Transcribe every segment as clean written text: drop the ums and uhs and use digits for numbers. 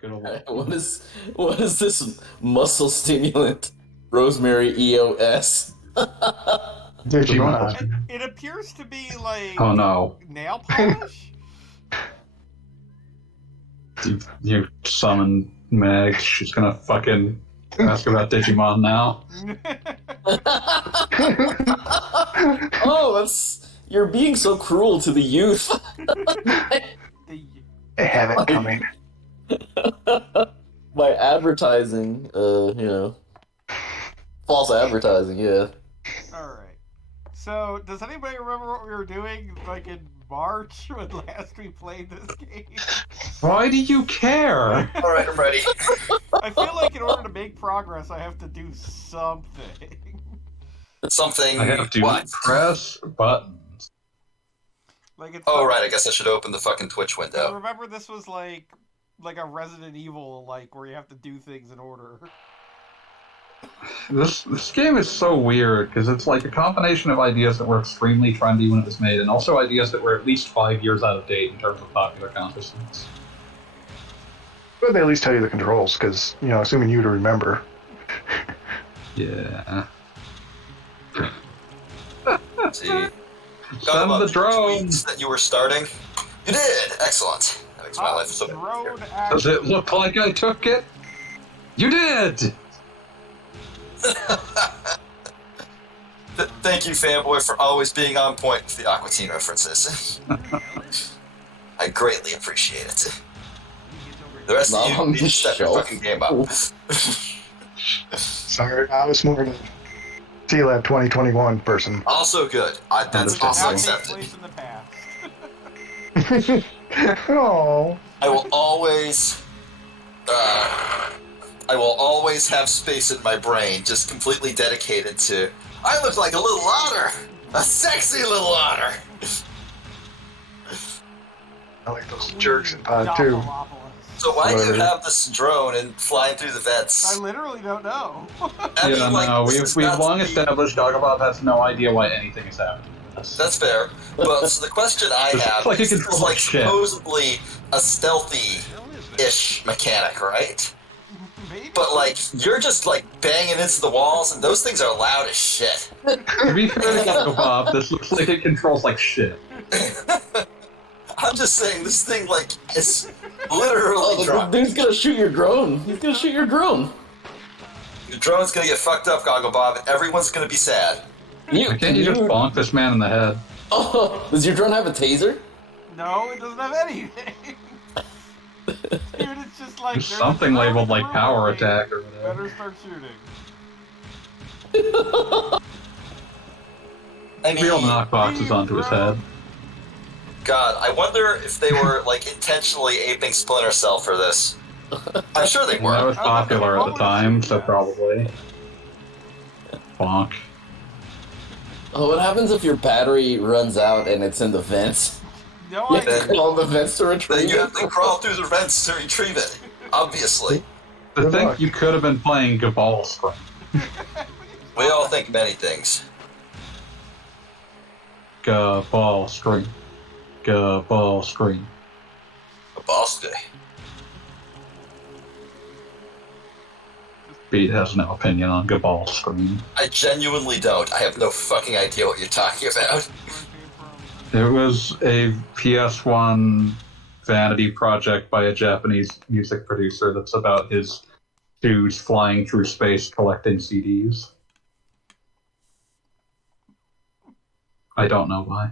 good old. What is this muscle stimulant? Rosemary EOS. Digimon. It appears to be like Oh no! nail polish. You summon Meg. She's gonna fucking ask about Digimon now. Oh, you're being so cruel to the youth. They have it coming. By advertising, false advertising, yeah. Alright. So, does anybody remember what we were doing, like, in March when last we played this game? Why do you care? Alright, I'm ready. I feel like in order to make progress, I have to do something. Something. I have to What? press buttons. Like it's Oh, right, I guess I should open the fucking Twitch I window. remember this was like a Resident Evil, like, where you have to do things in order. This game is so weird because it's like a combination of ideas that were extremely trendy when it was made, and also ideas that were at least 5 years out of date in terms of popular consciousness. But they at least tell you the controls, because, assuming you to remember. Yeah. Let's see. Send Got the about drone. tweets that you were starting. You did! Excellent. That makes my life so much Drone easier. Does it look like I took it? You did! Thank you, fanboy, for always being on point with the Aqua Teen references. I greatly appreciate it. The rest of you need to step your fucking game up. Sorry, I was more of a T-Lab 2021 person. Also good. That's also Now takes accepted. place in the past. Oh. I will always have space in my brain just completely dedicated to. I look like a little otter, a sexy little otter. I like those jerks in Pod 2. Doppelopoulos. So why do you have this drone and flying through the vents? I literally don't know. I mean, No, this is we've not long to be- established Doggobob has no idea why anything is happening. That's fair. But so the question I have Like is, it this is controls like shit. supposedly a stealthy-ish mechanic, right? Maybe. But like you're just like banging into the walls, and those things are loud as shit. To be fair to Doggobob, this looks like it controls like shit. I'm just saying this thing like is literally Oh, the drunk. dude's gonna shoot your drone. He's gonna shoot your drone. Your drone's gonna get fucked up, Gogglebob, and everyone's gonna be sad. Why can't you just bonk this man in the head? Oh, does your drone have a taser? No, it doesn't have anything. Dude, it's just like There's there's something a drone labeled in the like room power already. attack or whatever. Better start shooting. I Be able to mean, knock boxes onto his head. God, I wonder if they were like intentionally aping Splinter Cell for this. I'm sure they Well, that were. was popular at the time, so probably. Bonk. Oh, what happens if your battery runs out and it's in the vents? No, You I have to crawl the vents to retrieve Then you it? have to crawl through the vents to retrieve it. Obviously. To Good think luck. you could have been playing Gabal Spring. We all think many things. Gabal Spring. Gabal Spring. A boss day. Beat has no opinion on Gabal Spring. I genuinely don't. I have no fucking idea what you're talking about. It was a PS1 vanity project by a Japanese music producer that's about his dudes flying through space collecting CDs. I don't know why.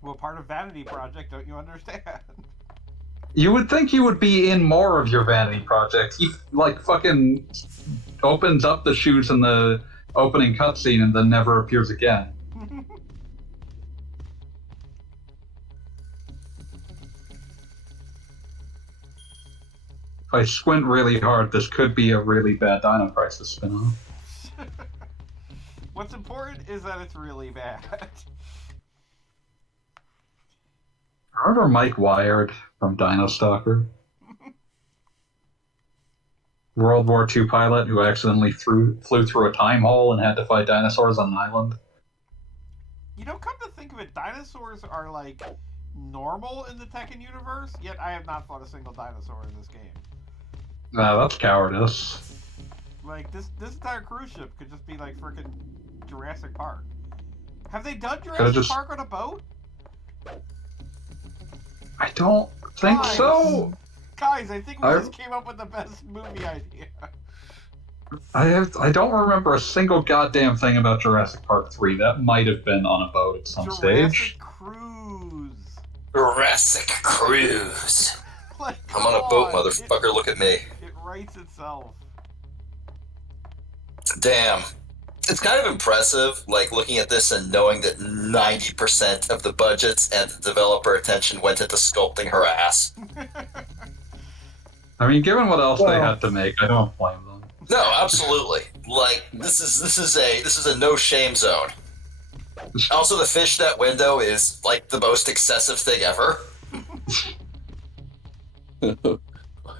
Well, part of Vanity Project, don't you understand? You would think you would be in more of your vanity project. He, like, fucking opens up the shoes in the opening cutscene and then never appears again. If I squint really hard, this could be a really bad Dino Crisis spinoff. What's important is that it's really bad. Remember Mike Wired from Dino Stalker? World War II pilot who accidentally flew through a time hole and had to fight dinosaurs on an island? You know, come to think of it, dinosaurs are like normal in the Tekken universe, yet I have not fought a single dinosaur in this game. That's cowardice. Like, this entire cruise ship could just be like freaking Jurassic Park. Have they done Jurassic Park on a boat? I don't think so. Guys, I think we just came up with the best movie idea. I don't remember a single goddamn thing about Jurassic Park 3. That might have been on a boat at some stage. Jurassic Cruise. Like, I'm on a boat, motherfucker. Look at me. It writes itself. Damn. It's kind of impressive, like, looking at this and knowing that 90% of the budgets and the developer attention went into sculpting her ass. I mean, given what else they had to make, I don't blame them. No, absolutely. Like, this is a no shame zone. Also, the fishnet window is like the most excessive thing ever.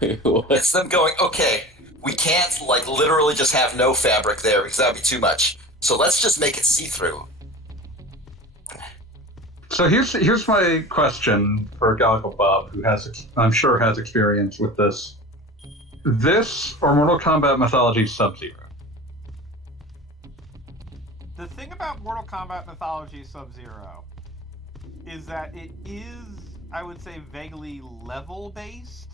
It's them going, okay, we can't like literally just have no fabric there because that would be too much. So let's just make it see-through. So here's my question for Gallicle Bob, who I'm sure has experience with this. This or Mortal Kombat Mythology Sub-Zero? The thing about Mortal Kombat Mythology Sub-Zero is that it is, I would say, vaguely level-based.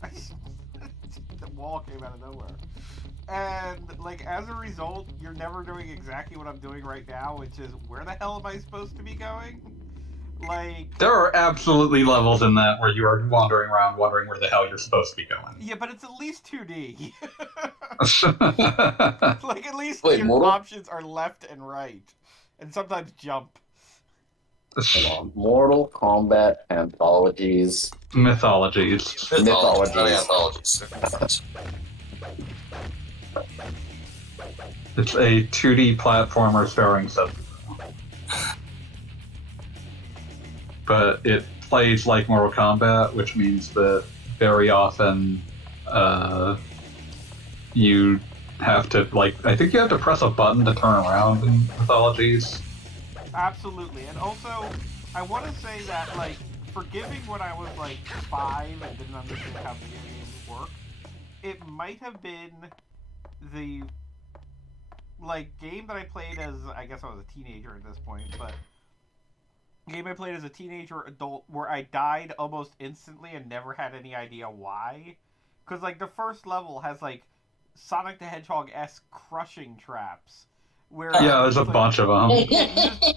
The wall came out of nowhere. And, like, as a result, you're never doing exactly what I'm doing right now, which is, where the hell am I supposed to be going? Like... There are absolutely levels in that where you are wandering around wondering where the hell you're supposed to be going. Yeah, but it's at least 2D. Mythologies. Like, at least your options are left and right. And sometimes jump. Mortal Kombat Anthologies. Mythologies. Not anthologies. It's a 2D platformer starring Sub-Zero. But it plays like Mortal Kombat, which means that very often you have to, like, I think you have to press a button to turn around in Mythologies. Absolutely. And also, I want to say that, like, forgiving when I was, like, 5 and didn't understand how video games work, it might have been the, like, game that I played as, I guess I was a teenager at this point, but game I played as a teenager adult where I died almost instantly and never had any idea why. Because, like, the first level has, like, Sonic the Hedgehog-esque crushing traps. Where there's a bunch of them.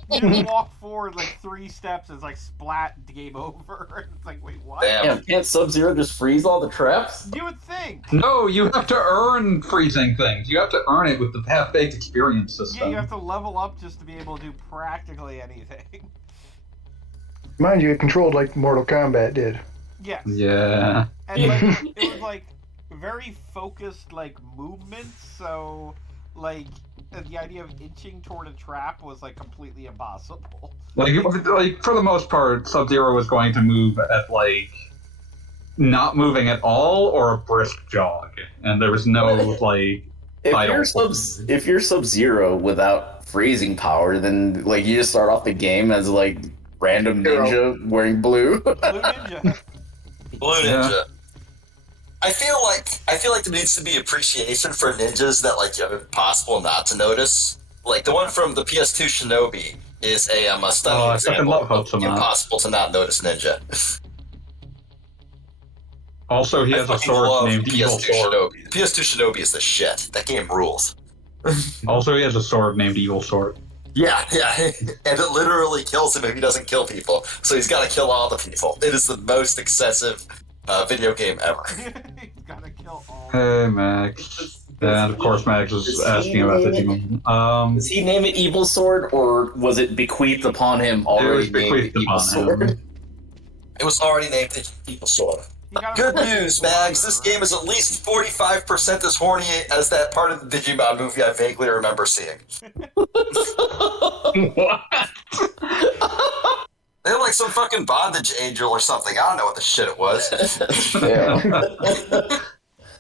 You just walk forward, like, 3 steps, and it's like, splat, game over. It's like, wait, what? Damn, can't Sub-Zero just freeze all the traps? You would think. No, you have to earn freezing things. You have to earn it with the half-baked experience system. Yeah, you have to level up just to be able to do practically anything. Mind you, it controlled like Mortal Kombat did. Yes. Yeah. And, like, it was, like, very focused, like, movements, so, like, the idea of inching toward a trap was, like, completely impossible. Like for the most part, Sub-Zero was going to move at, like, not moving at all or a brisk jog. And there was no, like, if you're Sub-Zero without freezing power, then, like, you just start off the game as, like, random ninja wearing blue. Blue ninja. Blue ninja. Yeah. I feel like there needs to be appreciation for ninjas that like it's impossible not to notice. Like the one from the PS2 Shinobi is a stunning example of impossible to not notice ninja. Also, he has a sword named Evil Sword. Shinobi. PS2 Shinobi is the shit. That game rules. Also, he has a sword named Evil Sword. Yeah, and it literally kills him if he doesn't kill people. So he's got to kill all the people. It is the most excessive video game ever. He's gotta kill all. Hey, Max. And of course, Max is asking about the demon. Does he name it Evil Sword, or was it bequeathed upon him already named Evil Sword? It was already named Evil Sword. Good news, Mags. This game is at least 45% as horny as that part of the Digimon movie I vaguely remember seeing. What? They had like some fucking bondage angel or something. I don't know what the shit it was.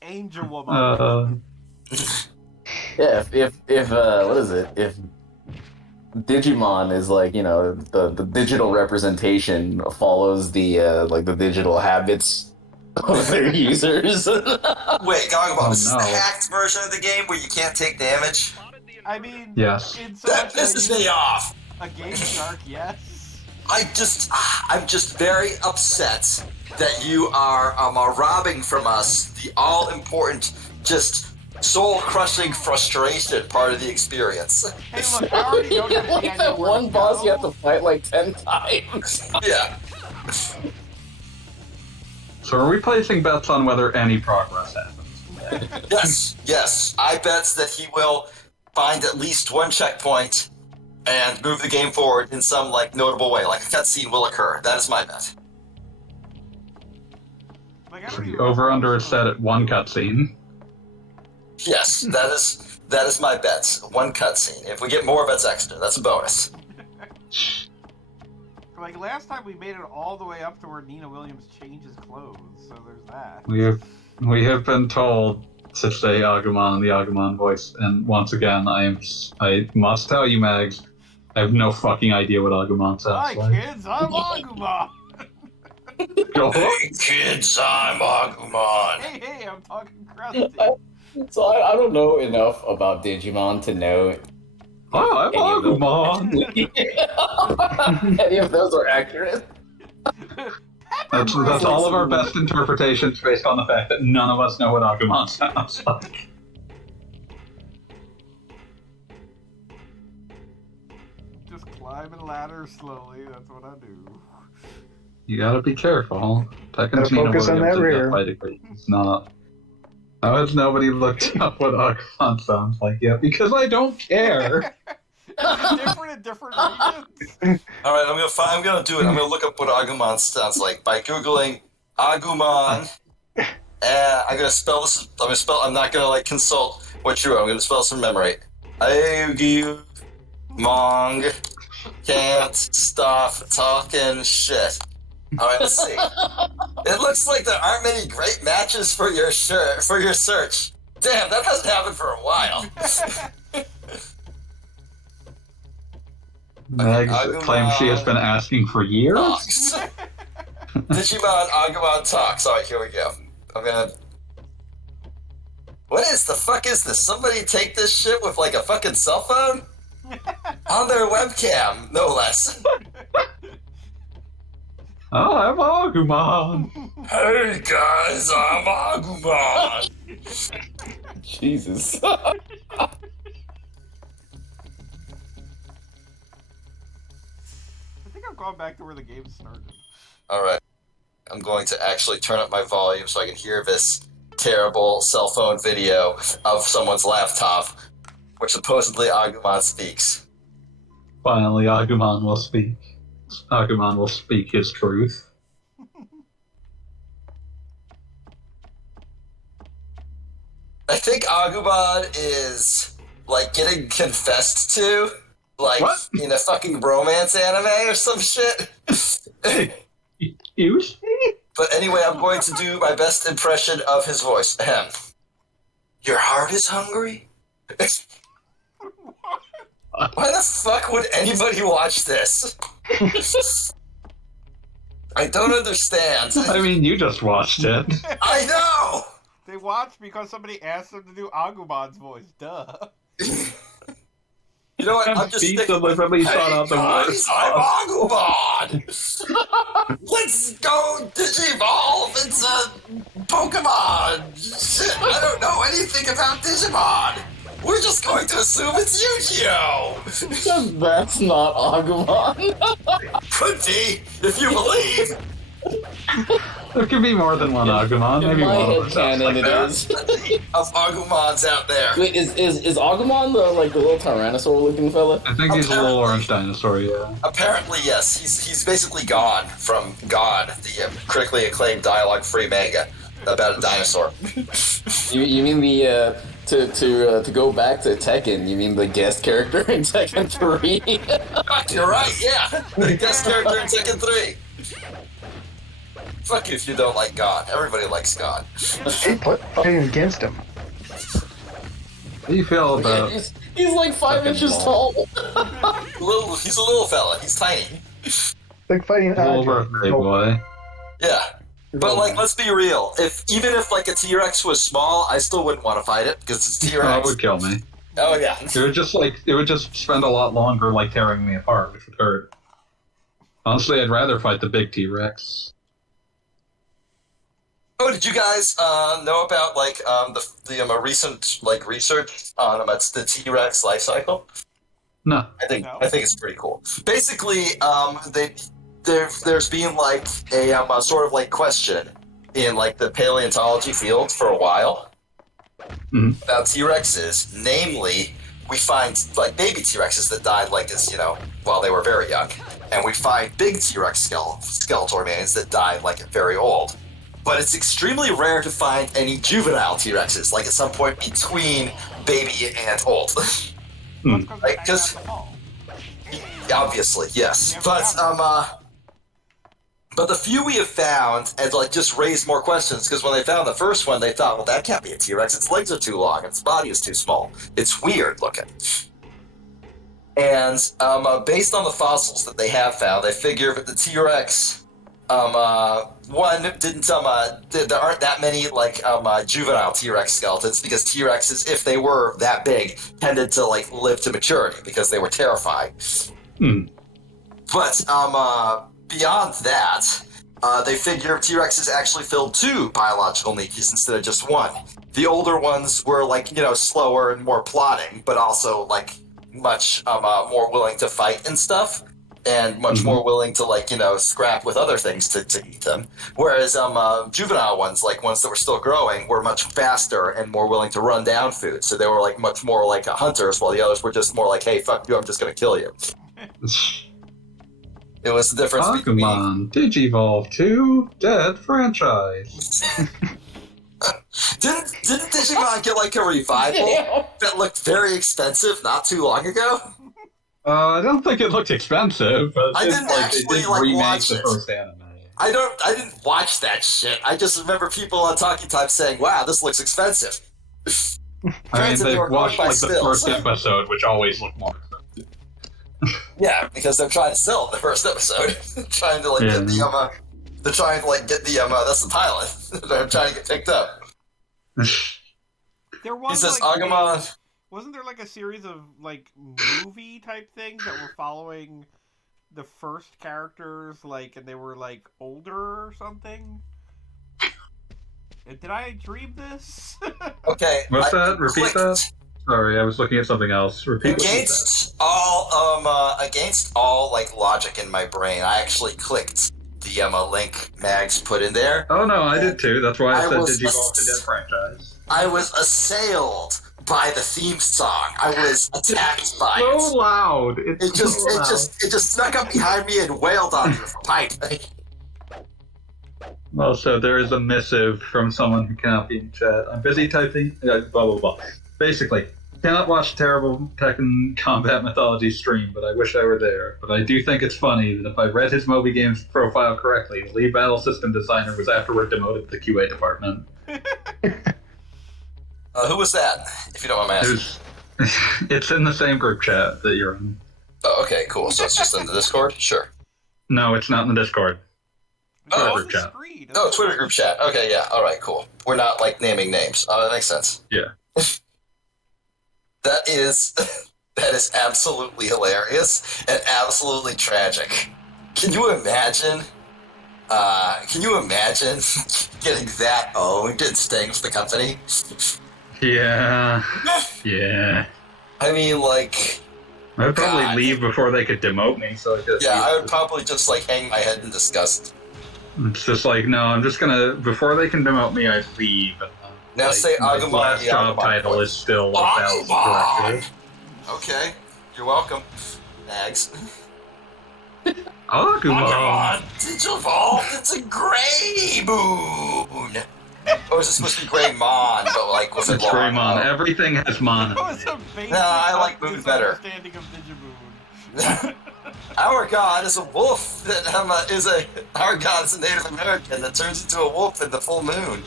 Angel woman. Yeah, if what is it? Digimon is like, the digital representation follows the the digital habits of their users. Wait, Gogobot, this is no. the hacked version of the game where you can't take damage? I mean, Yes. in so That much pisses me off! a Game Shark, yes. I'm just very upset that you are robbing from us the all-important, just soul-crushing frustration part of the experience. Hey, look, I already don't have any idea That where one to boss go. you have to fight like 10 times. Yeah. So are we placing bets on whether any progress happens? Yes. I bet that he will find at least one checkpoint and move the game forward in some notable way, like a cutscene will occur. That is my bet. Like, I So don't the even over-under is set at one cutscene. Yes, that is my bet. One cutscene. If we get more, that's extra. That's a bonus. Like, last time we made it all the way up to where Nina Williams changes clothes, so there's that. We have been told to say Agumon in the Agumon voice, and once again, I must tell you, Mags, I have no fucking idea what Agumon Hi, sounds like. kids, I'm Agumon! Hey kids, I'm Agumon. Hey, I'm talking crusty. So I don't know enough about Digimon to know Oh, I'm Agumon! any of those are accurate. That's all of our best interpretations based on the fact that none of us know what Agumon sounds like. Just climbing ladders slowly, that's what I do. You gotta be careful. Gotta Tekken's Nina focus on Williams that is rear. not fighting. It's not. How has nobody looked up what Agumon sounds like yet? Because I don't care. Is it different in different regions? All right, I'm gonna do it. I'm gonna look up what Agumon sounds like by googling Agumon. I'm gonna spell this. I'm not gonna consult what you wrote. I'm gonna spell this from memory. Agumon can't stop talking shit. All right, let's see. It looks like there aren't many great matches for your search. Damn, that hasn't happened for a while. Meg claims she has been asking for years. Talks. Digimon Agumon talks. All right, here we go. I'm gonna. What is the fuck is this? Somebody take this shit with a fucking cell phone on their webcam, no less. Oh, I'm Agumon. Hey guys, I'm Agumon. Jesus. I think I've gone back to where the game started. All right, I'm going to actually turn up my volume so I can hear this terrible cell phone video of someone's laptop, which supposedly Agumon speaks. Finally, Agumon will speak. Agumon will speak his truth. I think Agumon is getting confessed to, What? in a fucking romance anime or some shit. Excuse me? But anyway, I'm going to do my best impression of his voice. Ahem. Your heart is hungry? Why the fuck would anybody watch this? I don't understand. I mean, you just watched it. I know! They watched because somebody asked them to do Agumon's voice. Duh. You know what? I'm just Pete sticking with deliberately hey sought out the guys, worst. I'm Agumon! Let's go Digivolve into Pokemon! Shit, I don't know anything about Digimon! We're just going to assume it's Yu-Gi-Oh! That's not Agumon. Could be, if you believe! There could be more than one Agumon. In Maybe my one of head them sounds canon, like it that. is. Of Agumons out there. Wait, is Agumon the little tyrannosaur looking fella? I think he's a little orange dinosaur, yeah. Apparently, yes. He's basically gone from God, the critically acclaimed dialogue-free manga about a dinosaur. You mean the to go back to Tekken? You mean the guest character in Tekken 3? You're right, yeah. The guest character in Tekken 3. Fuck you if you don't like God. Everybody likes God. Hey, playing against him. How do you feel about He's like 5 Fucking inches ball. tall. He's a little fella. He's tiny. Like fighting Little Ajay. birthday boy. Yeah. But like, let's be real. Even if like a T-Rex was small, I still wouldn't want to fight it because it's Oh, it T-Rex. would kill me. Oh yeah. It would just spend a lot longer like tearing me apart, which would hurt. Honestly, I'd rather fight the big T-Rex. Oh, did you guys know about like the recent like research on the T-Rex life cycle? No. I think No. it's pretty cool. Basically, there's been like a sort of like question in like the paleontology field for a while about T-Rexes. Namely, we find like baby T-Rexes that died like as while they were very young, and we find big T-Rex skeletal remains that died like very old. But it's extremely rare to find any juvenile T-Rexes, like at some point between baby and old. Like, because obviously, yes, but the few we have found and like just raised more questions because when they found the first one, they thought, well, that can't be a T-Rex. Its legs are too long, and its body is too small. It's weird looking. And based on the fossils that they have found, they figure that the T-Rex. One didn't there aren't that many like juvenile T-Rex skeletons because T-Rexes, if they were that big, tended to like live to maturity because they were terrifying. But beyond that, they figure T-Rexes actually filled 2 biological niches instead of just 1. The older ones were like slower and more plodding, but also like much more willing to fight and stuff. And much more willing to like scrap with other things to eat them, whereas juvenile ones, like ones that were still growing, were much faster and more willing to run down food. So they were like much more like hunters, while the others were just more like, "Hey, fuck you, I'm just gonna kill you." It was the difference Pokemon Digivolve 2 Dead franchise. Didn't Digimon get like a revival that looked very expensive not too long ago? I don't think it looked expensive, but I didn't actually, they did like, remake watch the it. first anime. I didn't watch that shit. I just remember people on Talking Time saying, "Wow, this looks expensive." I mean, Granted, they they were watched going by like the stills. first episode, which always looked more expensive. Yeah, because they're trying to sell the first episode, trying to like get the they're trying to like get the that's the pilot. They're trying to get picked up. There was He says, like Agumon. wasn't there like a series of like movie type things that were following the first characters, like, and they were like older or something? Did I dream this? Okay. What's that? Repeat that? Sorry, I was looking at something else. Repeat Against all like logic in my brain, I actually clicked the link Mags put in there. Oh no, I did too. That's why I said was Digivolve to Dead franchise. I was assailed by the theme song. I was attacked by So it. loud. It just snuck up behind me and wailed on me with a pipe. Also, there is a missive from someone who cannot be in chat. I'm busy typing. Blah blah blah. Basically, cannot watch terrible Tekken combat mythology stream, but I wish I were there. But I do think it's funny that if I read his Moby Games profile correctly, the lead battle system designer was afterward demoted to the QA department. Who was that? If you don't mind me asking. It's in the same group chat that you're in. Oh, okay, cool. So it's just in the Discord? Sure. No, it's not in the Discord. Oh, group chat. Oh, Twitter group chat. Okay, yeah. All right, cool. We're not like naming names. Oh, that makes sense. Yeah. That is absolutely hilarious and absolutely tragic. Can you imagine? Getting that owned and staying with the company? Yeah. Yeah. I mean, like, I would probably God. leave before they could demote me, so I just yeah, I would probably just like hang my head in disgust. It's just like, no, I'm just gonna, before they can demote me, I leave. Now say my Agumon. last the job Agumon title voice. is still Agumon! Sales Director. Okay, you're welcome, Mags. Agumon! Digivolve, it's a gray moon! Or is it supposed to be Gray Mon, but like with a It's long Greymon. O? Everything has Mon. That was a basic No, I like Moon better. misunderstanding of Digimoon. Our god is a wolf that our god is a Native American that turns into a wolf in the full moon.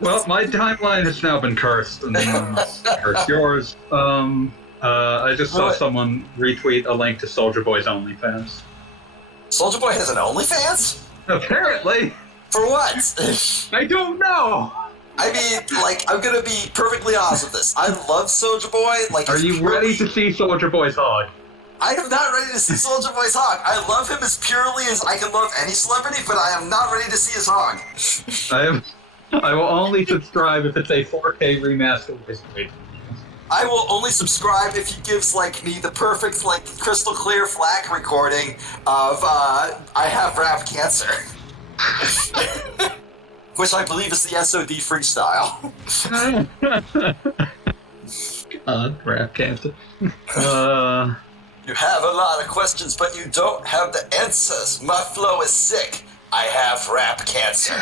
Well, my timeline has now been cursed, and curse yours. I just saw someone retweet a link to Soldier Boy's OnlyFans. Soldier Boy has an OnlyFans? Apparently. For what? I don't know. I mean, like, I'm gonna be perfectly honest with this. I love Soldier Boy. Like, are you ready to see Soldier Boy's hog? I am not ready to see Soldier Boy's hog. I love him as purely as I can love any celebrity, but I am not ready to see his hog. I will only subscribe if it's a 4K remastered version. I will only subscribe if he gives, like, me the perfect, like, crystal clear FLAC recording of, I have rap cancer. Which I believe is the SOD freestyle. Rap cancer. You have a lot of questions, but you don't have the answers. My flow is sick. I have rap cancer.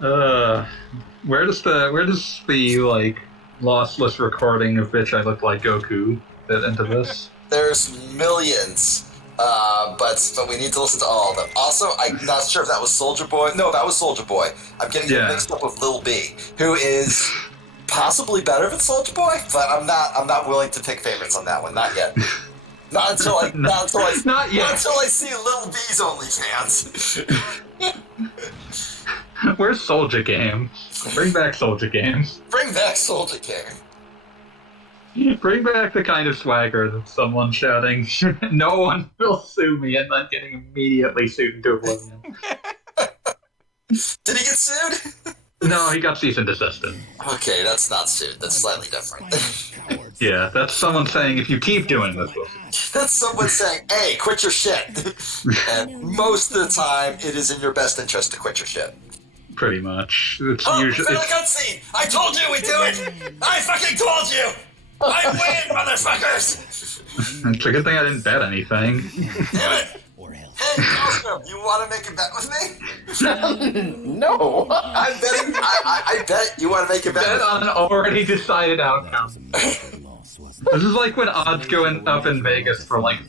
Where does the like lossless recording of Bitch I Look Like Goku fit into this? There's millions, but we need to listen to all of them. Also, I'm not sure if that was Soldier Boy. No, that was Soldier Boy. I'm getting it mixed up with Lil B, who is possibly better than Soldier Boy, but I'm not willing to pick favorites on that one. Not yet. Not until I see Lil B's OnlyFans. Where's Soldier Game? Bring back Soldier Game. Bring back Soldier Game. Bring back the kind of swagger of someone shouting, "No one will sue me," and then getting immediately sued into oblivion. Did he get sued? No, he got cease and desisted. Okay, that's not sued. That's slightly different. Yeah, that's someone saying, if you keep doing this, that's someone saying, "Hey, quit your shit." And most of the time, it is in your best interest to quit your shit. Pretty much. It's usually it's a cutscene. I told you we do it. I fucking told you. I win, motherfuckers. It's a good thing I didn't bet anything. Damn it. Hey, Oscar, you want to make a bet with me? No. I'm betting. I bet you want to make a bet. Bet on an already decided outcome. This is like when odds go up in Vegas for like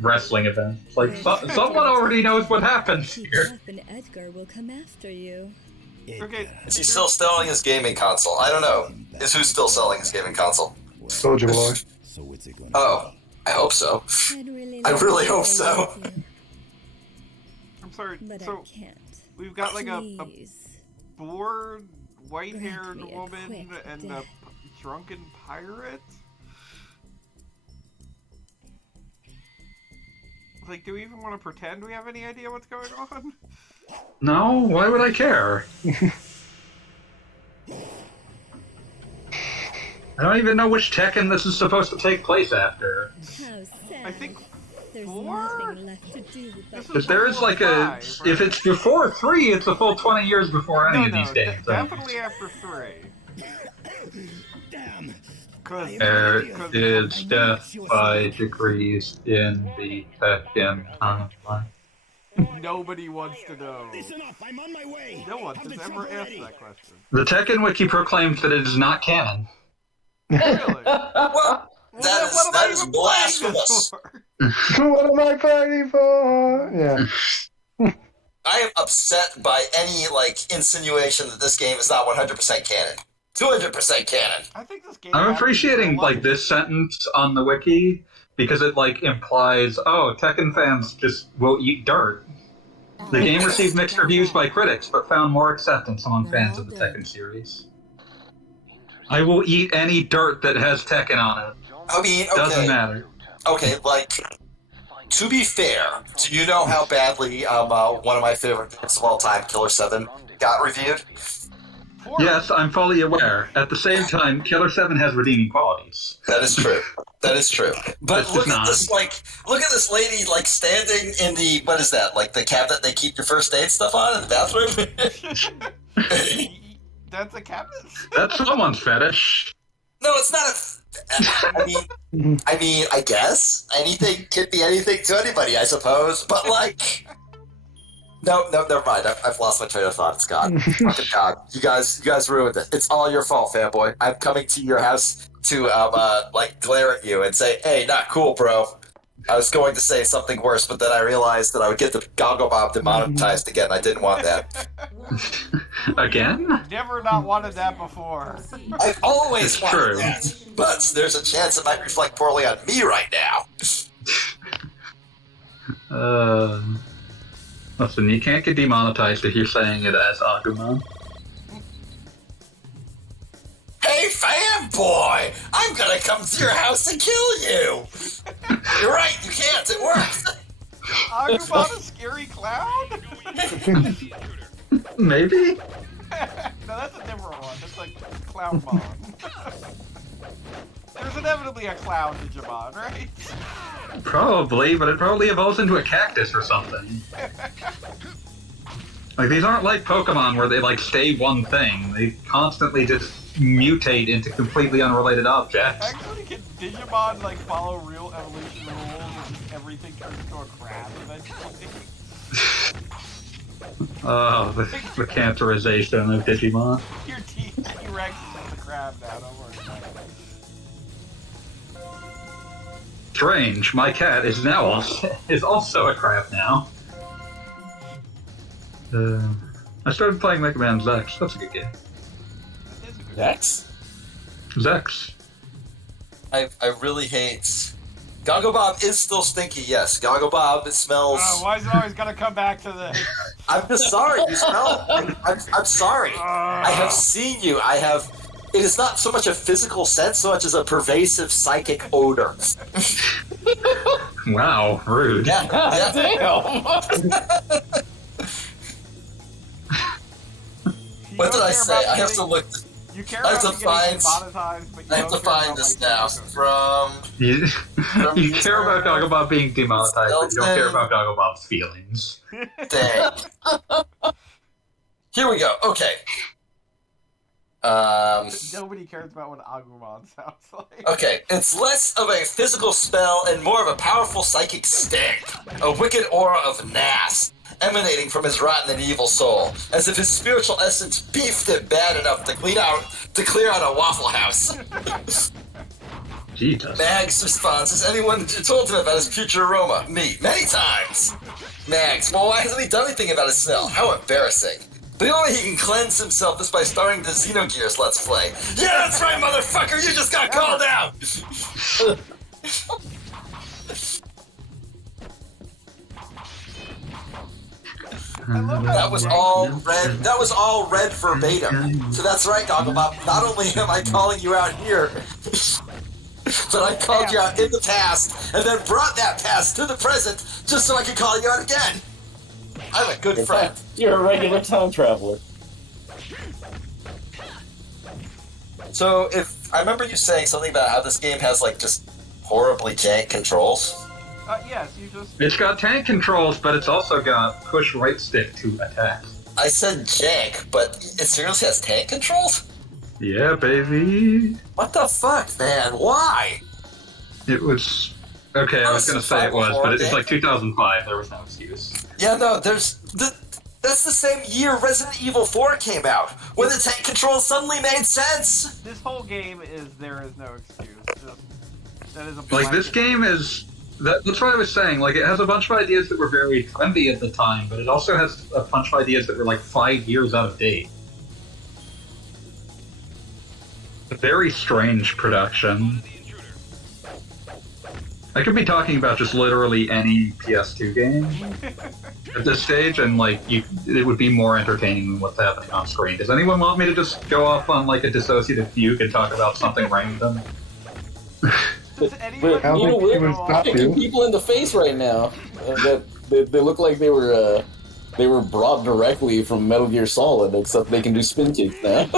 wrestling events. Like someone already knows what happens here. Edgar will come after you. Okay. Is he still selling his gaming console? I don't know. Is who still selling his gaming console? Soldier Boy. Oh, I hope so. I really hope so. I'm sorry. But so I can't. We've got like a Please. bored, white-haired Grant me a woman quick and death. a drunken pirate. Like, do we even want to pretend we have any idea what's going on? No, why would I care? I don't even know which Tekken this is supposed to take place after. How sad. I think There's 4? nothing left to do but This is If there is like a... 5, right? If it's before 3, it's a full 20 years before any of these games. Definitely after 3. There is death by degrees in the Tekken timeline. Nobody wants to know. I'm on my way. No one has ever asked that question. The Tekken wiki proclaims that it is not canon. Really? Well, that is blasphemous. What am I fighting for? Yeah. I am upset by any like insinuation that this game is not 100% canon. 200% canon. I think this game. I'm appreciating like this sentence on the wiki because it like implies, oh, Tekken fans just will eat dirt. The game received mixed reviews by critics, but found more acceptance among fans of the Tekken series. I will eat any dirt that has Tekken on it. I mean, okay. Doesn't matter. Okay, like, to be fair, do you know how badly one of my favorite games of all time, Killer 7, got reviewed? Yes, I'm fully aware. At the same time, Killer 7 has redeeming qualities. That is true. That is true. But It's look not. at this, like, look at this lady, like, standing in the, what is that, like, the cabinet they keep your first aid stuff on in the bathroom? That's a cabinet. That's someone's fetish. No, it's not a... I mean, I guess. Anything could be anything to anybody, I suppose. But, like... No, never mind. I've lost my train of thought. It's gone. Fucking God. You guys ruined it. It's all your fault, fanboy. I'm coming to your house to, like, glare at you and say, hey, not cool, bro. I was going to say something worse, but then I realized that I would get the Goggle Bob demonetized again. I didn't want that. Again? Never not wanted that before. I've always It's wanted true. that, but there's a chance it might reflect poorly on me right now. Listen, you can't get demonetized if you're saying it as Agumon. Hey, fanboy! I'm gonna come to your house and kill you! You're right, you can't, it works! Agumon a scary clown? Maybe? No, that's a different one. That's like Clownmon. There's inevitably a clown Digimon, right? Probably, but it probably evolves into a cactus or something. Like, these aren't like Pokemon where they, like, stay one thing. They constantly just mutate into completely unrelated objects. Actually, can Digimon like follow real evolution rules and just everything turns into a crab eventually? Oh, the cancerization of Digimon. Your T-Rex is just a crab now, don't worry about it. Strange, my cat is also a crab now. I started playing Mega Man Zex. That's a good game. That is a good Dex? Zex. I really hate... Goggle Bob is still stinky, yes. Goggle Bob, it smells... Oh, why is it always gotta come back to this? I'm just sorry, you smell... I'm sorry. I have seen you, It is not so much a physical sense, so much as a pervasive psychic odor. Wow, rude. Yeah, yeah. Damn! What did I say? I have to look... You care I have about to getting find- demonetized, but you I have to don't care find about this my now. social From... You care about Gogglebob being demonetized, but you don't care about Gogglebob's feelings. Dang. Here we go. Okay. Nobody cares about what Agumon sounds like. Okay, it's less of a physical spell and more of a powerful psychic sting. A wicked aura of Nass emanating from his rotten and evil soul, as if his spiritual essence beefed it bad enough to clear out a Waffle House. Jesus. Mags responds, has anyone told him about his future aroma? Me, many times. Mags, well, why hasn't he done anything about his smell? How embarrassing. The only way he can cleanse himself is by starting the Xenogears Let's Play. Yeah, that's right, motherfucker, you just got called out! That was all read verbatim. So that's right, Gogglebop. Not only am I calling you out here, but I called you out in the past, and then brought that past to the present, just so I could call you out again. I'm a good friend. You're a regular time traveler. So, if I remember you saying something about how this game has, like, just horribly jank controls. Yes, you just... It's got tank controls, but it's also got push right stick to attack. I said jank, but it seriously has tank controls? Yeah, baby. What the fuck, man? Why? It was... Okay, I was gonna say it was, but it's like 2005. There was no excuse. Yeah, no, that's the same year Resident Evil 4 came out, when the tank controls suddenly made sense! This whole game is there is no excuse. Just, that is a Like, this game is... That's what I was saying. Like, it has a bunch of ideas that were very trendy at the time, but it also has a bunch of ideas that were like 5 years out of date. A very strange production. I could be talking about just literally any PS2 game at this stage, and like, it would be more entertaining than what's happening on screen. Does anyone want me to just go off on like a dissociative fugue and talk about something random? Does anyone I don't think we're he was not kicking to. people in the face right now. They look like they were brought directly from Metal Gear Solid, except they can do spin kicks now.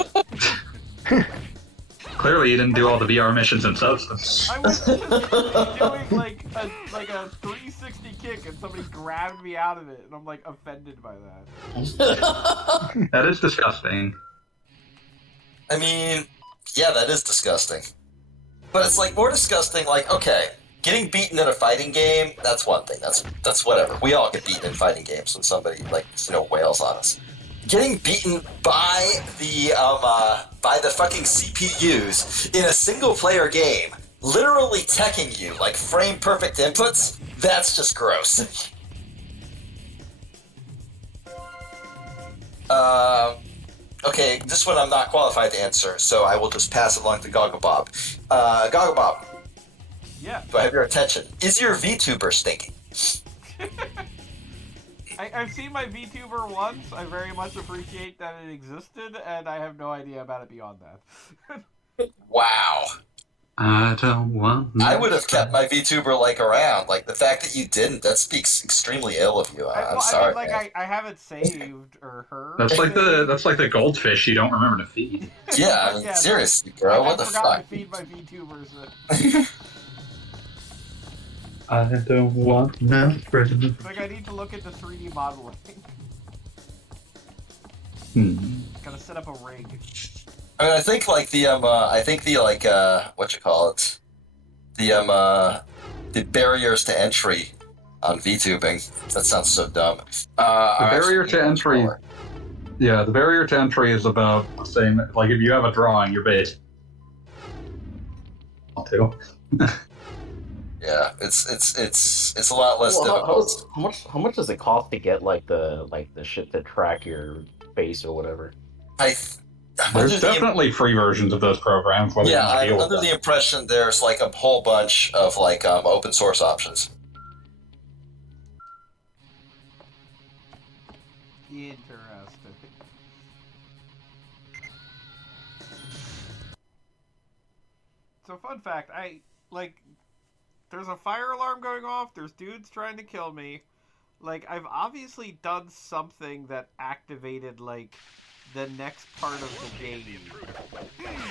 Clearly, you didn't do all the VR missions in Substance. I was just doing like a 360 kick and somebody grabbed me out of it, and I'm like offended by that. That is disgusting. I mean, yeah, that is disgusting. But it's like more disgusting, like, okay, getting beaten in a fighting game, that's one thing. That's whatever. We all get beaten in fighting games when somebody, like, wails on us. Getting beaten by the fucking CPUs in a single player game, literally teching you, like frame perfect inputs, that's just gross. Okay, this one I'm not qualified to answer, so I will just pass it along to Gogglebob. Gogglebob, Yeah. do I have your attention? Is your VTuber stinking? I've seen my VTuber once. I very much appreciate that it existed, and I have no idea about it beyond that. Wow. I don't want. I would have kept my VTuber like around. Like the fact that you didn't, that speaks extremely ill of you. I'm sorry. I mean, like I have it saved or her. That's like the goldfish you don't remember to feed. Yeah, I mean, Yeah, seriously, bro, what I the forgot fuck? to feed my VTubers. I don't want no friends. Like I need to look into 3D modeling. Gotta set up a rig. I mean, I think like what you call it, the barriers to entry on VTubing. That sounds so dumb. The barrier to entry. Yeah, the barrier to entry is about the same. Like if you have a drawing, you're based. Too. Yeah, it's a lot less Well, difficult. how much does it cost to get like the shit to track your face or whatever? I'm There's under the definitely free versions of those programs. Whether Yeah, you I'm deal with under them. the impression there's like a whole bunch of like open source options. Interesting. So, fun fact, there's a fire alarm going off, there's dudes trying to kill me. Like, I've obviously done something that activated, like, the next part of the game.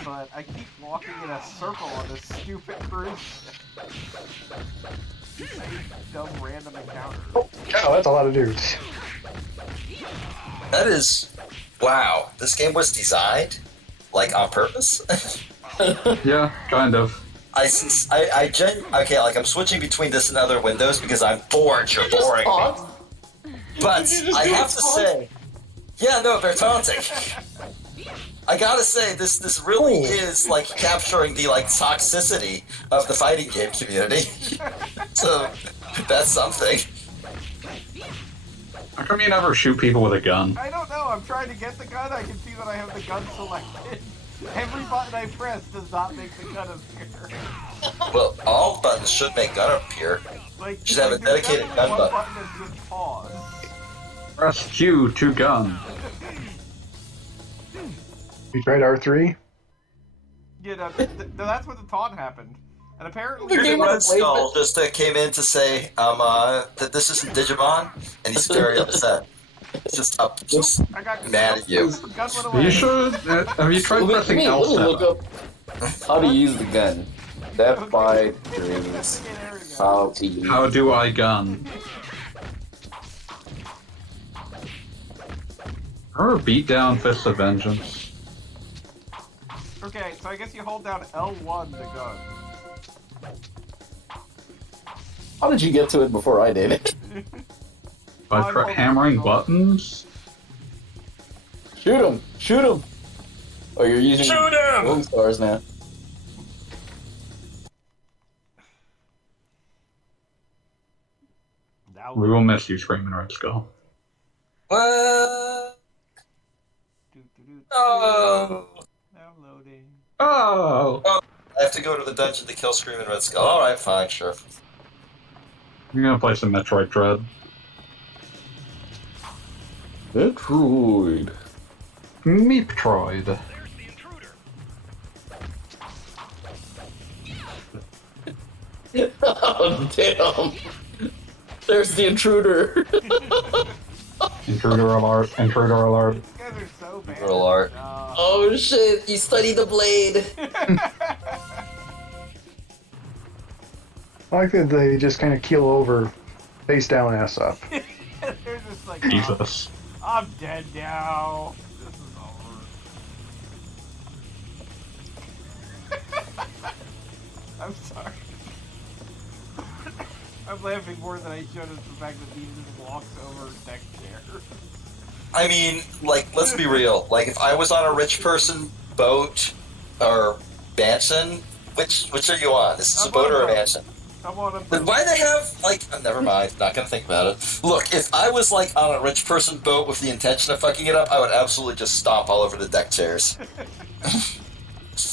But I keep walking in a circle on this stupid cruise ship. Dumb random encounter. Oh, that's a lot of dudes. That is, wow. This game was designed like on purpose. Yeah, kind of. Okay, like I'm switching between this and other windows because I'm bored. You're boring me. But I have to say, yeah, no, they're taunting. I gotta say, this really is like capturing the like toxicity of the fighting game community. So that's something. How come you never shoot people with a gun? I don't know, I'm trying to get the gun, I can see that I have the gun selected. Every button I press does not make the gun appear. Well, all buttons should make gun appear. Like, Just have a there's dedicated definitely gun one button. that's just pause. Press Q to gun. You tried R3? You know, that's when the taunt happened. And apparently... The game Red Skull just came in to say that this isn't Digimon, and he's very upset. It's just I got mad at you. The gun went away. You should. Have you tried pressing Let me L7? look up how to use the gun. That fight is how to use. How do I gun? Remember beat down Fist of Vengeance? Okay, so I guess you hold down L1 to gun. How did you get to it before I did it? By hammering buttons? Shoot him! Shoot him! Oh, you're using Shoot him! Golden Stars now. Now We will miss you, Screaming Red Skull. What? Oh. Now loading. Oh! I have to go to the dungeon to kill Screaming Red Skull. Alright, fine, sure. You're gonna play some Metroid Dread. Metroid. Metroid. Oh, damn. There's the intruder. Intruder alert, intruder alert. These guys are so bad. Intruder alert. No. Oh shit, you studied the blade. I like that they just kind of keel over, face down, ass up. They're just like, Jesus. I'm dead now. This is over. I'm sorry. I'm laughing more than I should at the fact that Dean just walks over deck chair. I mean, like, let's be real. Like, if I was on a rich person boat or mansion, which are you on? Is this a I'm boat on or a boat. mansion? Come on, Then why they have, like, never mind, not gonna think about it. Look, if I was, like, on a rich person boat with the intention of fucking it up, I would absolutely just stomp all over the deck chairs.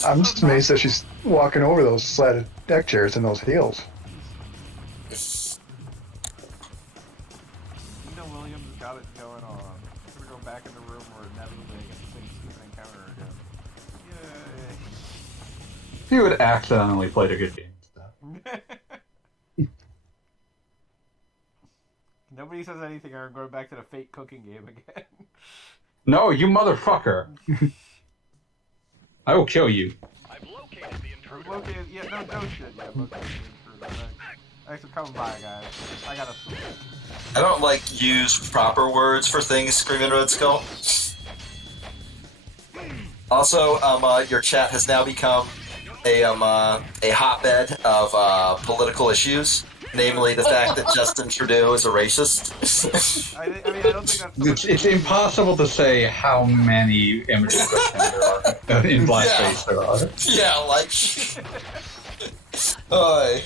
I'm just amazed that she's walking over those slatted deck chairs in those heels. Williams has got it going on. I'm gonna go back in the room where inevitably I get the same stupid encounter again. Yay! You would accidentally played a good game. Nobody says anything, I'm going back to the fake cooking game again. No, you motherfucker! I will kill you. I've located the intruder. Yeah, no shit. Yeah, located the intruder. Thanks for coming by, guys. I gotta sleep. I don't, like, use proper words for things, Screaming Red Skull. Also, your chat has now become a hotbed of political issues. Namely, the fact that Justin Trudeau is a racist. I mean, I don't think that's... It's impossible to say how many images of him there are in blackface there are. Yeah, like... Oy.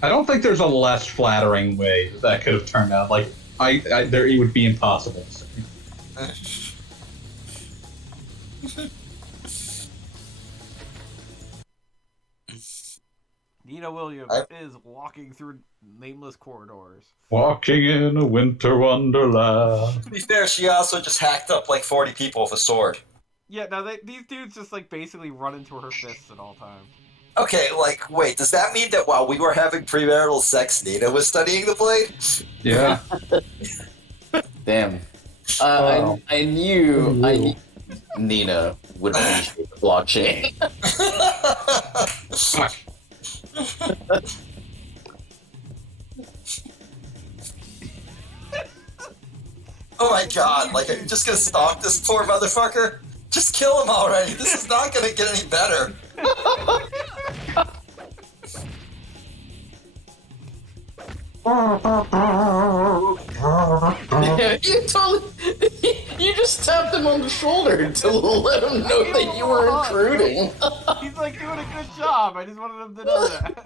I don't think there's a less flattering way that could have turned out. Like, it would be impossible to say. Nina Williams is walking through nameless corridors. Walking in a winter wonderland. To be fair, she also just hacked up like 40 people with a sword. Yeah, now these dudes just like basically run into her fists at all times. Okay, like, wait, does that mean that while we were having premarital sex, Nina was studying the blade? Yeah. Damn. I knew Nina would appreciate the blockchain. Oh my god, like, are you just gonna stalk this poor motherfucker? Just kill him already, this is not gonna get any better. You just tapped him on the shoulder to let him know that you were intruding. He's like doing a good job. I just wanted him to know that.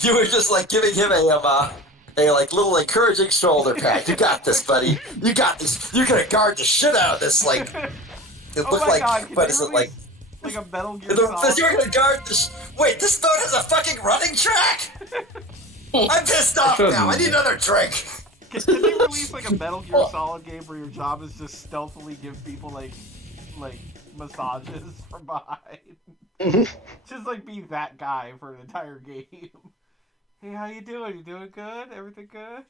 You were just like giving him a like little encouraging shoulder pat. You got this, buddy. You got this. You're gonna guard the shit out of this. Like it looked like. God, what is it like? Like a Metal Gear Solid. You're gonna guard this. Wait, this boat has a fucking running track. I'm pissed off now. I need another drink. Can they release like a Metal Gear Solid game where your job is just stealthily give people like massages from behind? Just like be that guy for an entire game. Hey, how you doing? You doing good? Everything good?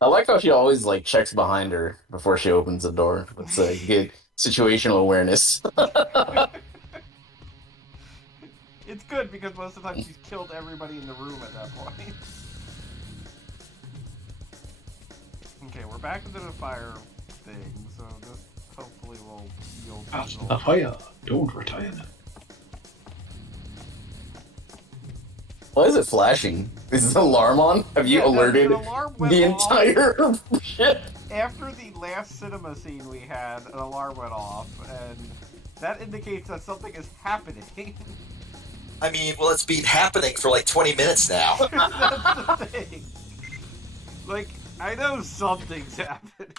I like how she always like checks behind her before she opens the door. It's a good situational awareness. It's good because most of the time she's killed everybody in the room at that point. Okay, we're back into the fire thing, so this hopefully will yield results. The fire, don't retire. Why is it flashing? Is the alarm on? Have you alerted the alarm went the off. entire ship? After the last cinema scene we had, an alarm went off, and that indicates that something is happening. I mean, well, it's been happening for like 20 minutes now. That's the thing. Like, I know something's happening.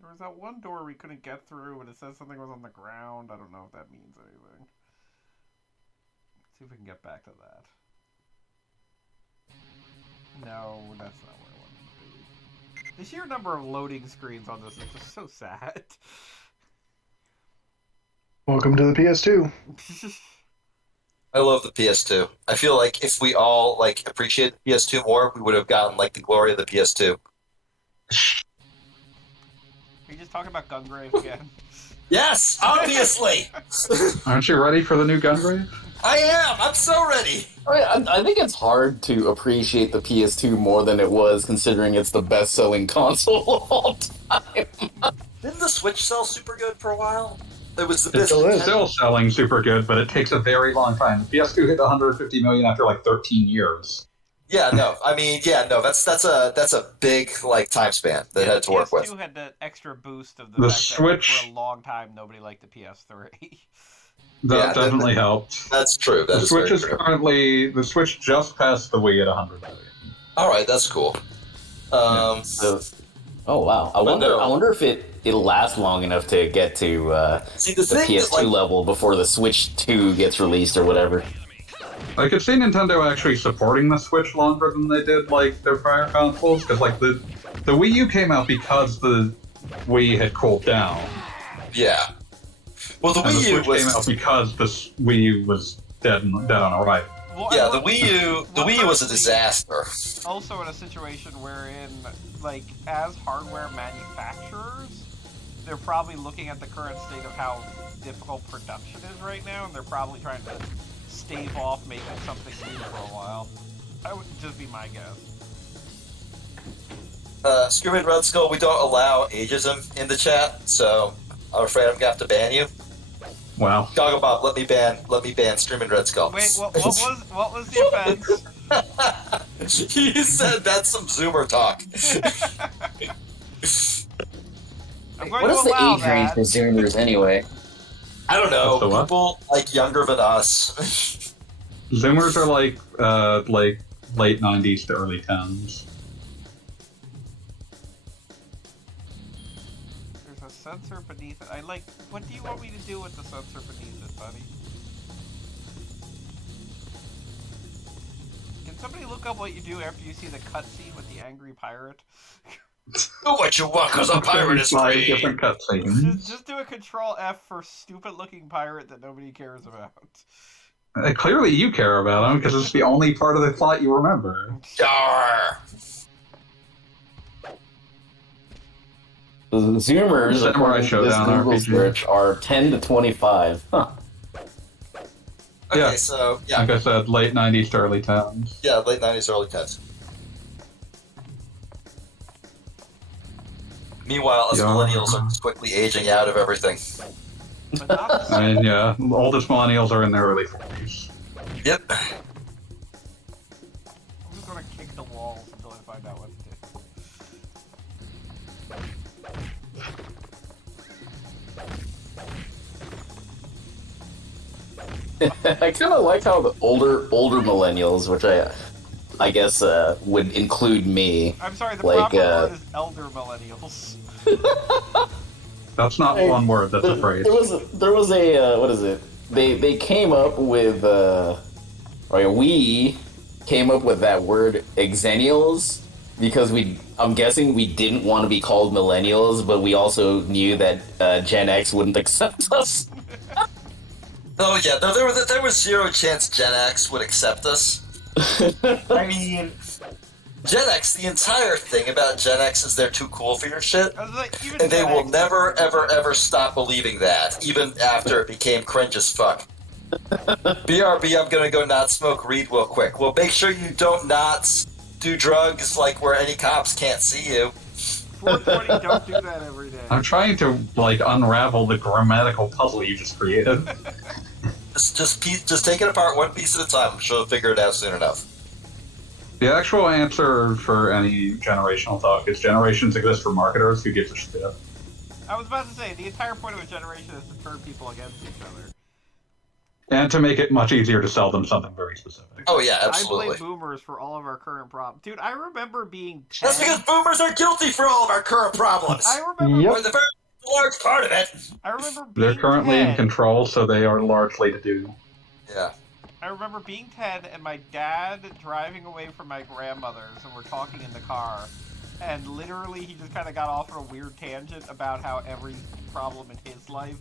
There was that one door we couldn't get through, and it says something was on the ground. I don't know if that means anything. Let's see if we can get back to that. No, that's not where I wanted to be. The sheer number of loading screens on this is just so sad. Welcome to the PS2. I love the PS2. I feel like if we all like appreciate the PS2 more, we would have gotten like the glory of the PS2. Are you just talking about Gungrave again? Yes, obviously. Aren't you ready for the new Gungrave? I am. I'm so ready. I think it's hard to appreciate the PS2 more than it was, considering it's the best-selling console of all time. Didn't the Switch sell super good for a while? It was the It still is. It's still selling super good, but it takes a very long time. The PS2 hit 150 million after like 13 years. Yeah, no. I mean, yeah, no. That's a big like time span they had to work with. PS2 had that extra boost of The fact that like, for Switch- a long time nobody liked the PS3. That Yeah, definitely helped. That's true. That The is Switch very is true. currently the Switch just passed the Wii at 100 million. All right, that's cool. So, oh wow! I But wonder. no. I wonder if it'll last long enough to get to See, the the thing is, PS2 like, level before the Switch 2 gets released or whatever. I could see Nintendo actually supporting the Switch longer than they did like their prior consoles, because like the Wii U came out because the Wii had cooled down, yeah. Well, the and the Wii U Switch came out was because the Wii U was dead on arrival. Well, yeah. and The Wii U was a disaster. Also in a situation wherein, like, as hardware manufacturers, they're probably looking at the current state of how difficult production is right now, and they're probably trying to stave off making something new for a while. That would just be my guess. Screaming Red Skull, we don't allow ageism in the chat, so I'm afraid I'm gonna have to ban you. Wow. Goggle Bob, let me ban Screaming Red Skull. Wait, what was the offense? You said that's some Zoomer talk. I'm going What to is the allow age range that. for Zoomers anyway? I don't know. That's the what? People like younger than us. Zoomers are like late 90s to early 10s. There's a sensor beneath it. What do you want me to do with the sensor beneath it, buddy? Can somebody look up what you do after you see the cutscene with the angry pirate? Do what you want, cause a pirate is Five free. different cutscenes. Just do a Control F for stupid looking pirate that nobody cares about. Clearly you care about him because it's the only part of the plot you remember. Yarr. The Zoomers, Samurai according to this Showdown Google RPG. search, are 10 to 25. Huh. Okay, Yeah. so yeah, Like I said, late 90s to early 10s. yeah, late '90s, early '10s. Meanwhile, us Yeah. millennials are quickly aging out of everything. But not the I same. mean, yeah, the oldest millennials are in their early 40s. Yep. I'm just gonna kick the walls until I find out what to do. I kind of like how the older millennials, which I guess would include me. I'm sorry, the Like, proper word is elder millennials. That's not one word, that's a phrase. There was a what is it? They came up with we came up with that word exennials because I'm guessing we didn't want to be called millennials, but we also knew that Gen X wouldn't accept us. Oh yeah, no, there was zero chance Gen X would accept us. I mean, Gen X. The entire thing about Gen X is they're too cool for your shit. I was like, even And they Gen will X never, doesn't ever, do ever stop believing that, even after it became cringe as fuck. BRB, I'm gonna go not smoke weed real quick. Well, make sure you don't not do drugs like where any cops can't see you. 420 don't do that every day. I'm trying to, like, unravel the grammatical puzzle you just created. Just take it apart one piece at a time. I'm sure they'll figure it out soon enough. The actual answer for any generational talk is generations exist for marketers who gives a shit. I was about to say, the entire point of a generation is to turn people against each other. And to make it much easier to sell them something very specific. Oh yeah, I absolutely. blame boomers for all of our current problems. Dude, I remember being 10. That's because boomers are guilty for all of our current problems. I remember, Yep. Or the very large part of it. I remember being They're currently 10. in control, so they are largely to do. Yeah. I remember being 10 and my dad driving away from my grandmother's and we're talking in the car. And literally he just kind of got off on a weird tangent about how every problem in his life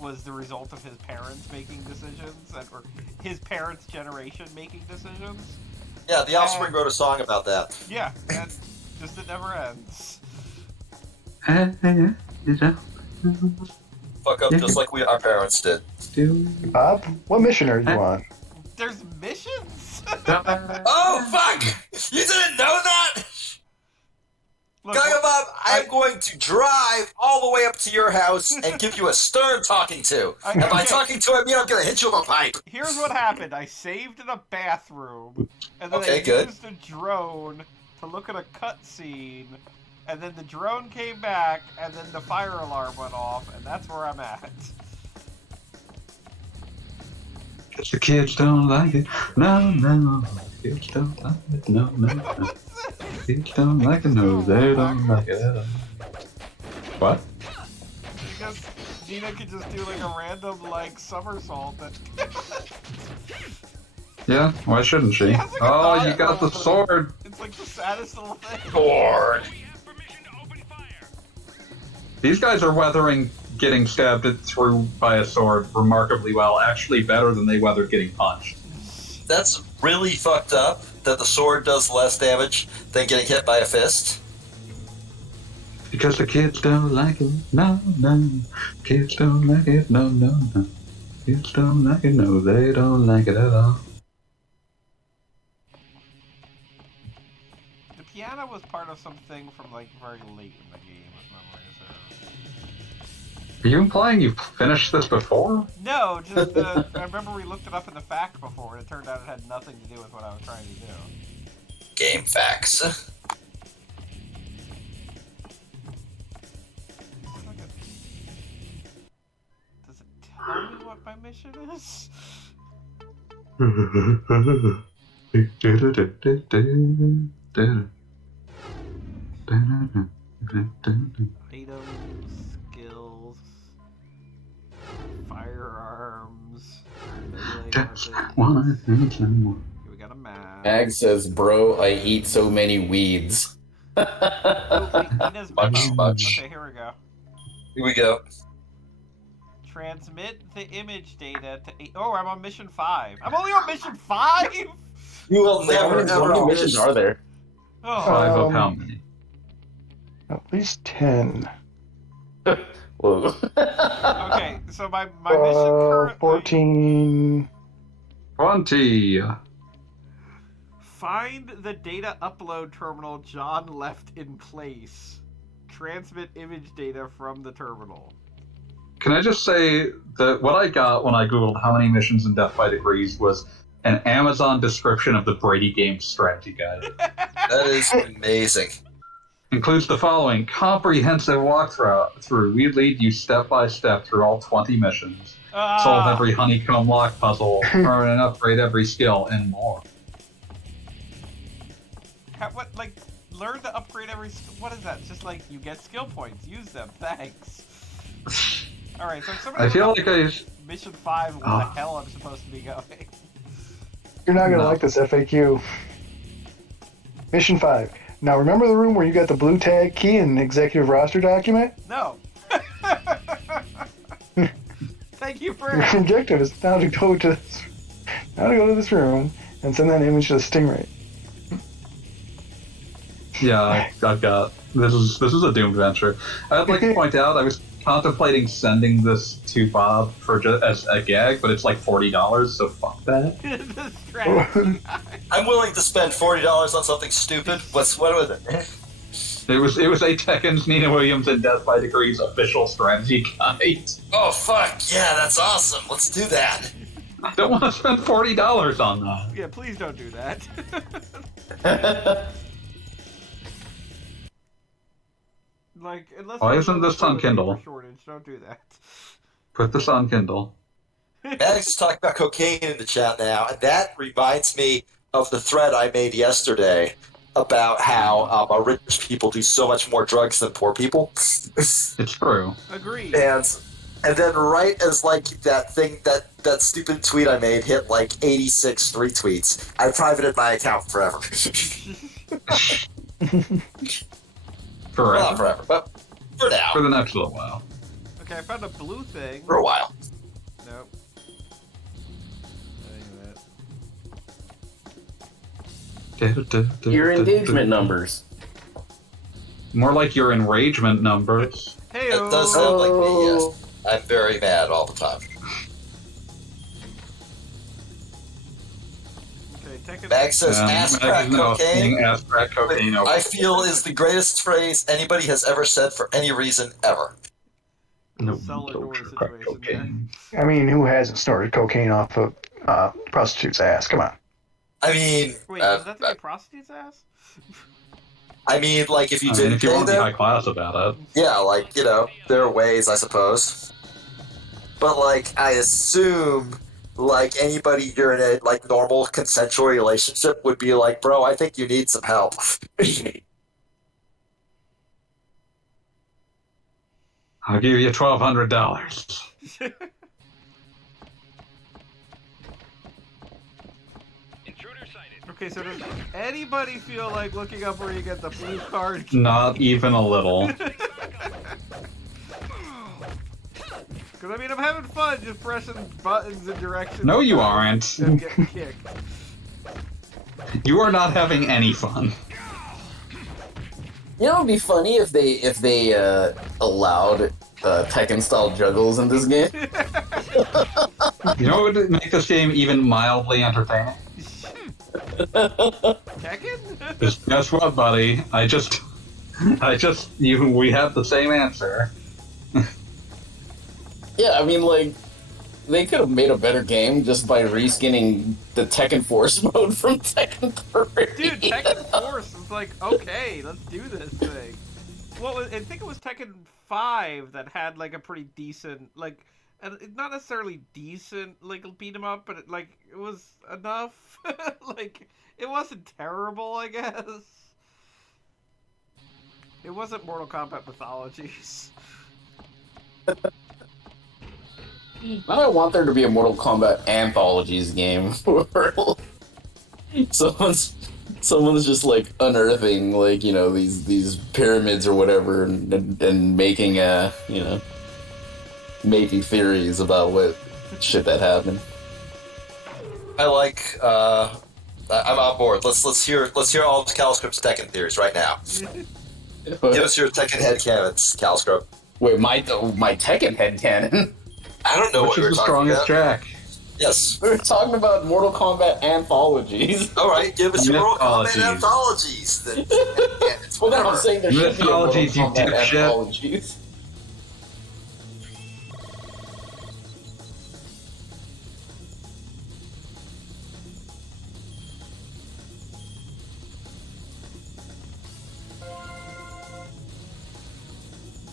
was the result of his parents making decisions, or his parents' generation making decisions. Yeah, The Offspring wrote a song about that. Yeah, and just it never ends. Fuck up just like our parents did. Bob, what mission are you on? There's missions? Oh fuck! You didn't know that? Look, Gaga Bob, I am going to drive all the way up to your house and give you a stern talking to. And by talking to, I mean I'm going to hit you with a pipe. Here's what happened. I saved in a bathroom, and then Okay, I good. used a drone to look at a cutscene, and then the drone came back, and then the fire alarm went off, and that's where I'm at. Cause the kids don't like it. No, no. Kids don't like it. No, no, no. Kids don't like it. No, they don't like it at all. What? Because Nina could just do like a random like somersault that. Yeah, why shouldn't she? has, like, a Oh, you diet got the roll. sword. It's like the saddest little thing. Lord. These guys are weathering getting stabbed through by a sword remarkably well. Actually, better than they weathered getting punched. That's really fucked up that the sword does less damage than getting hit by a fist. Because the kids don't like it. No, no. Kids don't like it. No, no, no. Kids don't like it. No, they don't like it at all. The piano was part of something from like very late in the game, if memory serves. Are you implying you've finished this before? No, just I remember we looked it up in the fact before, and it turned out it had nothing to do with what I was trying to do. Game facts. Does it tell me what my mission is? Items, skills, firearms, melee Just weapons. wanna think some more. Okay, we got a map. Mag says, bro, I eat so many weeds. Oh, wait, Nina's Much, memo. much. Okay, here we go. Here we go. Transmit the image data to. Oh, I'm on mission 5. I'm only on mission 5. You will never, How many ever missions are there? Oh, 5 of how many? At least 10. Whoa. okay. So my mission currently. 14. 20. Find the data upload terminal John left in place. Transmit image data from the terminal. Can I just say that what I got when I googled how many missions in Death by Degrees was an Amazon description of the Brady Games strategy guide. That is amazing. Includes the following comprehensive walkthrough. We lead you step by step through all 20 missions, solve every honeycomb lock puzzle, earn and upgrade every skill, and more. What, like, learn to upgrade every skill? What is that? It's just like, you get skill points. Use them. Thanks. Alright, so if somebody I feel look like up I... mission 5, where the hell I'm supposed to be going. You're not going to No. like this FAQ. Mission 5. Now remember the room where you got the blue tag key and executive roster document? No. Thank you for... Your objective is now to go to this room and send that image to the Stingray. Yeah, I've got... This is a doomed venture. I'd like to point out I was contemplating sending this to Bob for as a gag, but it's like $40, so fuck that. the strategy. I'm willing to spend $40 on something stupid. What was it? It was a Tekken's Nina Williams and Death by Degrees official strategy guide. Oh fuck yeah, that's awesome. Let's do that. I don't want to spend $40 on that. Yeah, please don't do that. Like, unless Why there's isn't no this on toilet paper Kindle? shortage, don't do that. Put this on Kindle. Max is talking about cocaine in the chat now, and that reminds me of the thread I made yesterday about how rich people do so much more drugs than poor people. It's true. Agreed. And then right as like that stupid tweet I made hit like 86 retweets, I privated my account forever. Well, not Forever. forever, but for now. For the next little while. Okay, I found a blue thing. For a while. Nope. That ain't it. Your engagement numbers. More like your enragement numbers. Hey, It does sound like me, yes. I'm very mad all the time. Okay, Tekken. Mag says ass crack cocaine. Ass crack cocaine. Which I feel is the greatest phrase anybody has ever said for any reason ever. No, Cellar no, door crack situation cocaine. I mean, who hasn't snorted cocaine off a prostitute's ass? Come on. I mean, Wait, does that have to be a prostitute's ass? I mean, like if you I mean, didn't if you pay want to be them, high class about it. yeah, like there are ways, I suppose. But like, I assume, like anybody you're in a like normal consensual relationship would be like, bro, I think you need some help. I'll give you $1,200. Intruder sighted. Okay, so does anybody feel like looking up where you get the blue card? Not even a little. Because, I mean, I'm having fun just pressing buttons in directions. No, you aren't. And getting kicked. You are not having any fun. You know, it'd be funny if they allowed Tekken style juggles in this game. You know what would make this game even mildly entertaining? Tekken? Just guess what, buddy? We have the same answer. Yeah, I mean, like, they could have made a better game just by reskinning the Tekken Force mode from Tekken 3. Dude, Tekken Force is like, okay, let's do this thing. Well, I think it was Tekken 5 that had, like, a pretty decent, like, and not necessarily decent, like, beat 'em up, but, it was enough. Like, it wasn't terrible, I guess. It wasn't Mortal Kombat Mythologies. Now I want there to be a Mortal Kombat Anthologies game where someone's just like unearthing like these pyramids or whatever and making making theories about what shit that happened. I like. I'm on board. Let's hear all of CalScript's Tekken theories right now. Give us your Tekken headcanons, CalScript. Wait, my Tekken headcanon? I don't know Which what is you're the talking strongest about. Jack? Yes. We're talking about Mortal Kombat Anthologies. All right, give us your Mortal Kombat Mythologies. anthologies. Then. It's Well, then I'm whatever. saying there should be a Mortal Mythologies, you Kombat dipshit. Anthologies.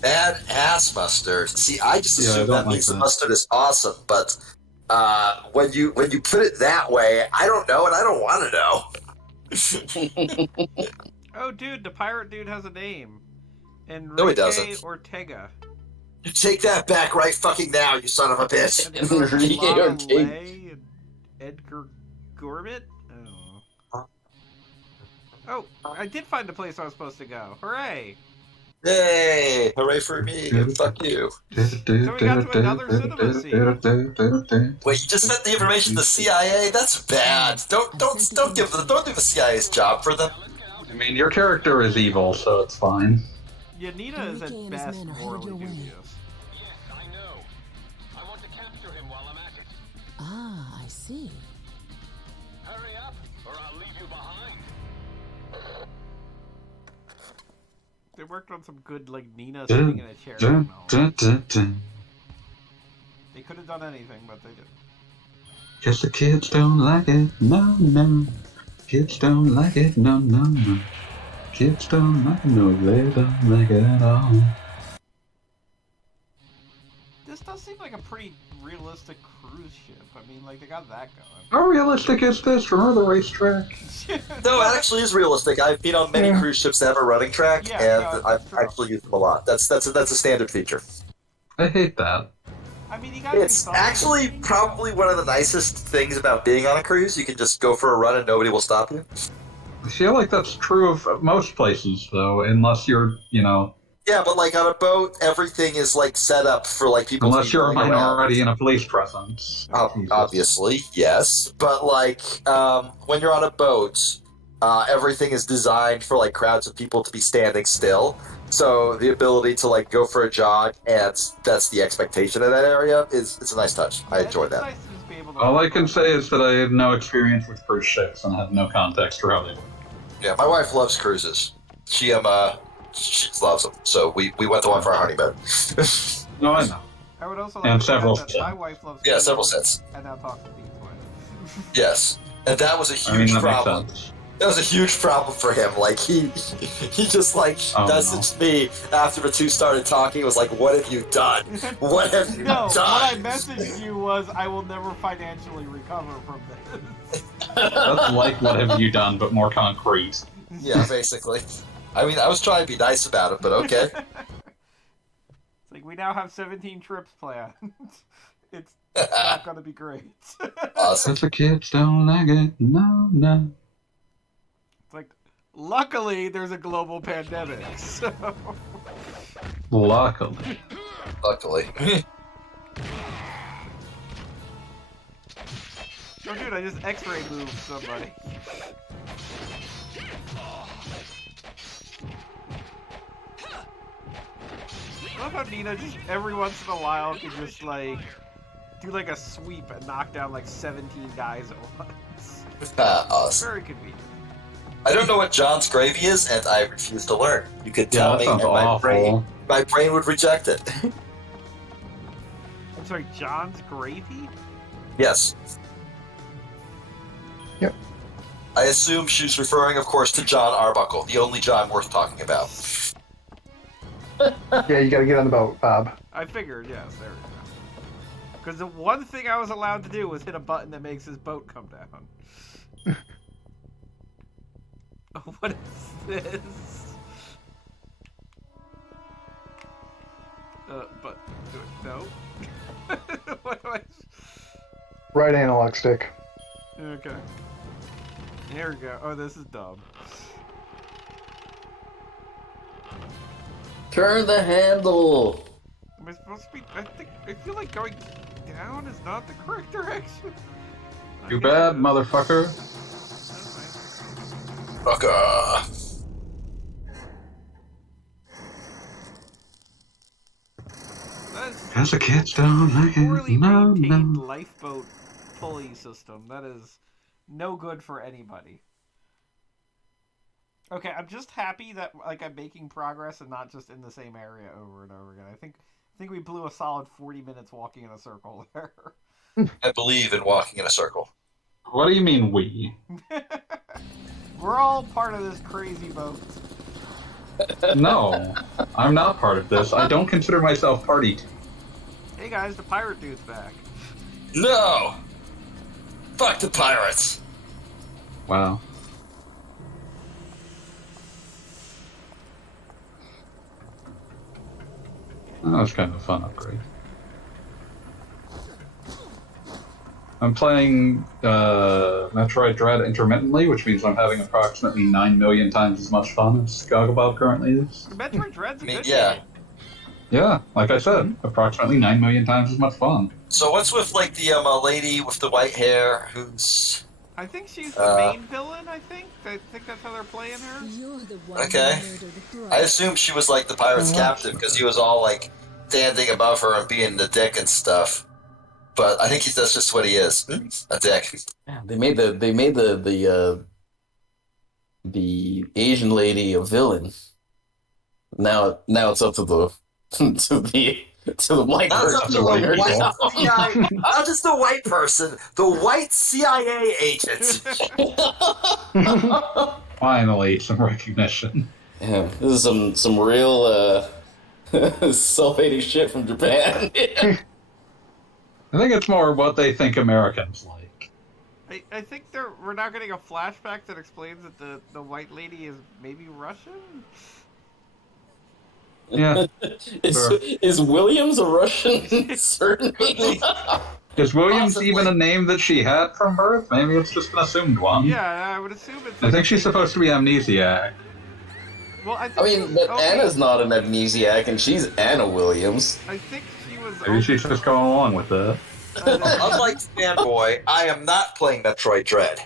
Bad ass mustard. See, I just Yeah, I assume don't that like means the that. mustard is awesome, but when you put it that way, I don't know, and I don't want to know. Oh, dude, the pirate dude has a name. Enrique No, he doesn't. Ortega. You take that back right fucking now, you son of a bitch. And then Enrique Lana Ortega. Lay and Edgar Gourmet? Oh, I did find the place I was supposed to go. Hooray! Yay! Hooray for me! And fuck you. So we got to another cinema scene. Wait, you just sent the information to the CIA? That's bad. Don't do the CIA's job for them. I mean, your character is evil, so it's fine. Yanita is at Enrique and his best men are headed morally your way. dubious. Yes, I know. I want to capture him while I'm at it. Ah, I see. Hurry up, or I'll leave you behind. They worked on some good, like, Nina sitting in a chair. and all. They could have done anything, but they didn't. Guess the kids don't like it, no, no. Kids don't like it, no, no, no. Kids don't like it, no, they don't like it at all. This does seem like a pretty realistic cruise ship. I mean, like, they got that going. How realistic is this? Remember the racetrack? No, it actually is realistic. I've been on many cruise ships that have a running track, Yeah, and no, I've that's true. actually used them a lot. That's a standard feature. I hate that. I mean, you gotta do It's something. actually probably one of the nicest things about being on a cruise. You can just go for a run and nobody will stop you. I feel like that's true of most places, though, unless you're, Yeah, but like on a boat, everything is like set up for like people. to unless be you're a going around. minority in a police presence. Jesus. Obviously, yes. But like when you're on a boat, everything is designed for like crowds of people to be standing still. So the ability to like go for a jog, and that's the expectation in that area, it's a nice touch. I enjoy It's that. nice to just be able little. All I can say is that I have no experience with cruise ships and have no context for how they work. Yeah, my wife loves cruises. She loves them. So we went to one for our honeymoon. No, I know. I would also And like to add several that sets. my wife loves. Yeah, cruises, several sets. And now talks to Dean's wife. Yes, and that was a I mean, huge that problem. makes sense. That was a huge problem for him. Like he just like Oh, messaged me after the two started talking. It was like, "What have you done? What have you No, done?" what I messaged you was, I will never financially recover from this. That's like what have you done, but more concrete. Yeah, basically. I mean, I was trying to be nice about it, but okay. It's like, we now have 17 trips planned. It's not gonna be great. Awesome. If the kids don't like it, no. It's like, luckily, there's a global pandemic, so... Luckily. Luckily. Oh, dude, I just X-ray moved somebody. I love how Nina just every once in a while can just like do like a sweep and knock down like 17 guys at once. Awesome. Very convenient. I don't know what John's gravy is, and I refuse to learn. You could Yeah, tell that me, sounds and awful. my brain would reject it. I'm sorry, John's gravy? Yes. Yep. I assume she's referring, of course, to John Arbuckle, the only John worth talking about. Yeah, you gotta get on the boat, Bob. I figured, yes, there we go. Because the one thing I was allowed to do was hit a button that makes his boat come down. What is this? But no. What do I? Right analog stick. Okay. Here we go. Oh, this is dumb. Turn the handle. Am I supposed to be? I feel like going down is not the correct direction. Too bad, motherfucker. Fucker. As the kids don't like Poorly it, maintained no. lifeboat pulley system. That is no good for anybody. Okay, I'm just happy that like I'm making progress and not just in the same area over and over again. I think we blew a solid 40 minutes walking in a circle there. I believe in walking in a circle. What do you mean we? We're all part of this crazy boat. No, I'm not part of this. I don't consider myself party to. Hey guys, the pirate dude's back. No! Fuck the pirates! Wow. That was kind of a fun upgrade. I'm playing Metroid Dread intermittently, which means I'm having approximately 9 million times as much fun as Gogglebob currently is. Metroid Dread's a good Yeah. game. Yeah, like I said, approximately 9 million times as much fun. So what's with, like, the lady with the white hair who's... I think she's the main villain, I think that's how they're playing her. You're the one Okay. who murdered the I bride. assume she was, like, the pirate's captain, because he was all, like, standing above her and being the dick and stuff. But I think that's just what he is. A dick. Yeah, they made the Asian lady a villain. Now it's up to the to the white Not person just to the bring her white down. CIA, not just the white person, the white CIA agent. Finally, some recognition. Yeah, this is some real self-hating shit from Japan. I think it's more what they think Americans like. I think we're now getting a flashback that explains that the white lady is maybe Russian? Yeah. Sure. Is Williams a Russian surname? Is Williams Possibly. even a name that she had from birth? Maybe it's just an assumed one. Yeah, I would assume it's... I think she's supposed to be amnesiac. Well, I think I mean, but okay, Anna's not an amnesiac, and she's Anna Williams. I think she was... Maybe she's just going along with it. Unlike Fanboy, I am not playing Metroid Dread.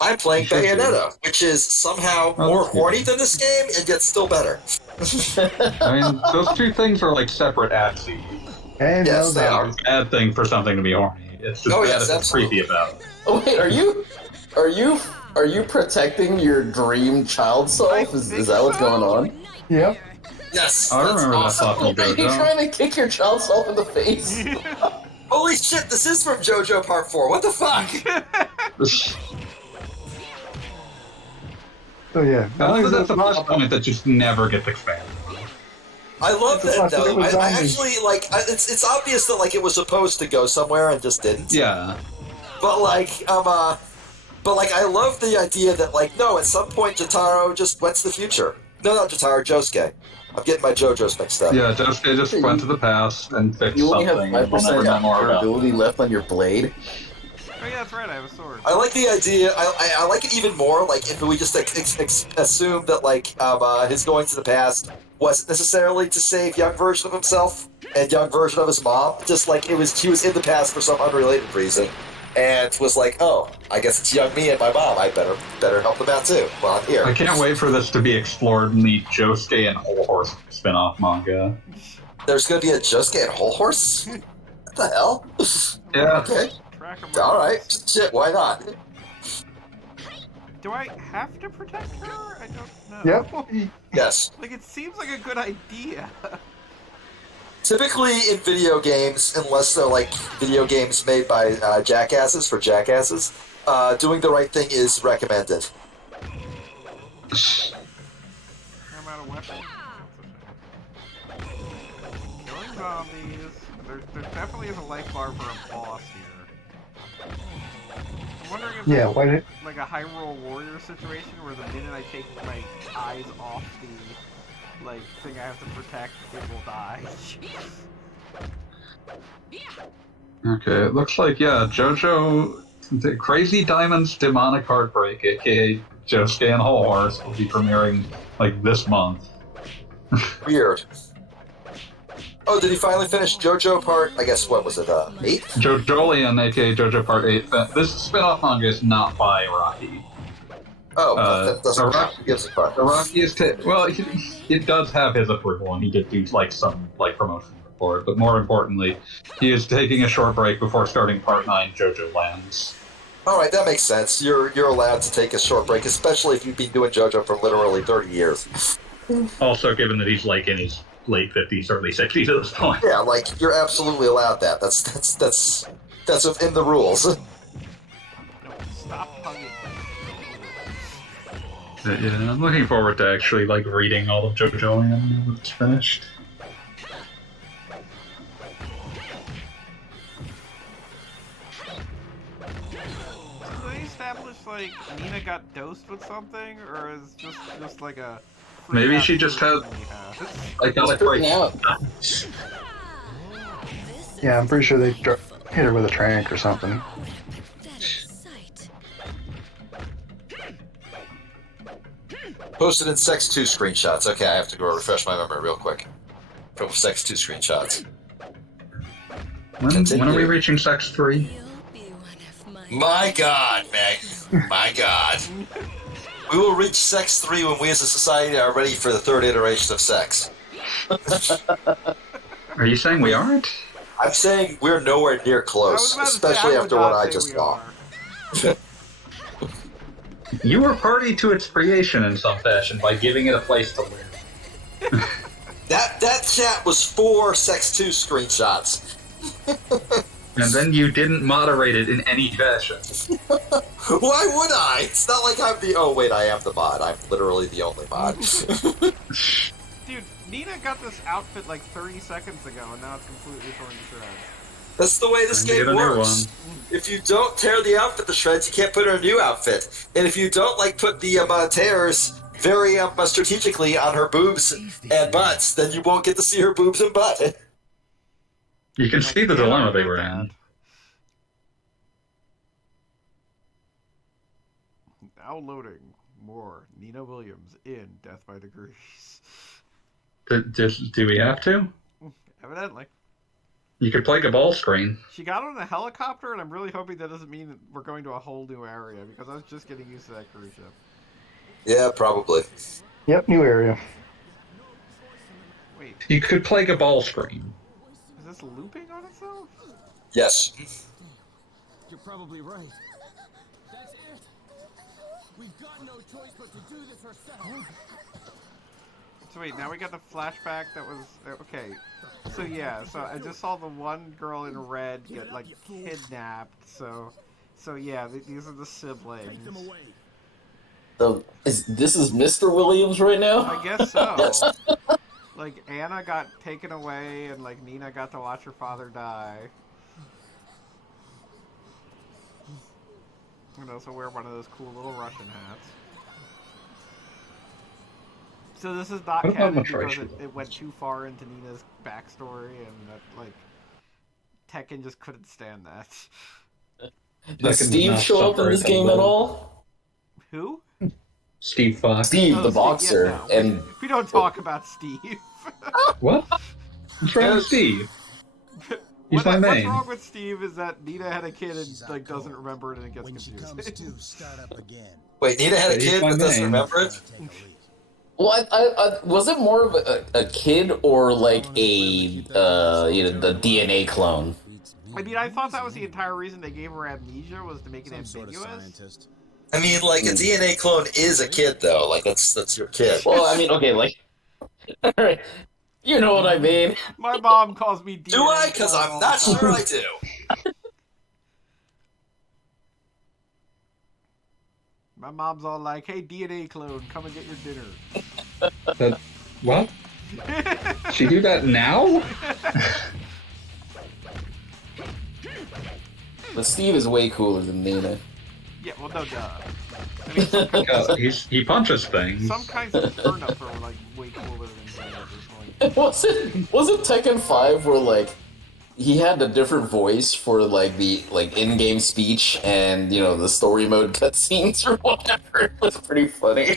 I'm playing Sure, sure. Bayonetta, which is somehow Oh, more that's horny good. than this game, and yet still better. I mean, those two things are like separate axes. And Yes, well they done. are. It's a bad thing for something to be horny. It's just Oh, bad yes, if it's absolutely. creepy about it. Oh wait, are you protecting your dream child self? Is that what's going on? Yep. Yes, I that's remember that awesome. plot from Are you JoJo. trying to kick your child self in the face? Holy shit, this is from JoJo Part 4. What the fuck? So yeah, I not only love is that it that's a lost, plot point that just never gets expanded. I love It's a that plus, but though. it was I zombies. actually like. It's obvious that like it was supposed to go somewhere and just didn't. Yeah. But I love the idea that like no, at some point Jotaro just went to the future. No, not Jotaro, Josuke. I'm getting my JoJos mixed up. Yeah, Josuke just went to the past and fixed You only have something, and we'll 5% never know more about it. durability left on your blade. Oh yeah, that's right. I have a sword. I like the idea. I like it even more. Like if we just assume that like his going to the past wasn't necessarily to save young version of himself and young version of his mom. Just like he was in the past for some unrelated reason, and was like, oh, I guess it's young me and my mom. I better help them out too. Well, I'm here. I can't wait for this to be explored in the Josuke and Whole Horse spin-off manga. There's gonna be a Josuke and Whole Horse. What the hell? Yeah. Okay. Track 'em All right. right. Shit. Why not? Do I have to protect her? I don't know. Yep. Yes. Like, it seems like a good idea. Typically in video games, unless they're like video games made by jackasses for jackasses, doing the right thing is recommended. I'm out of weapons. Killing zombies. There definitely is a life bar for a boss here. I'm wondering if Yeah, there's why did like a Hyrule Warrior situation where the minute I take my eyes off the like thing I have to protect, it will die. Okay, it looks like, yeah, JoJo, the Crazy Diamond's Demonic Heartbreak, aka Josuke and Whole Horse, will be premiering, like, this month. Weird. Oh, did he finally finish JoJo part? I guess what was it? 8? JoJolian, aka JoJo Part 8. This spin-off manga is not by Araki. Oh, that doesn't Araki, count. Gives a fuck. Araki is well, it does have his approval, and he did do like some like promotion for it. But more importantly, he is taking a short break before starting Part 9 JoJo Lands. All right, that makes sense. You're allowed to take a short break, especially if you've been doing JoJo for literally 30 years. Also, given that he's like in his late 50s, early 60s at this point. Yeah, like you're absolutely allowed that. That's within the rules. No, stop hugging. But yeah, I'm looking forward to actually like reading all of JoJolian when it's finished. Did they establish like Nina got dosed with something, or is just like a Maybe she just had like a break. Out. Yeah, I'm pretty sure they hit her with a trank or something. Posted in Sex 2 screenshots. Okay, I have to go refresh my memory real quick. From Sex 2 screenshots. When are we reaching Sex 3? My god, Meg. My god. We will reach Sex 3 when we as a society are ready for the third iteration of sex. Are you saying we aren't? I'm saying we're nowhere near close, especially after what I just saw. You were party to its creation in some fashion by giving it a place to live. That chat was 4 Sex 2 screenshots. And then you didn't moderate it in any fashion. Why would I? It's not like I'm the... Oh, wait, I am the mod. I'm literally the only mod. Dude, Nina got this outfit like 30 seconds ago, and now it's completely torn to shreds. That's the way this Trying to game get a new works. If you don't tear the outfit to shreds, you can't put her in a new outfit. And if you don't like put the tears very strategically on her boobs and butts, then you won't get to see her boobs and butt. You can see the dilemma they were in. Now loading more Nina Williams in Death by Degrees. Do we have to? Evidently. You could play a ball screen. She got on a helicopter, and I'm really hoping that doesn't mean that we're going to a whole new area, because I was just getting used to that cruise ship. Yeah, probably. Yep, new area. Wait, You could play a ball screen. is this looping on itself? Yes. you're probably right. That's it. We've got no choice but to do this ourselves. So wait, now we got the flashback that was okay. So yeah, so I just saw the one girl in red get like kidnapped. So yeah, these are the siblings. Take them away. So this is Mr. Williams right now? I guess so. Like Anna got taken away, and like Nina got to watch her father die. And also wear one of those cool little Russian hats. So this is not What about canon Matryoshka? because it went too far into Nina's backstory, and that like Tekken just couldn't stand that. Does Steve show up in this game at all? Who? Steve Fox. Steve, Oh, the Steve, boxer, yeah, no, and we don't talk about Steve. What? What's wrong with Steve? He's my What's main. wrong with Steve is that Nina had a kid and like doesn't remember it and it gets When she confusing. comes to, start up again. Wait, Nina had a He's kid my that doesn't main. remember it? Take a leak. well, I was it more of a kid or like a the DNA clone? I mean, I thought that was the entire reason they gave her amnesia was to make it Some sort of ambiguous. scientist. I mean, like, a DNA clone is a kid, though. Like, that's your kid. Well, I mean, okay, like, alright, you know what I mean. My mom calls me DNA. Do I? Because clone I'm all not the time. sure I do. My mom's all like, "Hey, DNA clone, come and get your dinner." That, what? She do that now? But Steve is way cooler than Nina. Yeah, well, no duh. I mean, some, He punches things. some kinds of turnip are like way cooler than Nina at this point. Was it Tekken 5 where like he had a different voice for like the like in-game speech and the story mode cutscenes or whatever? It was pretty funny.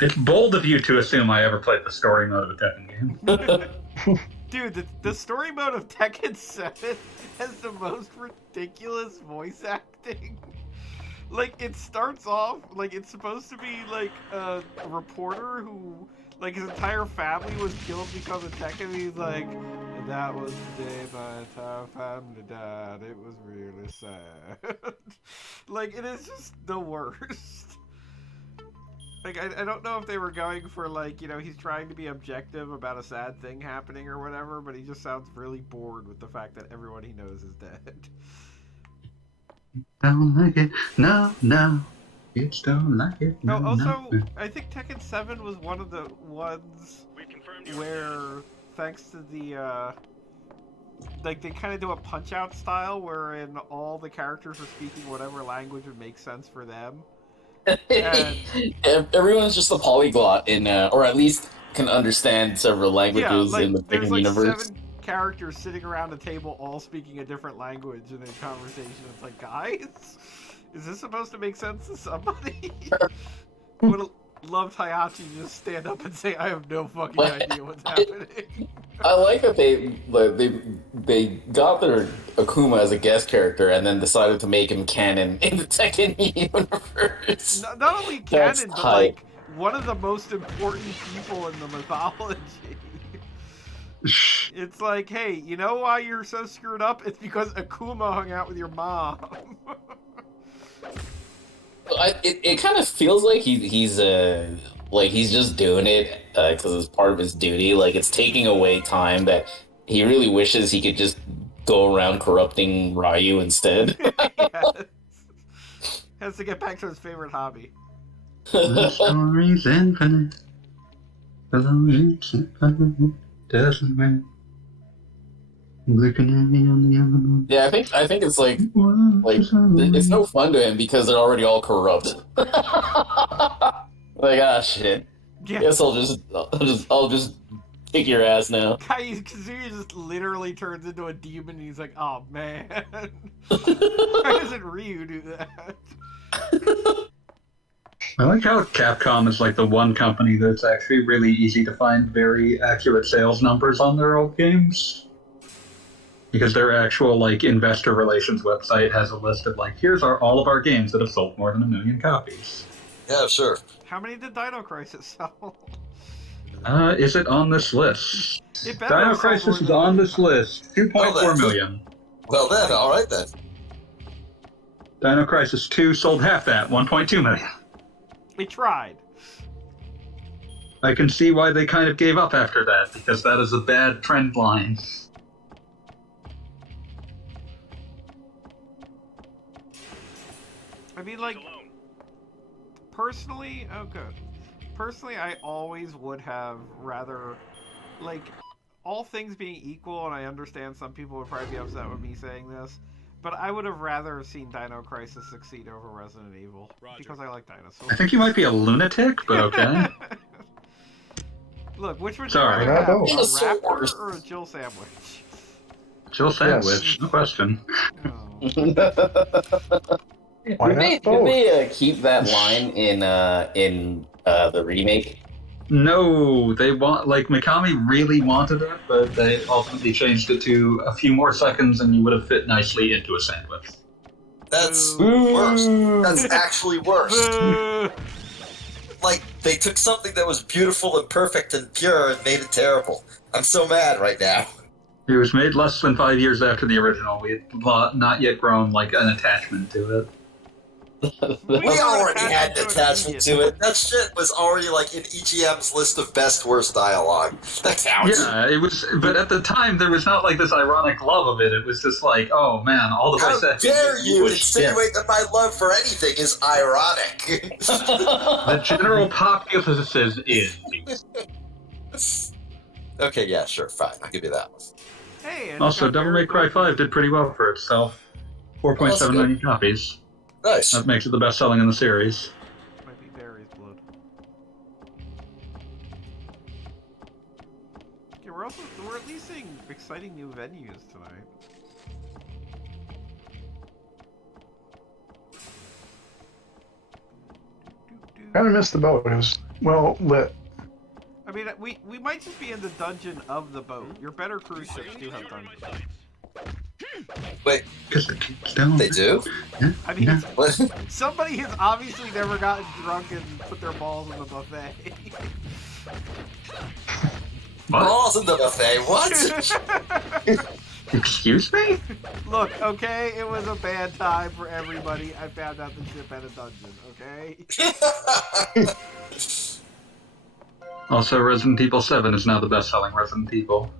It's bold of you to assume I ever played the story mode of a Tekken game. Dude, the story mode of Tekken 7 has the most ridiculous voice acting. Like, it starts off, like, it's supposed to be, like, a reporter who, like, his entire family was killed because of Tekken. He's like, and that was the day my entire family died. It was really sad. Like, it is just the worst. Like, I don't know if they were going for, like, he's trying to be objective about a sad thing happening or whatever, but he just sounds really bored with the fact that everyone he knows is dead. Don't like it. No. It's don't like it. No, Oh, also, no. I think Tekken 7 was one of the ones where, thanks to the, like, they kind of do a Punch-Out style, wherein all the characters are speaking whatever language would make sense for them. Everyone's just a polyglot or at least can understand several languages in the there's Tekken like universe. 7 characters sitting around a table all speaking a different language in a conversation. It's like, guys, is this supposed to make sense to somebody? Would love Hayachi to just stand up and say, I have no fucking idea what's happening. I like that they got their Akuma as a guest character and then decided to make him canon in the Tekken universe. Not only That's canon, but hype. like one of the most important people in the mythology. It's like, hey, you know why you're so screwed up? It's because Akuma hung out with your mom. It kind of feels like he's just doing it because it's part of his duty. Like it's taking away time that he really wishes he could just go around corrupting Ryu instead. Yes. Has to get back to his favorite hobby. The story's infinite. Although it's infinite, doesn't matter. Looking at me on the other one. Yeah, I think it's like it's no fun to him because they're already all corrupt. Like shit. Yeah. Guess I'll just kick your ass now. Kazuya just literally turns into a demon and he's like, oh man. Why doesn't Ryu do that? I like how Capcom is like the one company that's actually really easy to find very accurate sales numbers on their old games. Because their actual like investor relations website has a list of like, here's all of our games that have sold more than 1 million copies. Yeah, sure. How many did Dino Crisis sell? Is it on this list? It better Dino have sold Crisis more is than on 1 this list. 2.4 Oh, million. Well then, all right then. Dino Crisis 2 sold half that, 1.2 million. We tried. I can see why they kind of gave up after that, because that is a bad trend line. I mean, like, personally, oh good. Personally, I always would have rather, like, all things being equal, and I understand some people would probably be upset with me saying this, but I would have rather seen Dino Crisis succeed over Resident Evil, because I like dinosaurs. I think you might be a lunatic, but okay. Look, which would you Sorry. rather have, a Dinosaurs. raptor or a Jill sandwich? Jill Sandwich, no question. Oh. Why Did not they both? keep that line in the remake? No, they want, like, Mikami really wanted it, but they ultimately changed it to a few more seconds and you would have fit nicely into a sandwich. That's Boo. worse. That's actually worse. Boo. Like, they took something that was beautiful and perfect and pure and made it terrible. I'm so mad right now. It was made less than 5 years after the original. We had not yet grown, like, an attachment to it. We already had an attachment to it. That shit was already, like, in EGM's list of best worst dialogue. That counts. Yeah, it was, but at the time there was not like this ironic love of it. It was just like, oh man, all the How voice acting dare you was insinuate that my love for anything is ironic? shit. The general populace is. Okay, yeah, sure, fine. I'll give you that one. Hey, and Also, got Devil Barry May Cry Blue. 5 did pretty well for itself. Well, that's 4.7 good. million copies. Nice. That makes it the best selling in the series. Might be Barry's blood. Okay, we're at least seeing exciting new venues tonight. Kind of missed the boat. It was well lit. I mean, we might just be in the dungeon of the boat. Your better cruise ships do have dungeons. Wait, Because the kids don't. they do? I mean, Yeah. What? somebody has obviously never gotten drunk and put their balls in the buffet. What? Balls in the buffet, what? Excuse me? Look, okay, it was a bad time for everybody. I found out the ship had a dungeon, okay? Also, Resident Evil 7 is now the best selling Resident Evil.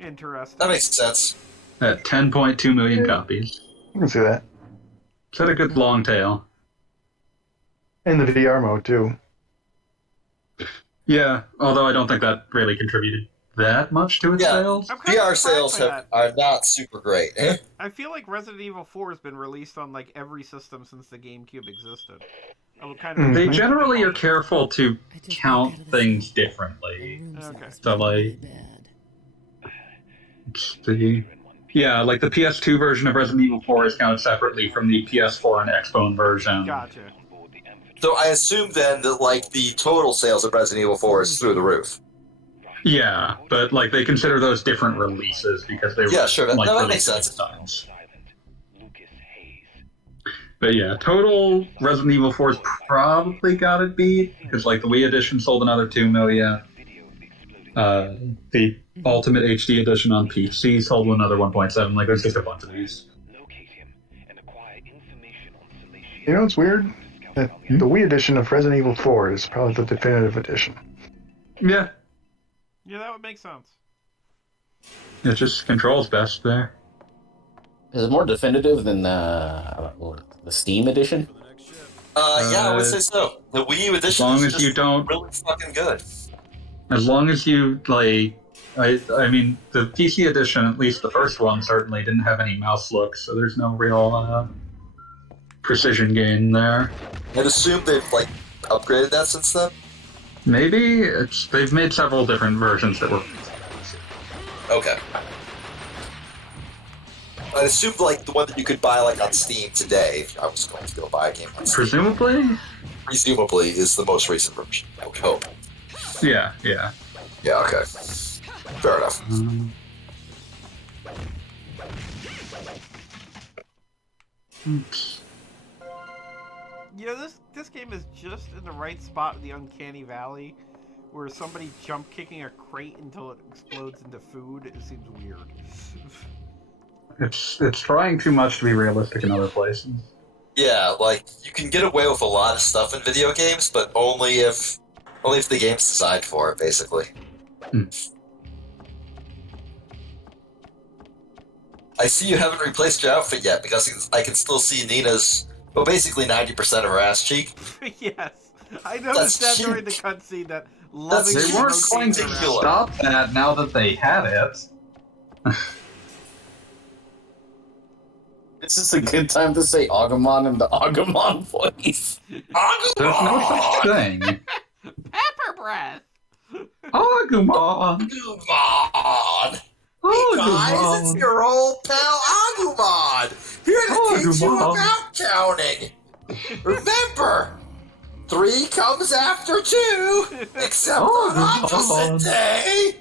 Interesting. That makes sense. At 10.2 million copies. You can see that It's had a good long tail. in the VR mode too. Yeah, although I don't think that really contributed that much to its Yeah. sales. I'm kind of VR surprised sales by that. are not super great. I feel like Resident Evil 4 has been released on like every system since the GameCube existed. I would kind of They expect generally it are to careful to I just count broke out of the things cell. differently. My room Okay. sounds So, really like- bad. Yeah, like the PS2 version of Resident Evil 4 is counted separately from the PS4 and Xbone version. Gotcha. So I assume then that like the total sales of Resident Evil 4 is through the roof. Yeah, but like they consider those different releases because they were Yeah, sure. like No, that released makes at sense. times. But yeah, total Resident Evil 4's probably got it beat because like the Wii edition sold another 2 million. The Ultimate HD edition on PC sold another 1.7. Like there's just a bunch of these. You know what's weird? That the Wii edition of Resident Evil 4 is probably the definitive edition. Yeah, Yeah, that would make sense. it just controls best there. Is it more definitive than the Steam edition? Yeah, I would say so. The Wii U edition long is as just you don't- really fucking good. As long as you like, I mean, the PC edition, at least the first one, certainly didn't have any mouse looks, so there's no real precision gain there. I'd assume they've like upgraded that since then. Maybe they've made several different versions that were. Okay. I'd assume like the one that you could buy like on Steam today. If I was going to go buy a game on Steam, Presumably, is the most recent version. I would hope. yeah. Yeah. Okay. Fair enough. Oops. You know, this game is just in the right spot in the uncanny valley where somebody jump kicking a crate until it explodes into food. It seems weird. It's trying too much to be realistic in other places. Yeah, like you can get away with a lot of stuff in video games, but only if the game's designed for it, basically. Hmm. I see you haven't replaced your outfit yet because I can still see Nina's, well, basically 90% of her ass cheek. Yes, I noticed that during the cute. cutscene that That's They lovingly weren't cute. going to rotated around. stop that now that they had it. This is a good time to say Agumon in the Agumon voice. There's no such thing. Pepper breath. Agumon! Agumon! Hey guys, it's Agumon! your old pal Agumon! Here to teach you Agumon. about counting! Remember, 3 comes after 2, except on opposite day!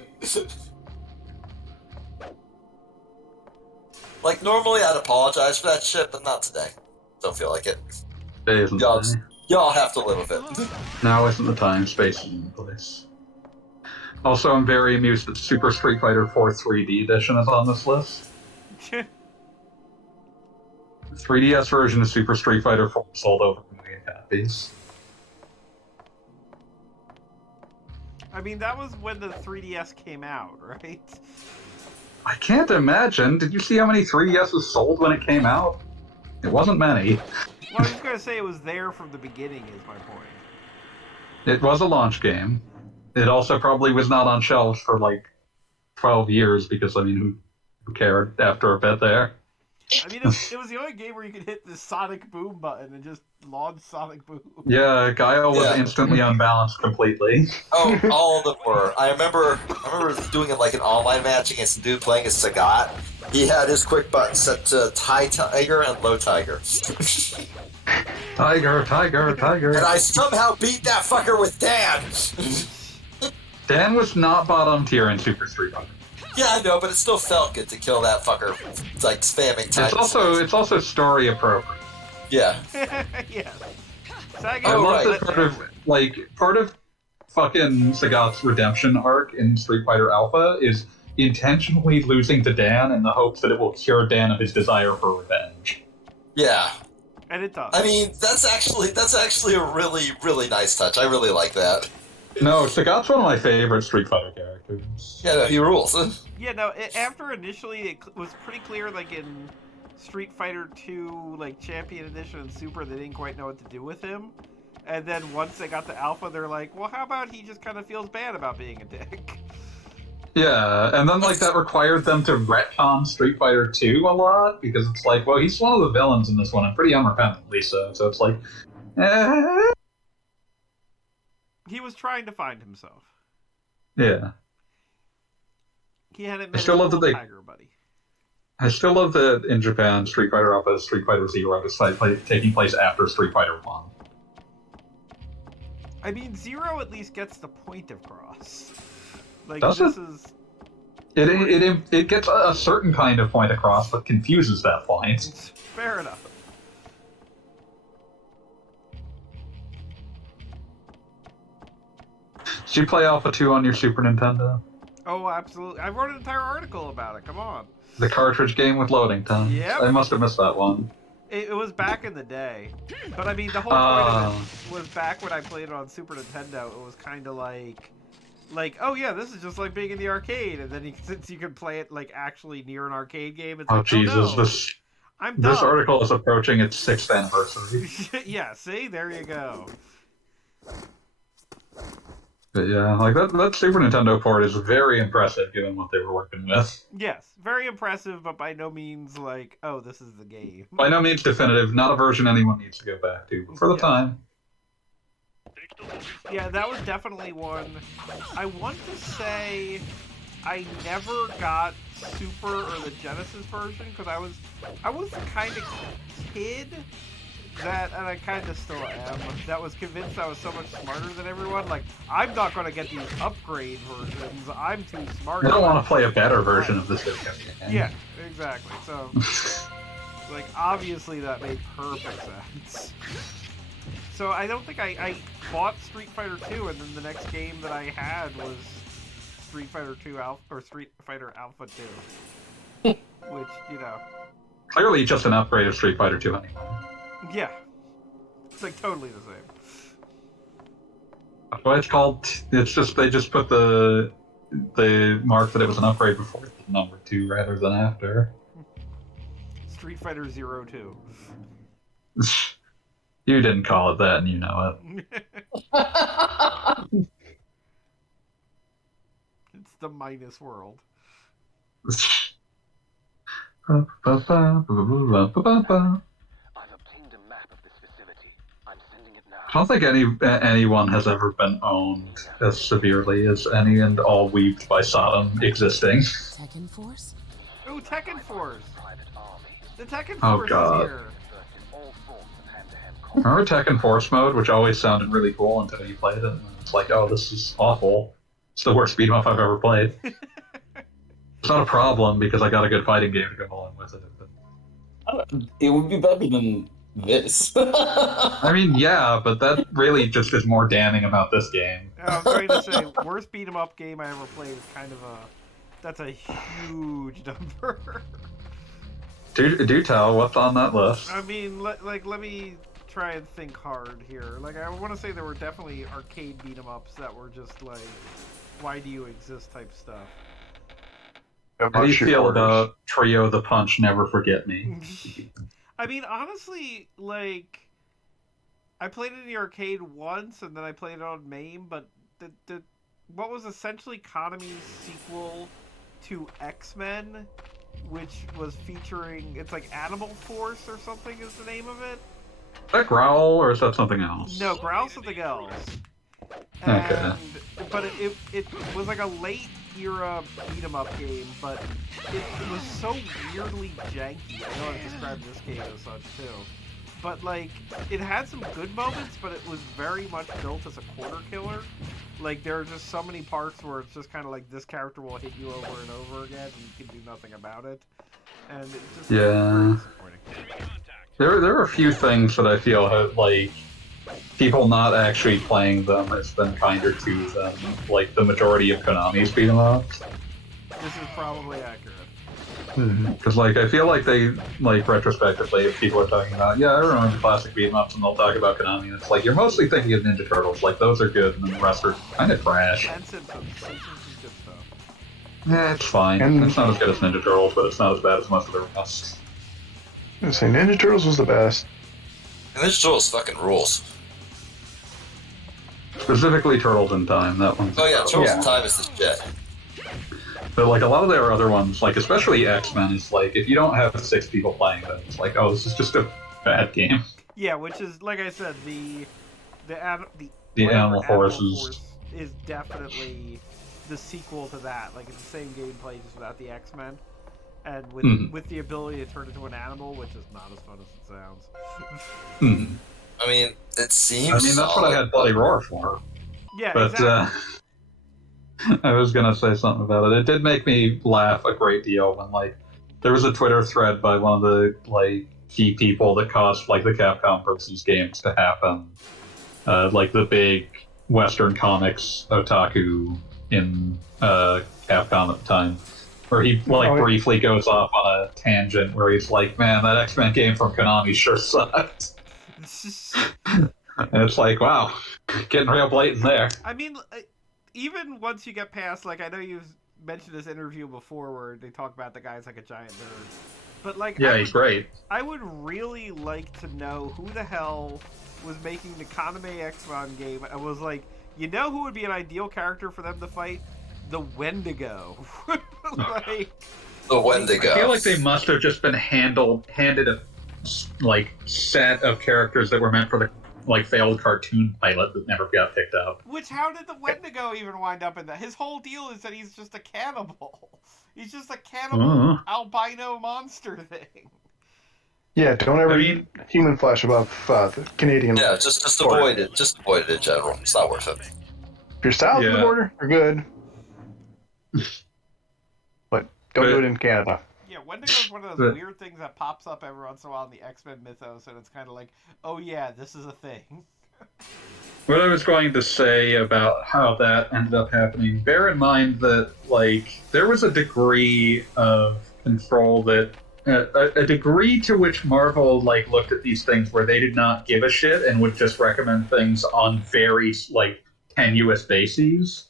Like, normally I'd apologize for that shit, but not today. Don't feel like it. Isn't Y'all have to live with it. Now isn't the time, space isn't the place. Also, I'm very amused that Super Street Fighter 4 3D Edition is on this list. 3DS version of Super Street Fighter 4 sold over 1 million copies. I mean, that was when the 3DS came out, right? I can't imagine. Did you see how many 3DSs sold when it came out? It wasn't many. Well, I was just gonna say it was there from the beginning, is my point. It was a launch game. It also probably was not on shelves for like 12 years because, I mean, who cared after a bit there? I mean, it was the only game where you could hit the Sonic Boom button and just launch Sonic Boom. Yeah, Guile was Yeah. instantly unbalanced completely. Oh, all of them were. I remember doing it like an online match against a dude playing as Sagat. He had his quick button set to High Tiger and Low Tiger. Tiger, tiger, tiger. And I somehow beat that fucker with Dan! Dan was not bottom tier in Super Street Fighter. Yeah, I know, but it still felt good to kill that fucker, like, spamming Tiger. It's also story appropriate. Yeah. Yes. I love that part of fucking Sagat's redemption arc in Street Fighter Alpha is intentionally losing to Dan in the hopes that it will cure Dan of his desire for revenge. Yeah. And it does. I mean, that's actually a really, really nice touch. I really like that. No, Sagat's one of my favorite Street Fighter characters. Yeah, no, he rules. Yeah, no, after initially it was pretty clear, like in Street Fighter 2, like Champion Edition and Super, they didn't quite know what to do with him. And then once they got to Alpha, they're like, well, how about he just kind of feels bad about being a dick? Yeah, and then like that required them to retcon Street Fighter 2 a lot, because it's like, well, he's one of the villains in this one, and pretty unrepentantly so it's like, He was trying to find himself. yeah. He hadn't I met still his love that little they- tiger buddy. I still love that in Japan, Street Fighter Alpha is Street Fighter Zero, despite taking place after Street Fighter 1. I mean, Zero at least gets the point across. Like, Does this it? is... It gets a certain kind of point across, but confuses that point. Fair enough. Did you play Alpha 2 on your Super Nintendo? Oh, absolutely. I wrote an entire article about it. Come on. The cartridge game with loading times. Yep. I must have missed that one. It was back in the day. But I mean, the whole point of it was back when I played it on Super Nintendo. It was kind of like, oh yeah, this is just like being in the arcade. And then since you can play it like actually near an arcade game, it's Oh like, Jesus, oh, no, this done. article is approaching its 6th anniversary. Yeah, see? There you go. But yeah, like that Super Nintendo port is very impressive given what they were working with. Yes, very impressive, but by no means like, oh, this is the game. By no means definitive, not a version anyone needs to go back to, but for the Yeah. time. Yeah, that was definitely one. I want to say I never got Super or the Genesis version because I was the kind of kid that, and I kind of still am, that was convinced I was so much smarter than everyone. Like, I'm not going to get these upgrade versions. I'm too smart. I don't want to play a better version of this video game. Yeah, exactly. So, like, obviously that made perfect sense. So I don't think I bought Street Fighter 2, and then the next game that I had was Street Fighter 2 Alpha, or Street Fighter Alpha 2. Which, you know. Clearly just an upgrade of Street Fighter 2 anyway. Yeah. It's like totally the same. That's why it's called. It's just they just put the mark that it was an upgrade before the number 2 rather than after. Street Fighter 02. You didn't call it that, and you know It's the minus world. it. I've obtained a map of this facility. I'm sending it now. I don't think anyone has ever been owned as severely as any and all weaved by Sodom existing. Tekken Force? Ooh, Tekken Force! Private army. The Tekken Oh, Force God. is here. Versed in all forms of hand-to-hand combat. Remember Tekken Force mode, which always sounded really cool until you played it, and it's like, oh, this is awful. It's the worst beat 'em up I've ever played. It's not a problem because I got a good fighting game to go along with it. But... It would be better than this. I mean, yeah, but that really just is more damning about this game. I was going to say, worst beat 'em up game I ever played is kind of that's a huge number. Do tell what's on that list. I mean, let me try and think hard here. Like, I want to say there were definitely arcade beat 'em ups that were just like, why do you exist type stuff. How do you feel about Trio the Punch Never Forget Me? I mean, honestly, like, I played it in the arcade once, and then I played it on MAME, but the what was essentially Konami's sequel to X-Men, which was featuring, it's like Animal Force or something is the name of it? Is that Growl, or is that something else? No, Growl's something else. Okay. And, but it was like a late era beat 'em up game, but it was so weirdly janky. I know I've described this game as such too. But like, it had some good moments, but it was very much built as a quarter killer. Like, there are just so many parts where it's just kind of like this character will hit you over and over again, and you can do nothing about it. And it just Yeah. disappointing. There are a few things that I feel have, like, people not actually playing them has been kinder to them. Like, the majority of Konami's beat 'em ups. This is probably accurate. Because, like, I feel like they, like, retrospectively, if people are talking about, yeah, I remember classic beat 'em ups, and they'll talk about Konami, and it's like, you're mostly thinking of Ninja Turtles. Like, those are good, and the rest are kind of trash. And Simpsons. Simpsons is good stuff. Yeah, it's fine. And- It's not as good as Ninja Turtles, but it's not as bad as most of the rest. I was saying Ninja Turtles was the best. And Ninja Turtles fucking rules. Specifically Turtles in Time, that one's Oh yeah, Turtles Yeah. in Time is the shit. But, like, a lot of their other ones, like, especially X-Men, is like, if you don't have 6 people playing it, it's like, oh, this is just a bad game. Yeah, which is, like I said, the The whatever Animal Force is definitely the sequel to that. Like, it's the same gameplay, just without the X-Men, and with the ability to turn into an animal, which is not as fun as it sounds. I mean, it seems. I mean, that's what I had Bloody Roar for. Yeah, But, exactly. I was gonna say something about it. It did make me laugh a great deal when, like, there was a Twitter thread by one of the, like, key people that caused, like, the Capcom versus games to happen. Like, the big Western comics otaku in Capcom at the time. Where he, like, briefly goes off on a tangent where he's like, man, that X-Men game from Konami sure sucked. And it's like, wow, getting real blatant there. I mean, even once you get past, like, I know you've mentioned this interview before where they talk about the guy's like a giant nerd. But, like, Yeah, he's great. I would really like to know who the hell was making the Kaname X-Mon game and was like, you know who would be an ideal character for them to fight? The Wendigo. Like, The Wendigo. I feel like they must have just been handed a, like, set of characters that were meant for the, like, failed cartoon pilot that never got picked up. which, how did the Wendigo even wind up in that? His whole deal is that he's just a cannibal. He's just a cannibal albino monster thing. Yeah, don't ever I eat mean- human flesh above the Canadian. Yeah, just avoid it. Just avoid it in general. It's not worth it. If you're south of the Yeah. border, you're good. But don't do it in Canada. Yeah, Wendigo's one of those weird things that pops up every once in a while in the X-Men mythos, and it's kind of like, oh yeah, this is a thing. What I was going to say about how that ended up happening, bear in mind that, like, there was a degree of control that a degree to which Marvel like looked at these things where they did not give a shit and would just recommend things on very like tenuous bases.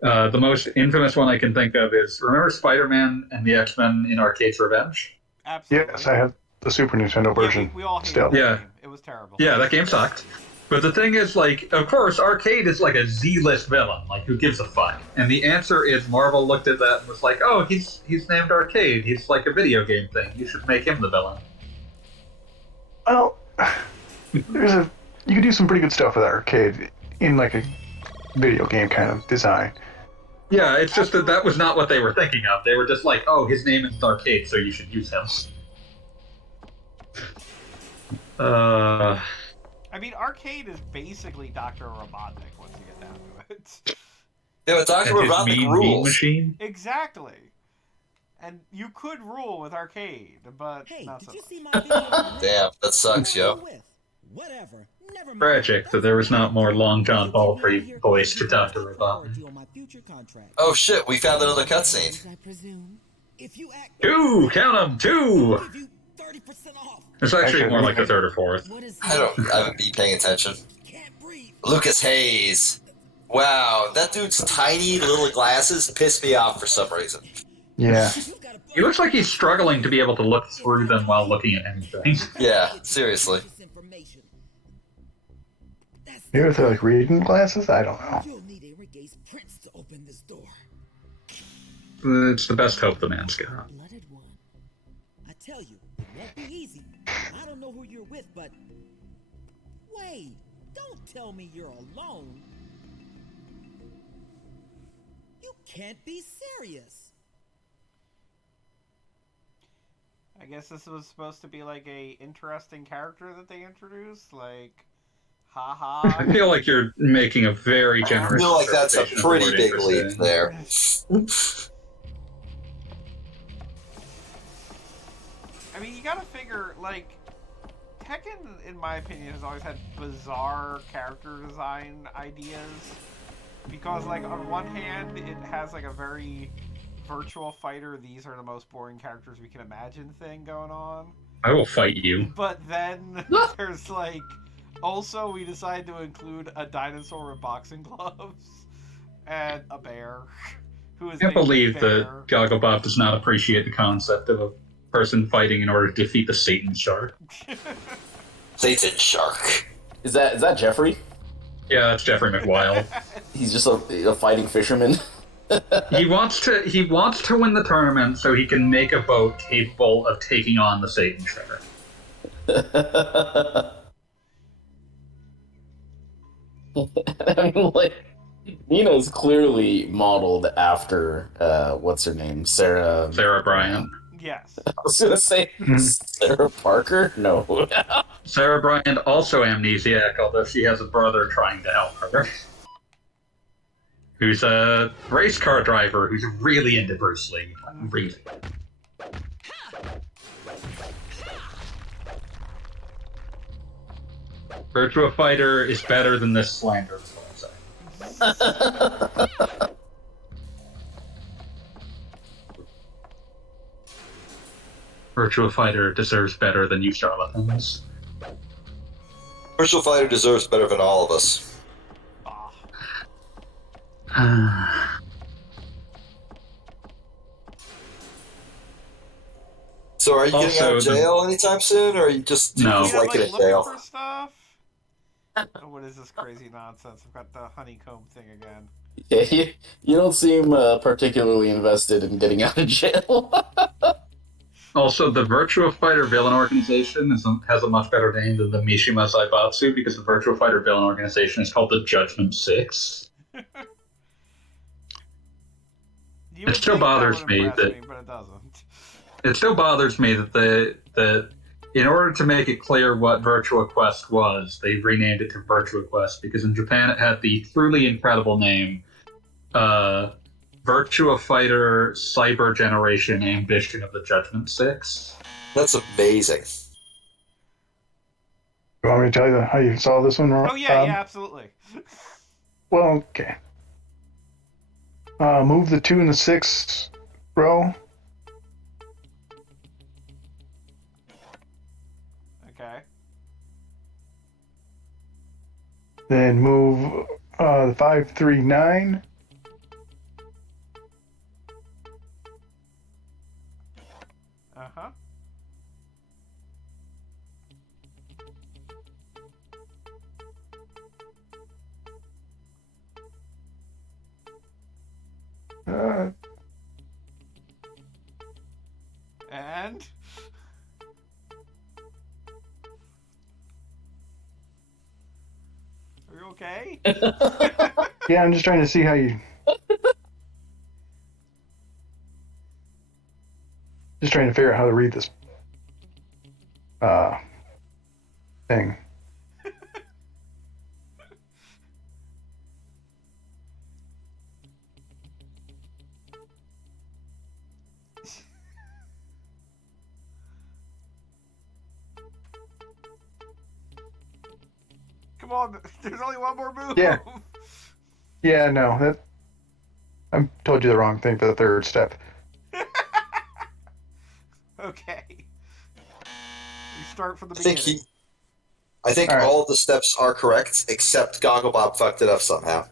The most infamous one I can think of is remember Spider-Man and the X-Men in Arcade's Revenge? Absolutely. Yes, I have the Super Nintendo version. Yeah, we all hated still. that Yeah. game. It was terrible. Yeah, that game sucked. But the thing is, like, of course, Arcade is like a Z-list villain. Like, who gives a fuck? And the answer is Marvel looked at that and was like, oh, he's named Arcade. He's like a video game thing. You should make him the villain. Well, you could do some pretty good stuff with Arcade in like a video game kind of design. Yeah, it's just that was not what they were thinking of. They were just like, oh, his name is Arcade, so you should use him. I mean, Arcade is basically Dr. Robotnik once you get down to it. Yeah, but Dr. and his Robotnik mean rules. machine. Exactly. And you could rule with Arcade, but Hey, not did so you much. see my video? Damn, that sucks, yo. Whatever. Never mind. Tragic that there was not more Long John Baldry voice to Dr. Robotnik. On my future contract. Oh shit, we found another cutscene. I presume. If you act, 2! Count them! 2! I'll give you 30% off. It's actually more like the third or fourth. What is I haven't been paying attention. Can't breathe. Lucas Hayes. Wow, that dude's tiny little glasses piss me off for some reason. Yeah. You've got to He looks like he's struggling to be able to look through them while looking at anything. Yeah, seriously. information. That's Maybe if they're like reading glasses? I don't know. You'll need Enrique's prince to open this door. It's the best hope the man's got. Blooded one. I tell you, it won't be easy. I don't know who you're with, but wait, don't tell me you're alone. You can't be serious. I guess this was supposed to be like a interesting character that they introduced, like, haha. I feel like you're making a very I generous. feel like that's a interpretation of the pretty word big leap interesting. there. I mean, you gotta figure, like, Tekken, in my opinion, has always had bizarre character design ideas. Because, like, on one hand, it has, like, a very virtual fighter, these are the most boring characters we can imagine thing going on. I will fight you. But then there's, like, also we decided to include a dinosaur with boxing gloves and a bear. Who is I can't named believe Bear. that Gogglebop does not appreciate the concept of a person fighting in order to defeat the Satan Shark. Satan Shark. Is that Jeffrey? Yeah, that's Jeffrey McWild. He's just a fighting fisherman. He wants to win the tournament so he can make a boat capable of taking on the Satan Shark. I mean, like, Nina's clearly modeled after what's her name, Sarah. Sarah Bryant. Yes. I was gonna say Sarah Parker. No. Sarah Bryant also amnesiac, although she has a brother trying to help her. Who's a race car driver who's really into Bruce Lee. Really. Virtua Fighter is better than this slander, is what I'm saying. Virtua Fighter deserves better than you charlatans. Virtual Fighter deserves better than all of us. So are you getting Also, out of jail anytime soon, or are you just No. just Yeah, like it in looking jail? for stuff. Oh, what is this crazy nonsense? I've got the honeycomb thing again. Yeah, you don't seem particularly invested in getting out of jail. Also, the Virtua Fighter villain organization has a much better name than the Mishima Zaibatsu because the Virtua Fighter villain organization is called the Judgment Six. You It would still think bothers would me impress that- me, but it doesn't. It still bothers me that in order to make it clear what Virtua Quest was, they renamed it to Virtua Quest because in Japan it had the truly incredible name Virtua Fighter Cyber Generation Ambition of the Judgment Six. That's amazing. You want me to tell you how you saw this one, Rob? Oh yeah, yeah, absolutely. Well, okay. Move the 2 and the 6 row. Then move the 539. Uh-huh. And are you okay? Yeah, I'm just trying to see how you. Just trying to figure out how to read this thing. Come on, there's only one more move. Yeah. Yeah, no, that I told you the wrong thing for the third step. Okay. We start from the I think beginning. I think All right. all of the steps are correct, except Gogglebob fucked it up somehow.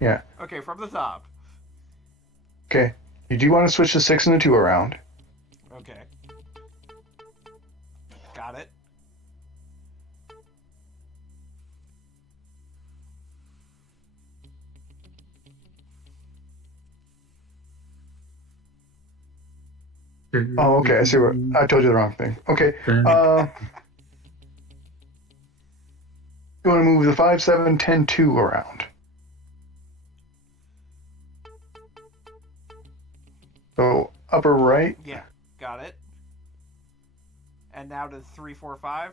Yeah. Okay, from the top. Okay. You do want to switch the 6 and the 2 around. Okay. Got it. Oh, okay. I see what I told you the wrong thing. Okay. You want to move the 5, 7, 10, 2 around. So upper right. Yeah, got it. And now to 3, 4, 5.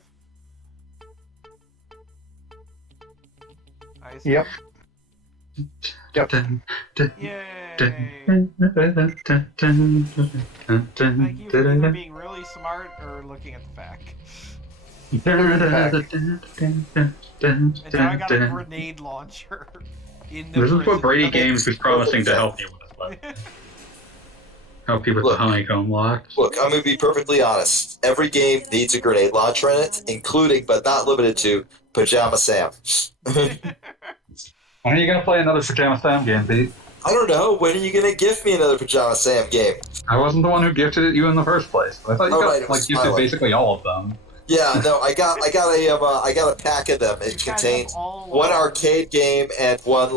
I assume. Yep. Yep. Yay! Thank you for either being really smart or looking at the fact. And now I got a grenade launcher in the This is prison. what Brady Games was promising to help you with. Help you with the Look. honeycomb locks. Look, I'm going to be perfectly honest. Every game needs a grenade launcher in it, including but not limited to Pajama Sam. When are you gonna play another Pajama Sam game, Pete? I don't know. When are you going to give me another Pajama Sam game? I wasn't the one who gifted it you in the first place. I thought you Oh, got right, it was gifted Tyler. basically all of them. Yeah, no, I got a pack of them. It You guys contained have all one along- arcade game and one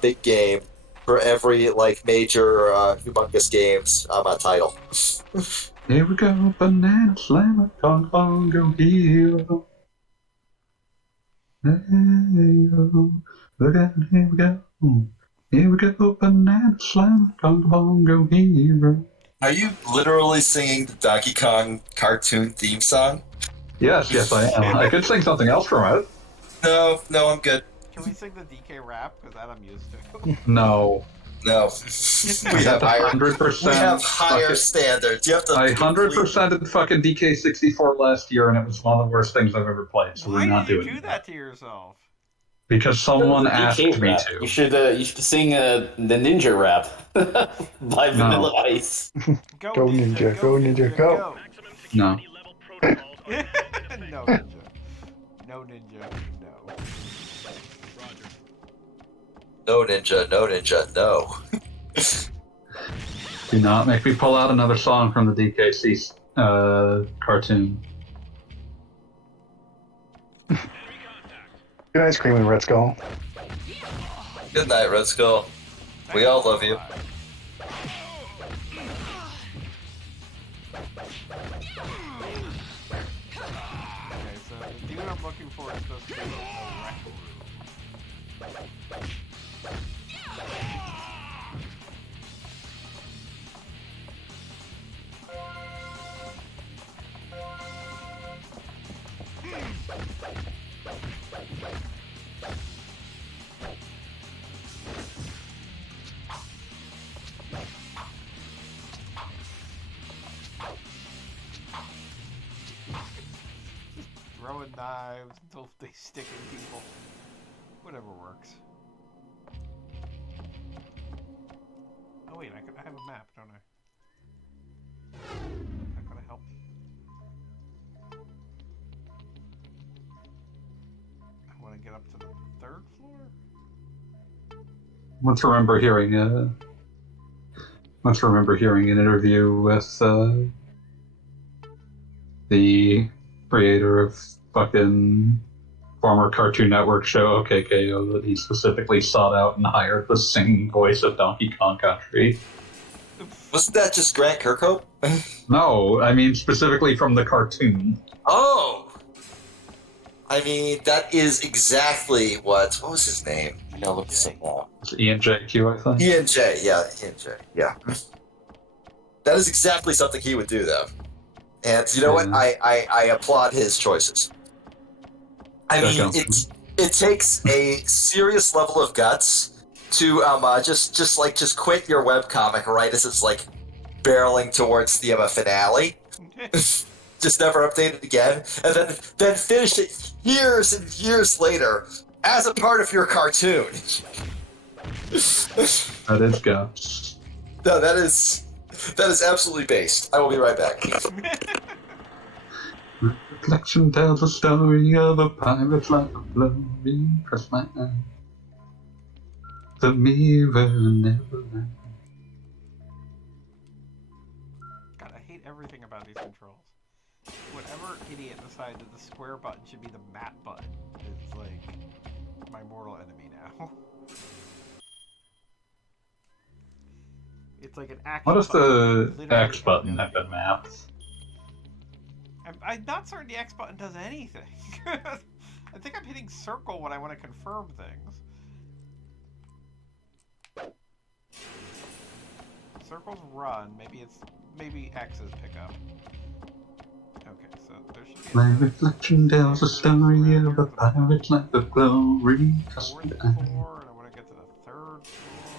big game for every major humongous games title. Here we go, banana slammer, Kong Bongo hero. Hey, yo. Look out, here we go. Here we go, banana slammer, Kong Bongo hero. Are you literally singing the Donkey Kong cartoon theme song? Yes, I am. I could sing something else from it. No, I'm good. Can we sing the DK rap? Because that I'm used to. No. No, we have higher. 100%. We have higher standards. You have to. I 100%ed fucking DK64 last year, and it was one of the worst things I've ever played. So Why we're not did you doing do that to yourself? Because someone The asked DK me rap. to. You should sing the Ninja rap by Vanilla Ice. Go ninja, go ninja, go. No. No ninja. No ninja. No. No ninja, no. Do not make me pull out another song from the DKC cartoon. Good ice cream and Red Skull. Good night, Red Skull. We all love you. Okay, so the dude I'm looking for is supposed to be a rectal. Throwing knives until they stick in people. Whatever works. Oh wait, I have a map, don't I? Is that gonna help? once remember hearing an interview with the creator of fucking former Cartoon Network show OKKO that he specifically sought out and hired the singing voice of Donkey Kong Country. Wasn't that just Grant Kirkhope? No, I mean specifically from the cartoon. Oh! I mean, that is exactly what was his name? I gotta look this up now. It's Ian JQ, I think. Ian J, yeah. That is exactly something he would do, though. And you know what? I applaud his choices. I mean, it takes a serious level of guts to just quit your webcomic right as it's like barreling towards the finale. Just never update it again, and then finish it years and years later as a part of your cartoon. That is guts. No, that is absolutely based. I will be right back. Reflection tells the story of a pirate like a flowing across my eye. The mirror never lies. God, I hate everything about these controls. Whatever idiot decided that the square button should be the map button is like my mortal enemy now. It's like an action. What if the button X button had been mapped? I'm not certain the X button does anything. I think I'm hitting circle when I want to confirm things. Circles run. Maybe X's pick up. Okay, so there should be. My reflection tells the story of a pirate like a glory across Fourth my eye. floor, and I want to get to the third floor.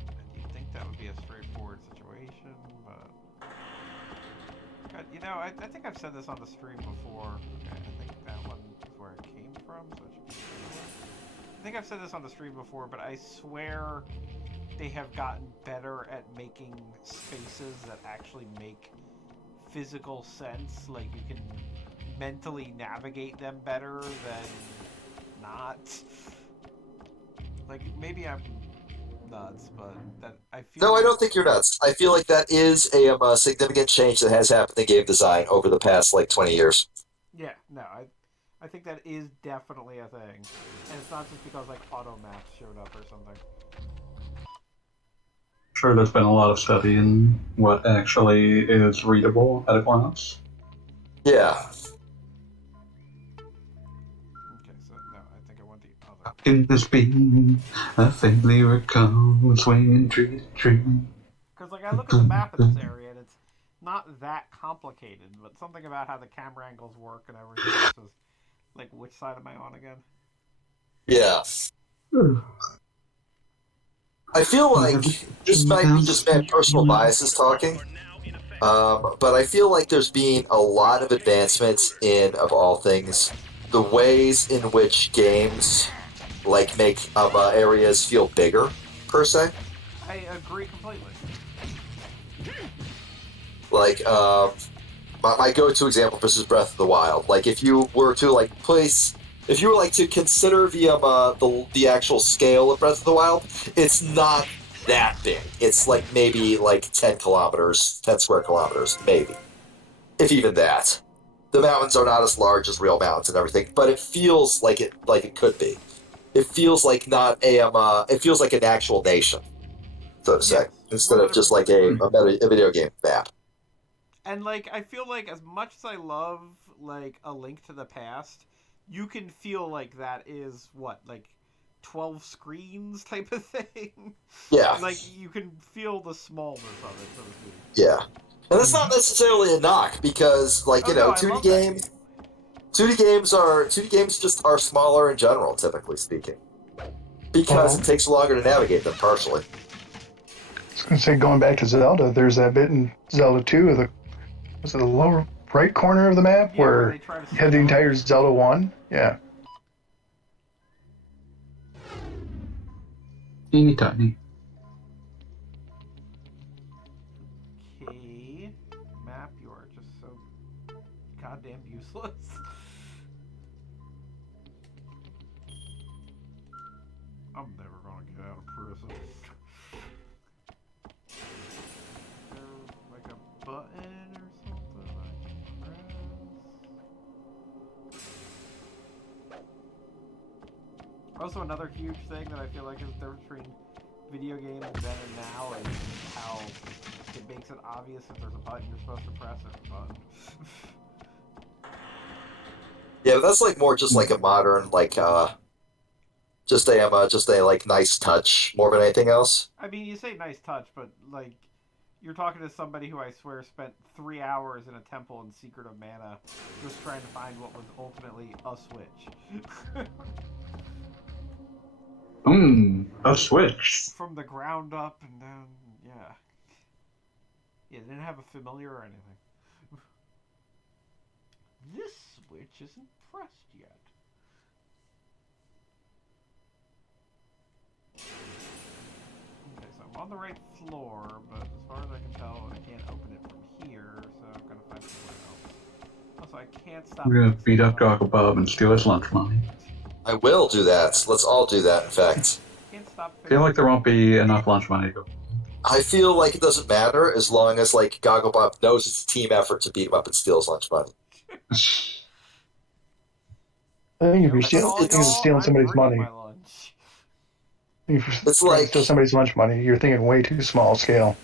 And you'd think that would be a straightforward situation, but God, you know, I think I've said this on the stream before. Okay, I think that one is where it came from, so it should be similar. I think I've said this on the stream before, but I swear they have gotten better at making spaces that actually make physical sense. Like, you can mentally navigate them better than not. Like, maybe I'm nuts, but that I feel. No, I don't think you're nuts. I feel like that is a significant change that has happened in game design over the past 20 years. Yeah, no, I think that is definitely a thing, and it's not just because auto maps showed up or something. Sure, there's been a lot of study in what actually is readable at a glance. Yeah. Okay, so no, I think I want the other. In this beam, a faintly recall swinging tree to tree. Because I look at the map of this area, and it's not that complicated, but something about how the camera angles work and everything is which side am I on again? Yeah. I feel like this might be just bad personal biases talking, but I feel like there's been a lot of advancements in, of all things, the ways in which games make areas feel bigger, per se. I agree completely. My go-to example for this is Breath of the Wild. If you were to to consider the actual scale of Breath of the Wild, it's not that big. It's maybe 10 kilometers, 10 square kilometers, maybe, if even that. The mountains are not as large as real mountains and everything, but it feels like it could be. It feels like it feels like an actual nation, so to say, instead of just a video game map. And I feel like as much as I love A Link to the Past, you can feel like that is 12 screens type of thing. Yeah. You can feel the smallness of it, so to speak. Yeah. And that's not necessarily a knock because 2D games just are smaller in general, typically speaking. Because it takes longer to navigate them partially. I was going to say, going back to Zelda, there's that bit in Zelda 2 was it the lower right corner of the map where you had the entire Zelda 1? Yeah. Teeny tiny. Okay. Map, you are just so goddamn useless. Also, another huge thing that I feel like is the difference between video games then and now is how it makes it obvious if there's a button you're supposed to press or a button. Yeah, but that's like more just like a modern just a like nice touch more than anything else. I mean, you say nice touch, but like you're talking to somebody who I swear spent 3 hours in a temple in Secret of Mana just trying to find what was ultimately a switch. A switch. From the ground up and down, yeah. Yeah, they didn't have a familiar or anything. This switch isn't pressed yet. Okay, so I'm on the right floor, but as far as I can tell, I can't open it from here, so I'm gonna find somewhere else. Also, I can't stop. We're gonna beat up Goggle Bob and steal his lunch money. I will do that. Let's all do that, in fact. Can't stop. I feel like there won't be enough lunch money to go. I feel like it doesn't matter as long as like Gogglebop knows it's a team effort to beat him up and steal his lunch money. I think if you're stealing somebody's money, It's like steal somebody's lunch money, you're thinking way too small scale.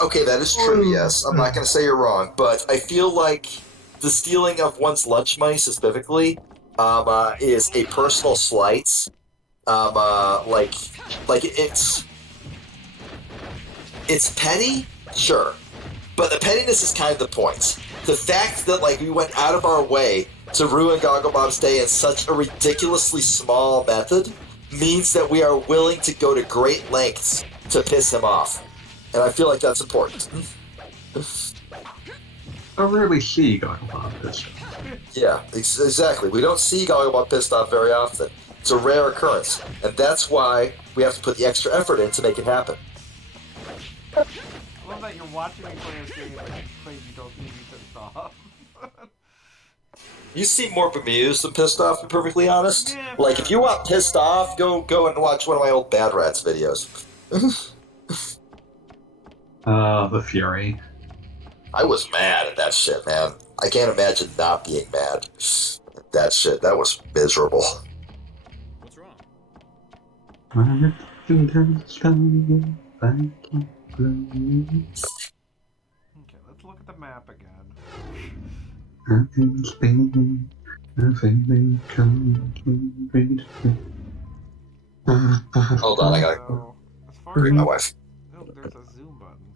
okay, that is true, yes. I'm not gonna say you're wrong, but I feel like the stealing of one's lunch money specifically is a personal slight. Like it's petty, sure, but the pettiness is kind of the point. The fact that like we went out of our way to ruin Gogglebob's day in such a ridiculously small method means that we are willing to go to great lengths to piss him off, and I feel like that's important. I rarely see Goggle Bob pissed off. Yeah, exactly. We don't see Gogglebop pissed off very often. It's a rare occurrence, and that's why we have to put the extra effort in to make it happen. I love that you're watching me play this game and you claim you don't see me pissed off. You seem more bemused than pissed off, to be perfectly honest. Yeah, Like, if you want pissed off, go and watch one of my old Bad Rats videos. The fury. I was mad at that shit, man. I can't imagine not being mad at that shit. That was miserable. What's wrong? Okay, let's look at the map again. Hold on, I gotta So, as far greet as my wife. oh, there's a zoom button.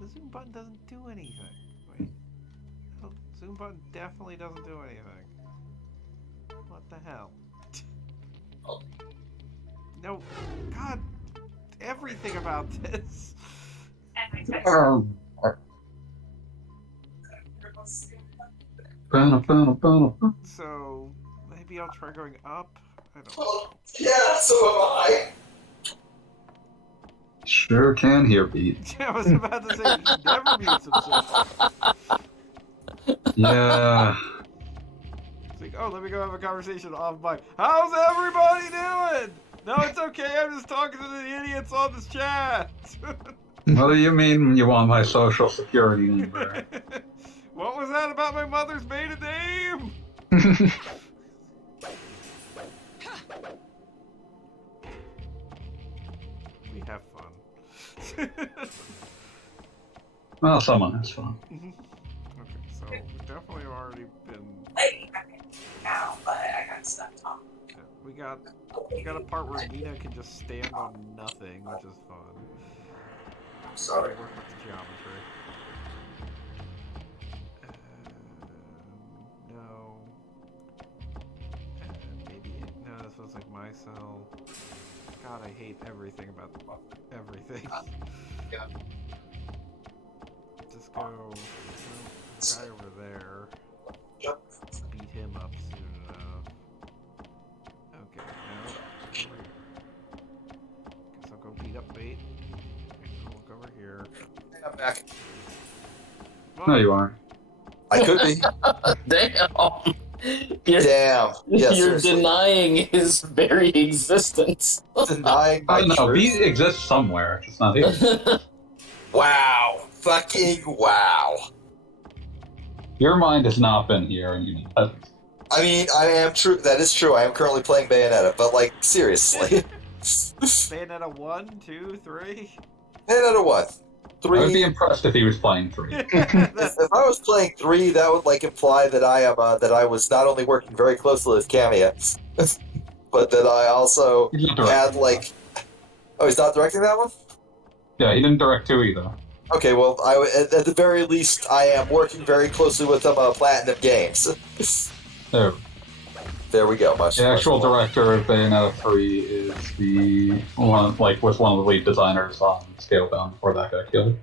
The zoom button doesn't do anything. Wait. The zoom button definitely doesn't do anything. What the hell? Oh. No. God. Everything about this. So, maybe I'll try going up? I don't know. Yeah, so am I. Sure can hear beat. I was about to say, he never mutes himself. Yeah. It's like, oh, let me go have a conversation off mic. How's everybody doing? No, it's okay. I'm just talking to the idiots on this chat. What do you mean you want my social security number? What was that about my mother's maiden name? We have fun. Well, someone has fun. Okay, so we've definitely already been. Now, but I got stuck on. We got a part where Nina can just stand on nothing, which is fun. Sorry. Work with the geometry. No. Maybe no. This was like my cell. God, I hate everything about everything. Yeah. Just go. Guy over there. Beat him up soon enough. Okay, now over here. Guess I'll go beat up bait. I'll look over here. I'm back. No, you aren't. I could be. Damn. You're, Damn. Yeah, you're seriously. denying his very existence. Denying my Oh no, truth. beat exists somewhere. It's not here. Wow. Fucking wow. Your mind has not been here, and you know that. I mean, I am true. That is true. I am currently playing Bayonetta, but like seriously, Bayonetta 1, 2, 3? Bayonetta 1, I would be 3. impressed if he was playing 3. If I was playing 3, that would like imply that I was not only working very closely with Camia, but that I also He's not had directing like. Oh, he's not directing that one. Yeah, he didn't direct 2 either. Okay, well, at the very least, I am working very closely with Platinum Games. There. There we go. The actual director of Bayonetta 3 is the one, like, was one of the lead designers on Scalebound before that got killed.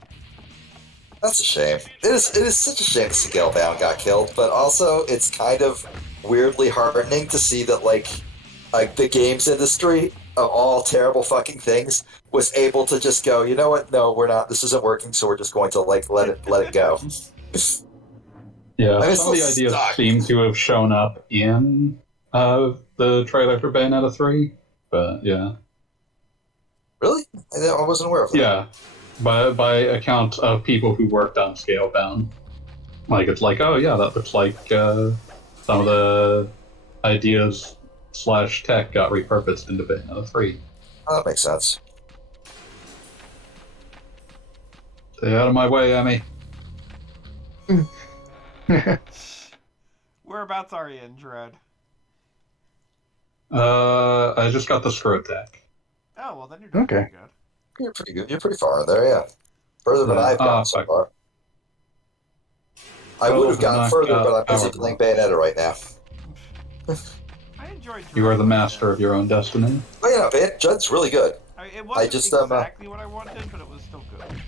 That's a shame. It is such a shame that Scalebound got killed, but also it's kind of weirdly heartening to see that like the games industry of all terrible fucking things was able to just go, you know what? No, we're not. This isn't working, so we're just going to like let it go. Yeah, I mean, some of the it's ideas stuck. seem to have shown up in the trailer for Bayonetta 3, but yeah. Really? I wasn't aware of that. Yeah, by account of people who worked on Scalebound. Like, it's like, oh yeah, that looks like some of the ideas / tech got repurposed into Bayonetta 3. Oh, that makes sense. Stay out of my way, Emmy. Whereabouts are you in Dread? I just got the screw attack. Oh, well, then you're doing Okay. pretty good. You're pretty good. You're pretty far in there, yeah. Further than I've gotten so fuck. far. I would have gotten knocked further, out but I'm busy Power playing Glove. Bayonetta right now. I enjoyed Dread. You are the master of your own destiny. But yeah, Judd's really good. It wasn't just, exactly what I wanted, but it was still good.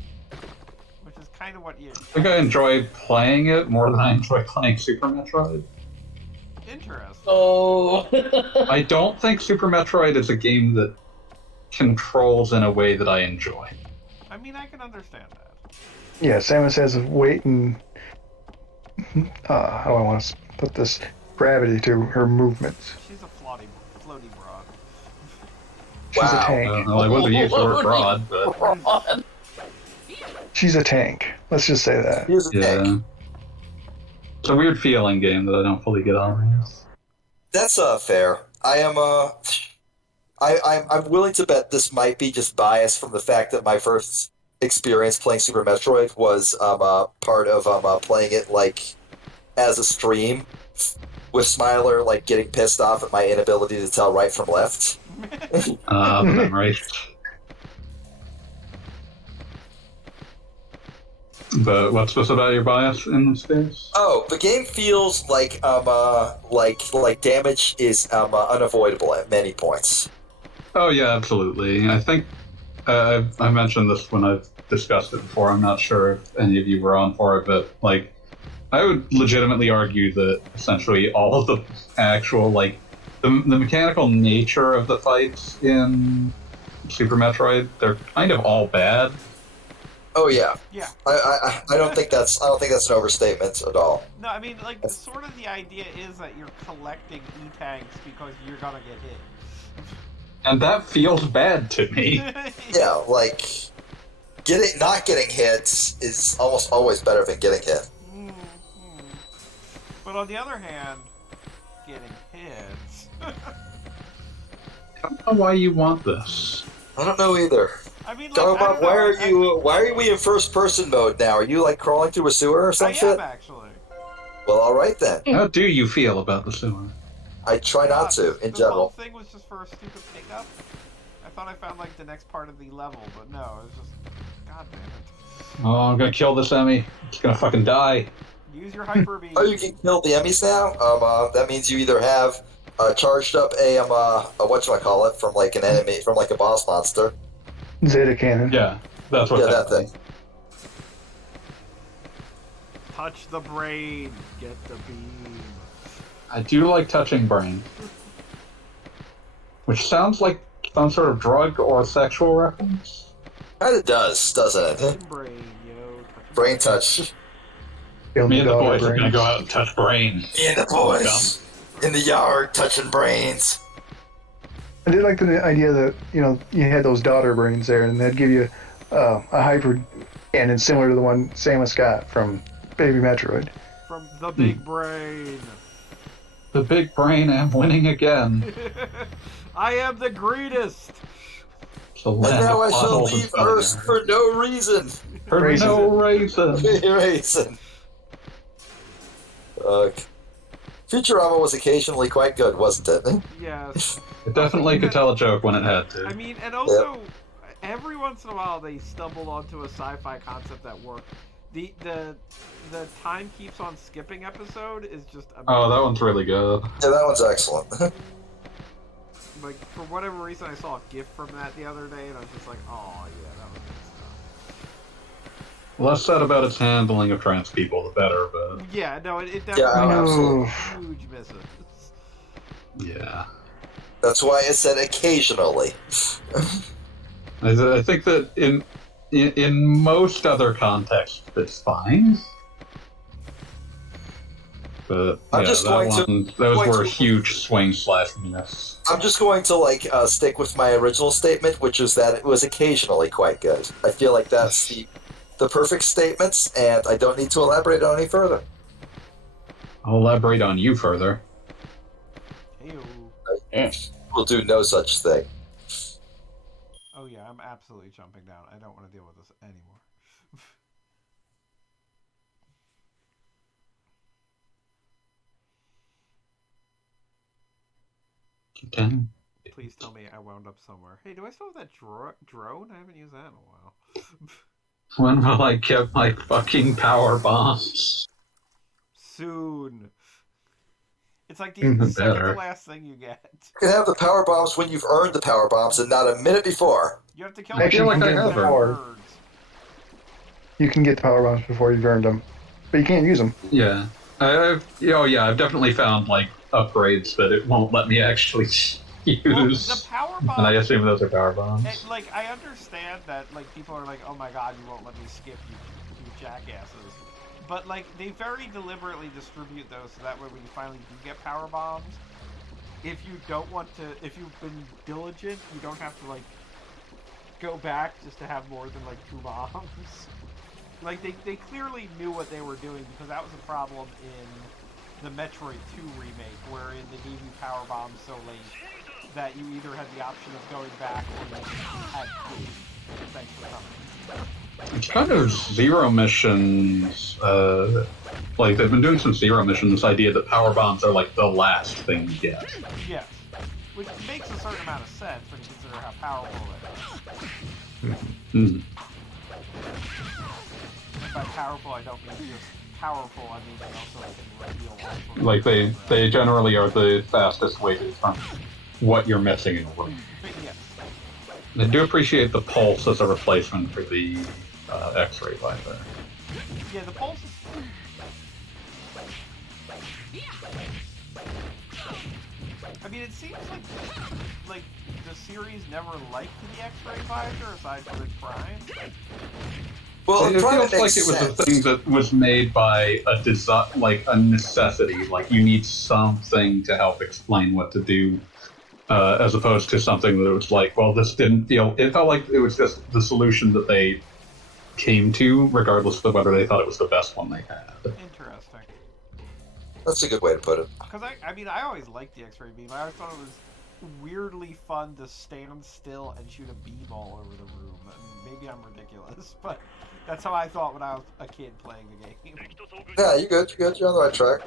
Which is kind of what you... I think I enjoy playing it more than I enjoy playing Super Metroid. Interesting. Oh. I don't think Super Metroid is a game that controls in a way that I enjoy. I mean, I can understand that. Yeah, Samus has a weight and how do I want to put this, gravity to her movements. She's a floaty broad. She's a Wow. I tank. don't know, I wouldn't use the word broad, but She's a tank. Let's just say that. Here's the yeah. thing. It's a weird feeling game that I don't fully get on with. That's fair. I am I'm willing to bet this might be just biased from the fact that my first experience playing Super Metroid was part of playing it like as a stream with Smiler like getting pissed off at my inability to tell right from left. Right. But what's this about your bias in this case? Oh, the game feels like damage is unavoidable at many points. Oh yeah, absolutely. I think I mentioned this when I've discussed it before. I'm not sure if any of you were on for it, but like, I would legitimately argue that essentially all of the actual like the mechanical nature of the fights in Super Metroid, they're kind of all bad. Oh yeah. Yeah. I don't think that's an overstatement at all. No, I mean, like, sort of the idea is that you're collecting E-tanks because you're gonna get hit. And that feels bad to me. Yeah, like not getting hit is almost always better than getting hit. But on the other hand, getting hit. I don't know why you want this. I don't know either. I mean, like, Go I don't Bob, know, why are we in first person mode now? Are you like crawling through a sewer or some I shit? am, actually. Well, all right then. How do you feel about the sewer? I try not to in This whole general. thing was just for a stupid pickup. I thought I found, like, the next part of the level, but no, it was just... God damn it. Oh, I'm gonna kill this Emmy. It's gonna fucking die. Use your hyper beam. Oh, you can kill the Emmys now. That means you either have charged up a whatchamacallit from like an enemy from like a boss monster. Zeta cannon. Yeah, that's what. Yeah, that thing. Touch the brain. Get the beam. I do like touching brain, which sounds like some sort of drug or sexual reference. Kinda does, doesn't it? Touching brain, yo. Brain touch. Me and the daughter boys are gonna brains. go out and touch brain. And the boys in the yard touching brains. I did like the idea that, you know, you had those daughter brains there, and they'd give you a hyper cannon similar to the one Samus got from Baby Metroid. From the big brain. The big brain am winning again. I am the greatest. And now I shall leave Earth for no reason. For no reason. Reason. Futurama was occasionally quite good, wasn't it? Yes. It definitely could tell a joke when it had to. I mean, and also, every once in a while they stumbled onto a sci-fi concept that worked. The time keeps on skipping episode is just amazing. Oh, that one's really good. Yeah, that one's excellent. Like, for whatever reason, I saw a GIF from that the other day, and I was just like, oh, yeah, that was good stuff. Less said about its handling of trans people, the better, but... Yeah, no, it definitely absolutely. huge misses. Yeah. That's why I said occasionally. I think that in most other contexts, it's fine. But I'm yeah, just going to. Those were a huge swing/miss. I'm just going to stick with my original statement, which is that it was occasionally quite good. I feel like that's the perfect statements, and I don't need to elaborate on any further. I'll elaborate on you further. We'll do no such thing. Oh yeah, I'm absolutely jumping down. I don't want to deal with this anymore. Please tell me I wound up somewhere. Hey, do I still have that drone? I haven't used that in a while. When will I get my fucking power bombs? Soon. It's like the second to last thing you get. You can have the power bombs when you've earned the power bombs and not a minute before. You have to kill birds. You can get the power bombs before you've earned them, but you can't use them. Yeah. I've definitely found upgrades that it won't let me actually use. Well, the power bombs, and I assume those are power bombs. I understand that people are like, oh my god, you won't let me skip, you jackasses. But they very deliberately distribute those so that way when you finally do get power bombs, if you don't want to, if you've been diligent, you don't have to go back just to have more than 2 bombs. They clearly knew what they were doing, because that was a problem in the Metroid 2 remake, wherein they gave you power bombs so late that you either had the option of going back or you had to. Thanks for coming. It's kind of Zero missions, they've been doing some Zero missions, this idea that power bombs are the last thing you get. Yes. Which makes a certain amount of sense when you consider how powerful it is. Mm. And by powerful, I don't mean just powerful, I mean they also can reveal they generally are the fastest way to determine what you're missing in a room. Yes. I do appreciate the pulse as a replacement for the X-ray visor. Yeah, the pulse is... I mean, it seems like the series never liked the X-ray visor, aside from its Prime. Well, it feels like it was a thing that was made by a necessity. You need something to help explain what to do, as opposed to something that was this didn't feel. It felt like it was just the solution that they came to, regardless of whether they thought it was the best one they had. Interesting. That's a good way to put it. Because I always liked the X-ray beam. I always thought it was weirdly fun to stand still and shoot a beam all over the room. Maybe I'm ridiculous, but that's how I thought when I was a kid playing the game. Yeah, you're good. You're on the right track.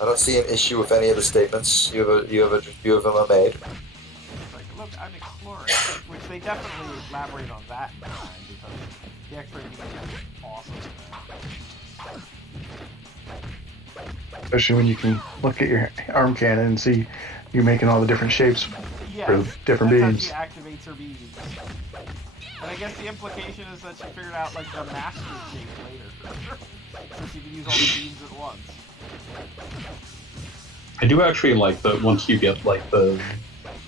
I don't see an issue with any of the statements you have made. Look, I'm exploring, which they definitely elaborate on that time because the X-ray beam is awesome. Especially when you can look at your arm cannon and see you making all the different shapes for different beams. How she activates her beams. And I guess the implication is that she figured out the master shape later, so she can use all the beams at once. I do actually like that once you get the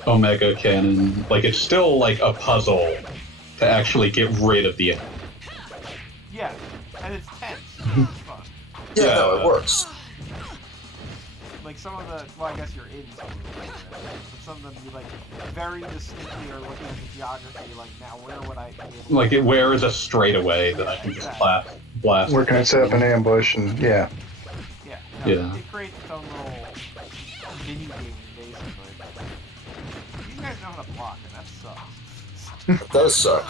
Omega cannon, it's still a puzzle to actually get rid of the enemy. Yeah, and it's tense. It's fun. Yeah, no, it works. Some of the, I guess you're in some of them, but some of them you very distinctly are looking at the geography, now where would I be able to... where is a straightaway that I can just blast? Where can I set up an ambush and, yeah. Yeah, Yeah. It creates its own little mini game, basically. You guys know how to block, and that sucks. It does suck.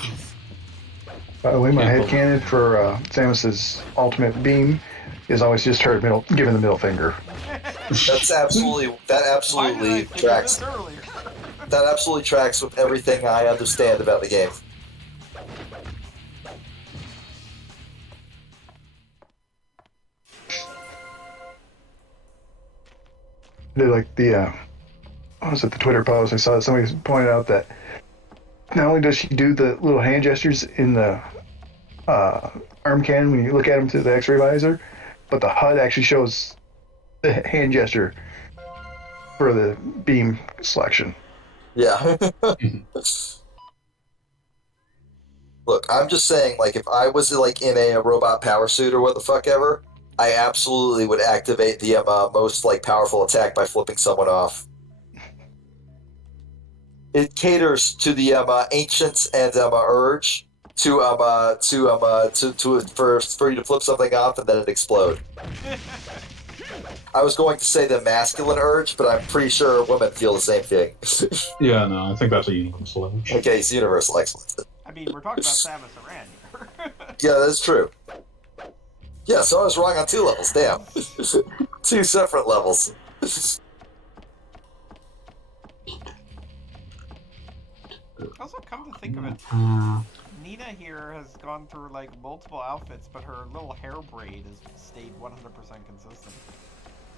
By the way, my Yeah, headcanon for Samus's ultimate beam is always just her giving the middle finger. That absolutely Why did I think of tracks. this earlier? That absolutely tracks with everything I understand about the game. I did like the what was it, the Twitter post? I saw that somebody pointed out that not only does she do the little hand gestures in the arm cannon when you look at them through the X-ray visor, but the HUD actually shows the hand gesture for the beam selection. Yeah. Look, I'm just saying, like, if I was like in a robot power suit or what the fuck ever, I absolutely would activate the most like powerful attack by flipping someone off. It caters to the ancients and urge for you to flip something off and then it explode. I was going to say the masculine urge, but I'm pretty sure women feel the same thing. Yeah, no, I think that's a universal image. Okay, it's universal excellence. I mean, we're talking about Samus Aran here. Yeah, that's true. Yeah, so I was wrong on 2 levels. Damn, 2 separate levels. Also, come to think of it, Nina here has gone through like multiple outfits, but her little hair braid has stayed 100% consistent.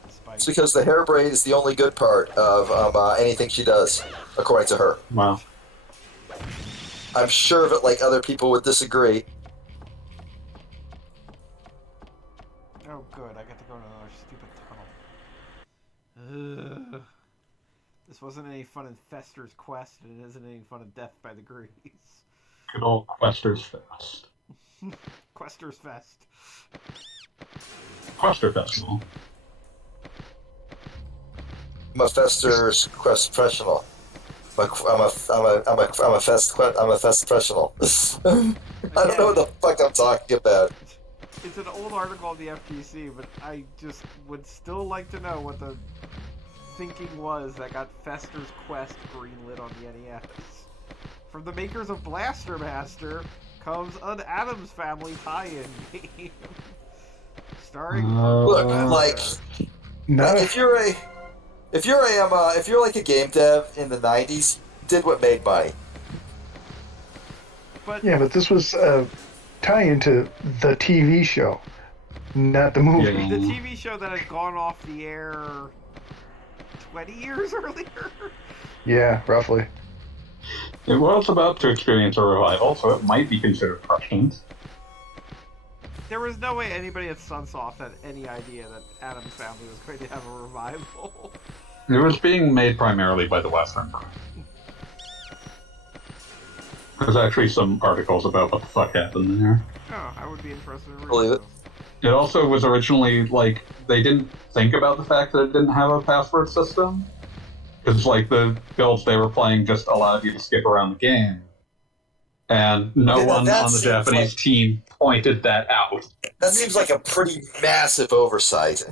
Despite... It's because the hair braid is the only good part of anything she does, according to her. Wow. I'm sure that like other people would disagree. Oh, good. I get to go to another stupid tunnel. Ugh. This wasn't any fun in Fester's Quest, and it isn't any fun in Death by Degrees. Good old Quester's Fest. Quester's Fest. Quester Festival. I'm a Fester's Quest professional. I'm a fest professional. I don't know what the fuck I'm talking about. It's an old article on the FTC, but I just would still like to know what the thinking was that got Fester's Quest greenlit on the NES. From the makers of Blaster Master comes an Addams Family tie-in game. Starring Look, like, No, if you're like a game dev in the 90s, you did what made money. But yeah, but this was a tie-in to the TV show, not the movie. Yeah. the TV show that had gone off the air 20 years earlier? Yeah, roughly. It was about to experience a revival, so it might be considered prescient. There was no way anybody at Sunsoft had any idea that Addams Family was going to have a revival. It was being made primarily by the Western. There's actually some articles about what the fuck happened there. Oh, I would be interested in reading Believe it. It also was originally, like, they didn't think about the fact that it didn't have a password system. Because, like, the builds they were playing just allowed you to skip around the game. And no Yeah, one that on the seems Japanese like- team pointed that out. That seems like a pretty massive oversight.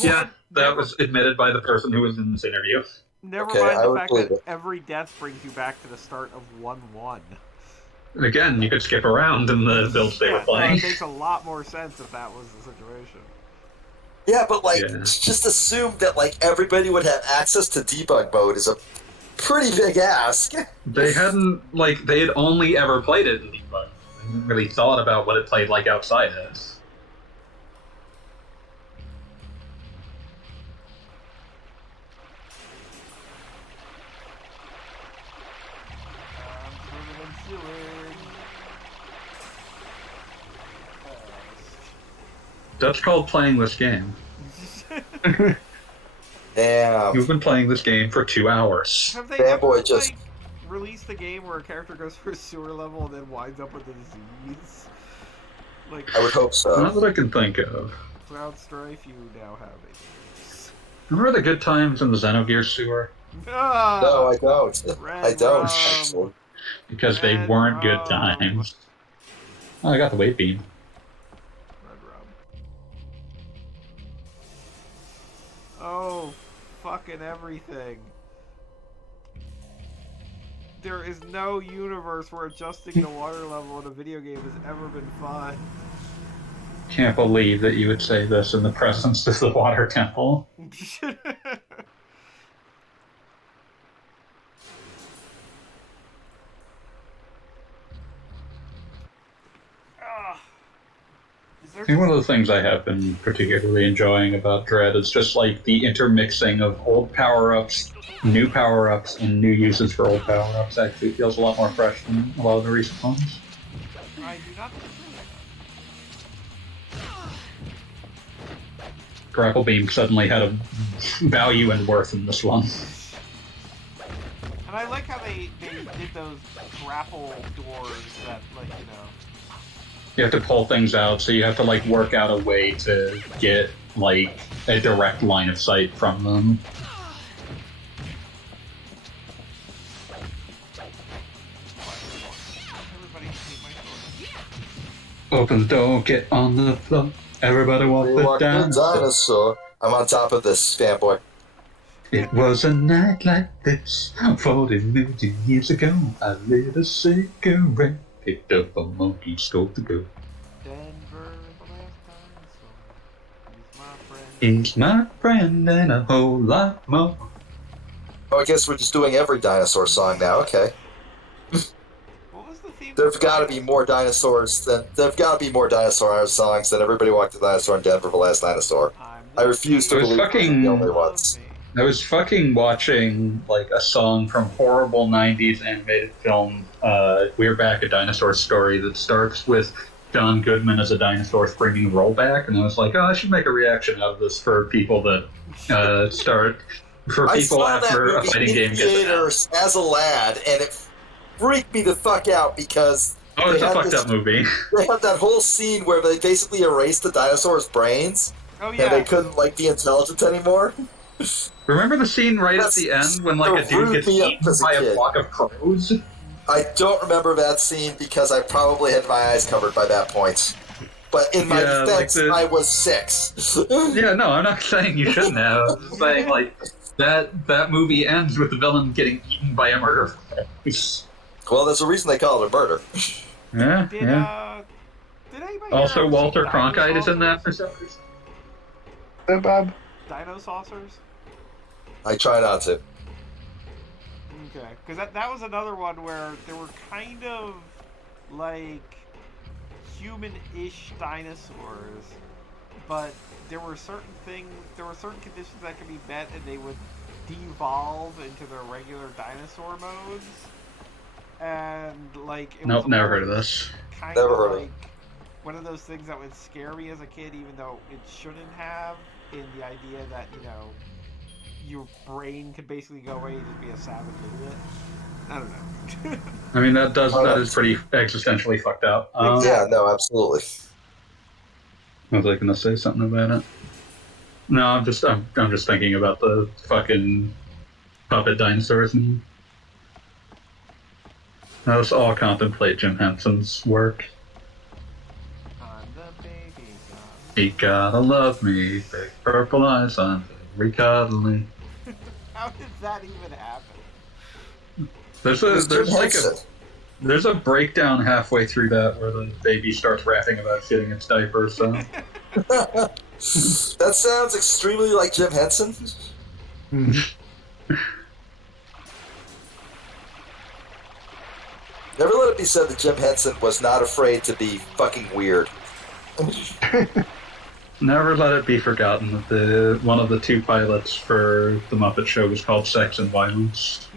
Yeah, that was admitted by the person who was in this interview. Never Okay, mind I the would fact believe that it. every death brings you back to the start of 1-1. And again, you could skip around in the builds they were No, playing. it makes a lot more sense if that was the situation. Yeah, but like, Yeah. just assume that like everybody would have access to debug mode is a pretty big ask. They hadn't, like, they had only ever played it in debug. They hadn't really thought about what it played like outside this. Swimming in sewage. That's called playing this game. Damn. You've been playing this game for 2 hours. Have they Fanboy ever, just- like, released a game where a character goes through a sewer level and then winds up with a disease? Like, I would hope so. Not that I can think of. Cloud Strife, you now have a disease. Remember the good times in the Xenogears sewer? Ah, No, I don't. Red I don't. rum. Actually. Because they Red weren't good rum. times. Oh, I got the weight beam. Red rum. fucking everything. There is no universe where adjusting the water level in a video game has ever been fun. Can't believe that you would say this in the presence of the water temple. I think one of the things I have been particularly enjoying about Dread is just like the intermixing of old power-ups, new power-ups, and new uses for old power-ups actually feels a lot more fresh than a lot of the recent ones. I do not disagree. Grapple Beam suddenly had a value and worth in this one. And I like how they did those grapple doors that, like, you know... You have to pull things out, so you have to like work out a way to get like a direct line of sight from them. Open the door, get on the floor. Everybody walk the dinosaur. I'm on top of this, fanboy. It was a night like this, 40 million years ago. I lit a cigarette, picked up a monkey, stole the go. Denver, the last dinosaur. He's my friend. He's my friend and a whole lot more. Oh, I guess we're just doing every dinosaur song now. Okay. What was the theme? There've got to be more dinosaurs than dinosaur songs than Everybody Walked the Dinosaur in Denver, the last dinosaur. I refuse to believe those are the only ones. I was fucking watching like a song from horrible 90s animated film, We're Back, a Dinosaur Story, that starts with John Goodman as a dinosaur screaming rollback, and I was like, oh, I should make a reaction out of this for people that start... For people after a fighting game gets theaters as a lad, and it freaked me the fuck out because... Oh, it's a fucked up movie. They have that whole scene where they basically erased the dinosaur's brains, and they couldn't like be intelligent anymore. Remember the scene right at the end when like a dude gets eaten by a flock of crows? I don't remember that scene because I probably had my eyes covered by that point. But in my defense, I was 6. Yeah, no, I'm not saying you shouldn't have. I'm just saying like that movie ends with the villain getting eaten by a murder. Well, there's a reason they call it a murder. Yeah, Did anybody also, Walter Cronkite is in that for some reason. Hey, Bob. Dino saucers? I try not to. Okay, because that was another one where there were kind of like human-ish dinosaurs, but there were certain conditions that could be met, and they would devolve into their regular dinosaur modes. And like, it was Never heard of this. Kind Never of heard of like one of those things that would scare me as a kid, even though it shouldn't have. In the idea that, you know, your brain could basically go away and just be a savage idiot. I don't know. I mean, that is pretty existentially fucked up. Yeah, no, absolutely. Was I gonna say something about it? No, I'm just thinking about the fucking puppet dinosaurs. And let's all contemplate Jim Henson's work. You gotta love me, big purple eyes on every cuddling. How did that even happen? There's a breakdown halfway through that where the baby starts rapping about shitting its diaper. So that sounds extremely like Jim Henson. Never let it be said that Jim Henson was not afraid to be fucking weird. Never let it be forgotten that one of the 2 pilots for The Muppet Show was called Sex and Violence.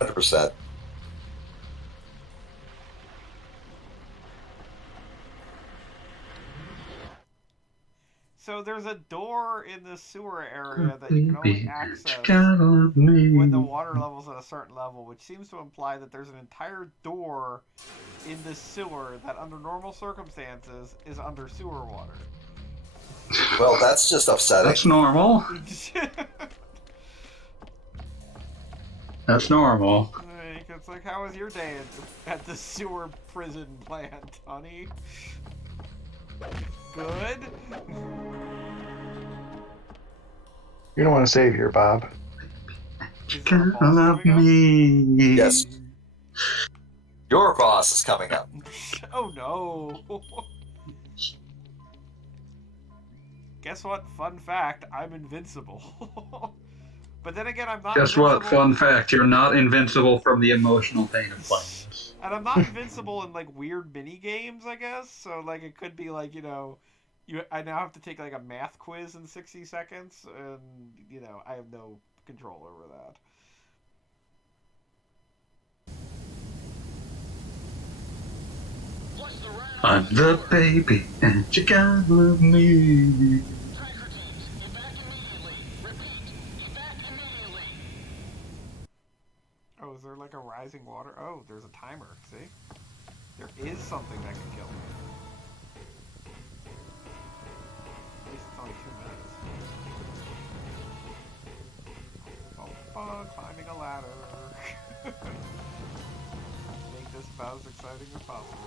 100%. So there's a door in the sewer area that you can only access when the water level's at a certain level, which seems to imply that there's an entire door in the sewer that under normal circumstances is under sewer water. Well, that's just upsetting. That's normal. That's normal. It's like, how was your day at the sewer prison plant, honey? Good? You don't want to save here, Bob. Is there a boss Love coming up? me. Yes. Your boss is coming up. Oh no! Guess what? Fun fact: I'm invincible. But then again, I'm not. Guess invincible. what? Fun fact: you're not invincible from the emotional pain of playing this. And I'm not invincible in like weird mini games, I guess. So like it could be like I now have to take like a math quiz in 60 seconds, and I have no control over that. I'm the baby, and you gotta love me. Oh, is there like a rising water? Oh, there's a timer. See, there is something that can kill me. At least it's only 2 minutes. Oh, climbing a ladder. Make this about as exciting as possible.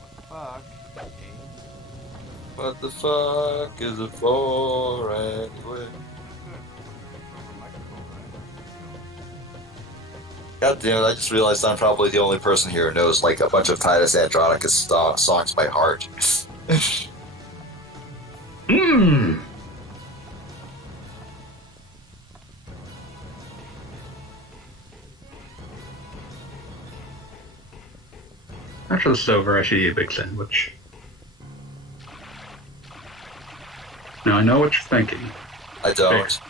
What the fuck? Game? What the fuck is it for anyway? God damn it, I just realized I'm probably the only person here who knows like a bunch of Titus Andronicus songs by heart. After this is over, I should eat a big sandwich. Now I know what you're thinking. I don't.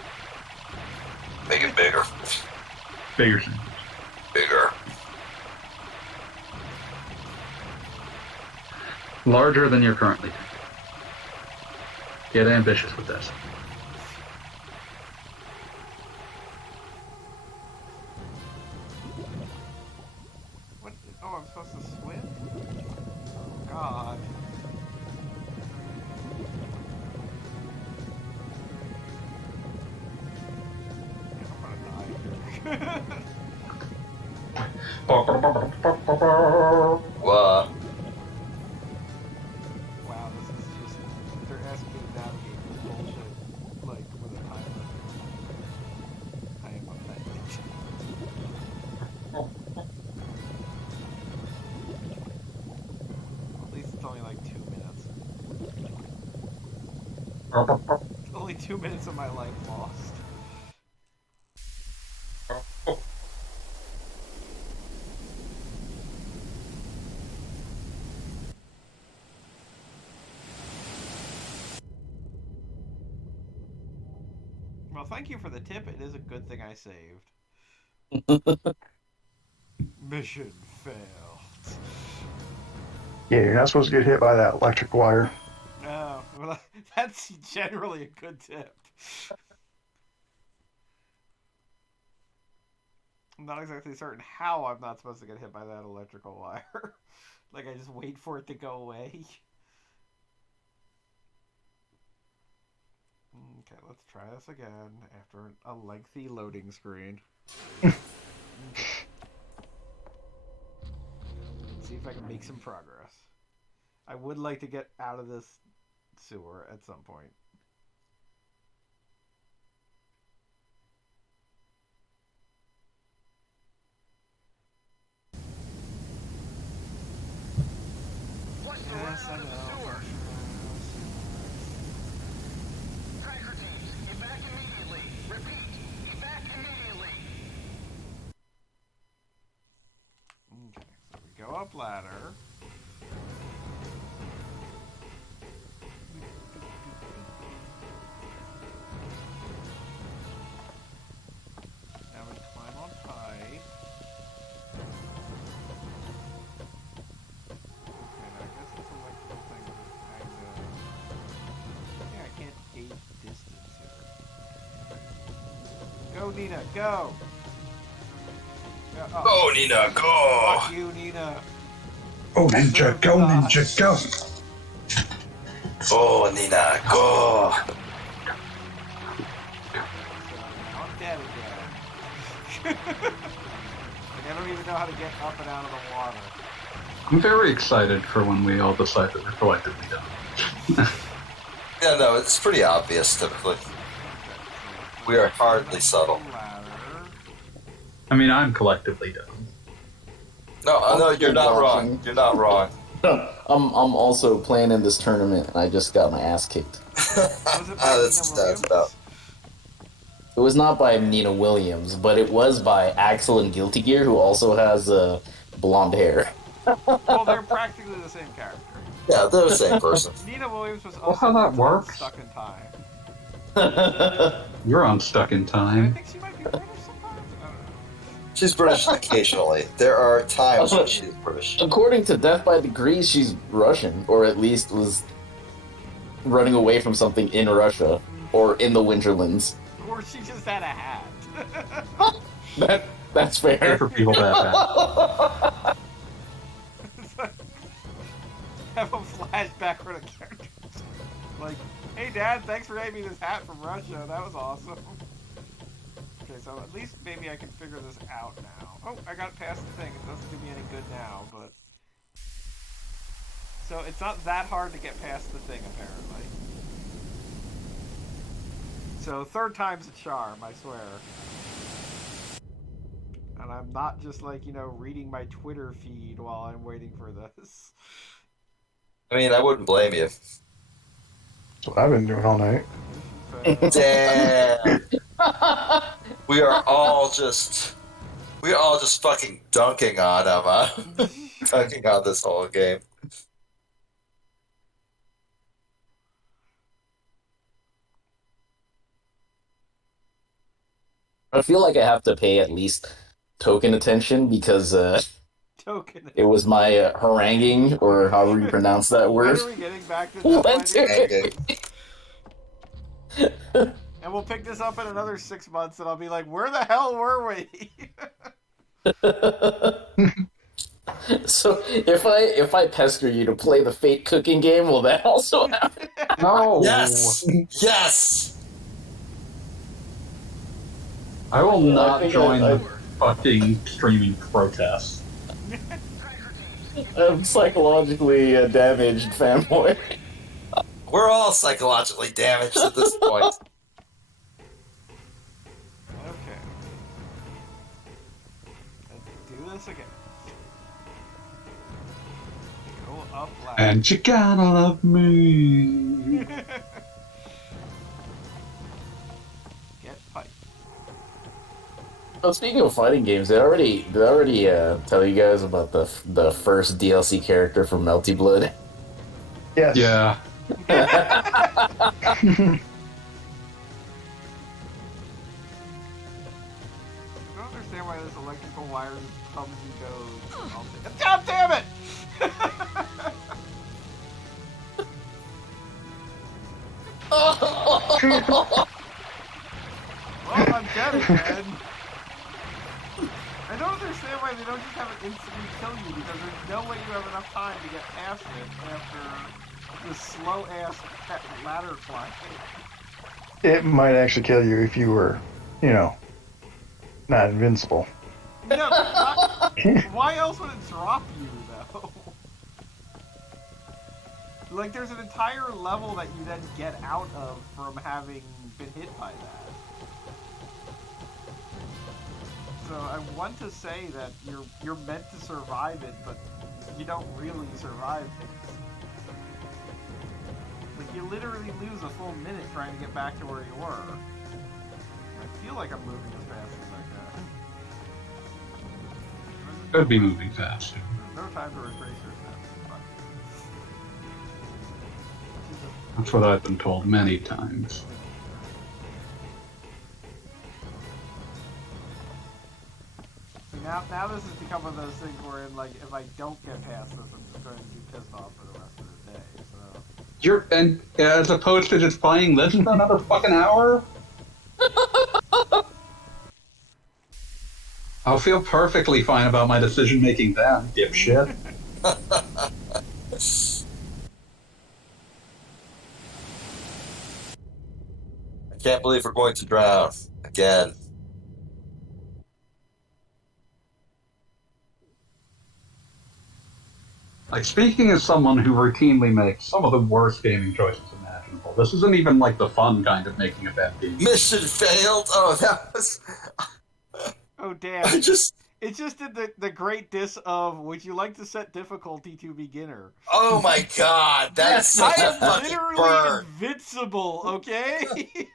Make it bigger. Bigger sandwich. Bigger. Larger than you're currently thinking. Get ambitious with this. What? Oh, I'm supposed to swim? Oh, God. Yeah, I'm gonna die. What? Wow, this is just... They're asking me to navigate this bullshit, like, with a timer. I am offended. At least it's only like 2 minutes. Only 2 minutes of my life lost. Well, thank you for the tip. It is a good thing I saved. Mission failed. Yeah, you're not supposed to get hit by that electric wire. No, well, that's generally a good tip. I'm not exactly certain how I'm not supposed to get hit by that electrical wire. Like, I just wait for it to go away. Okay, let's try this again after a lengthy loading screen. Let's see if I can make some progress. I would like to get out of this sewer at some point. Yes, I know. Okay, so we go up ladder. Now we climb on pipe. Okay, now I guess this electrical thing is kind of... Yeah, I can't gauge distance here. Go, Nina, go! Go, Nina, go! Fuck you, Nina. Go ninja, go ninja, go! Go, Nina, go! I'm dead again. Like, I don't even know how to get up and out of the water. I'm very excited for when we all decide that we're collectively done. Yeah, no, it's pretty obvious typically. We are hardly subtle. I mean, I'm collectively done. No, you're not wrong. watching. You're not wrong. I'm also playing in this tournament, and I just got my ass kicked. Was it by That's Nina Williams? about. It was not by Nina Williams, but it was by Axel in Guilty Gear, who also has blonde hair. Well, they're practically the same character. Yeah, they're the same person. Nina Williams was Well, also how that works? Stuck in Time. You're on Stuck in I Time. think she might be British sometimes. I don't know. She's British occasionally. There are times when she's British. According to Death by Degrees, she's Russian, or at least was running away from something in Russia, or in the Winterlands. Or she just had a hat. That's fair. Good for people that bad. Have a flashback for the character. Like, hey Dad, thanks for getting me this hat from Russia. That was awesome. Okay, so at least maybe I can figure this out now. Oh, I got past the thing. It doesn't do me any good now, but... So it's not that hard to get past the thing, apparently. So third time's a charm, I swear. And I'm not just like, reading my Twitter feed while I'm waiting for this. I mean, I wouldn't blame you. That's what I've been doing all night. Damn. We are all just fucking dunking on him, huh? Dunking on this whole game. I feel like I have to pay at least token attention because Token. it was my haranguing, or however you pronounce that word. When are we getting back to Death by Degrees? And we'll pick this up in another 6 months, and I'll be like, where the hell were we? So if I pester you to play the Fate cooking game, will that also happen? No. Yes! Yes! I will not think join I- the fucking streaming protests. I'm psychologically damaged, fanboy. We're all psychologically damaged at this point. Okay. Let's do this again. Go up loud. And you gotta love me. Get piped. Well, speaking of fighting games, did I already tell you guys about the first DLC character from Melty Blood? Yes. Yeah. I don't understand why this electrical wire just comes and goes. God damn it! Well, I'm dead again. I don't understand why they don't just have it instantly kill you, because there's no way you have enough time to get past it after this slow-ass ladder climb. It might actually kill you if you were, not invincible. No, why else would it drop you, though? Like, there's an entire level that you then get out of from having been hit by that. So I want to say that you're meant to survive it, but you don't really survive it. Like, you literally lose a full minute trying to get back to where you were. I feel like I'm moving as fast as I can. Could be moving faster. There's no time to retrace your steps. That's what I've been told many times. Now this has become one of those things where, like, if I don't get past this, I'm just going to be pissed off for the rest of the day. So And as opposed to just playing this for another fucking hour? I'll feel perfectly fine about my decision making then, dipshit. I can't believe we're going to drown again. Like, speaking as someone who routinely makes some of the worst gaming choices imaginable, this isn't even like the fun kind of making a bad game. Mission failed. Oh, that was. Oh damn! I just. It just did the great diss of "Would you like to set difficulty to beginner?" Oh my god, that's such I a am fucking literally burn. invincible. Okay.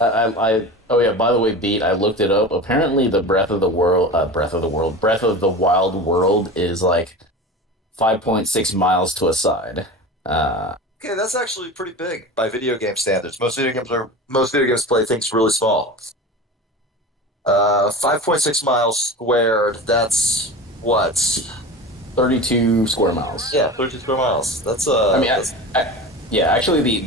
Oh yeah, by the way, Beat, I looked it up. Apparently the Breath of the Wild world is like 5.6 miles to a side. Okay, that's actually pretty big by video game standards. Most video games play things really small. 5.6 miles squared. That's what? 32 square miles. Yeah, 32 square miles. That's yeah, actually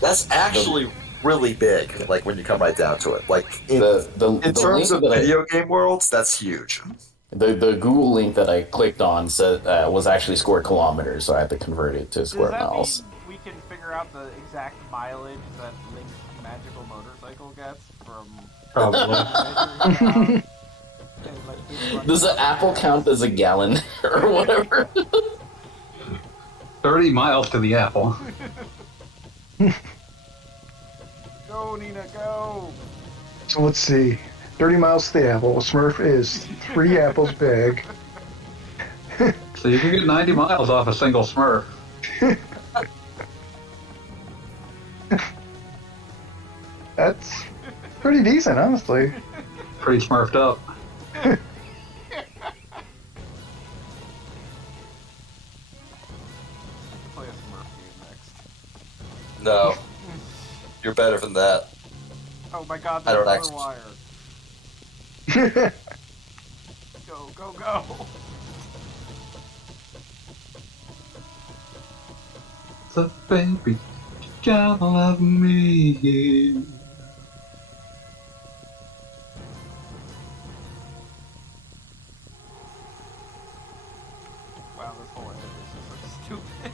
that's actually really big. Like when you come right down to it. Like in the terms of link that video game worlds, that's huge. the Google link that I clicked on said was actually square kilometers, so I had to convert it to square Does that miles. mean we can figure out the exact mileage that Link's magical motorcycle gets from? Probably. Does an apple count as a gallon or whatever? 30 miles to the apple. Go, Nina, go! So let's see. 30 miles to the apple. Smurf is 3 apples big. So you can get 90 miles off a single Smurf. That's pretty decent, honestly. Pretty smurfed up. Play a Smurf game next. No, you're better than that. Oh my god, I there's don't another actually- wire. Go, go, go! So baby, you gotta love me. Wow, this whole end is just so stupid.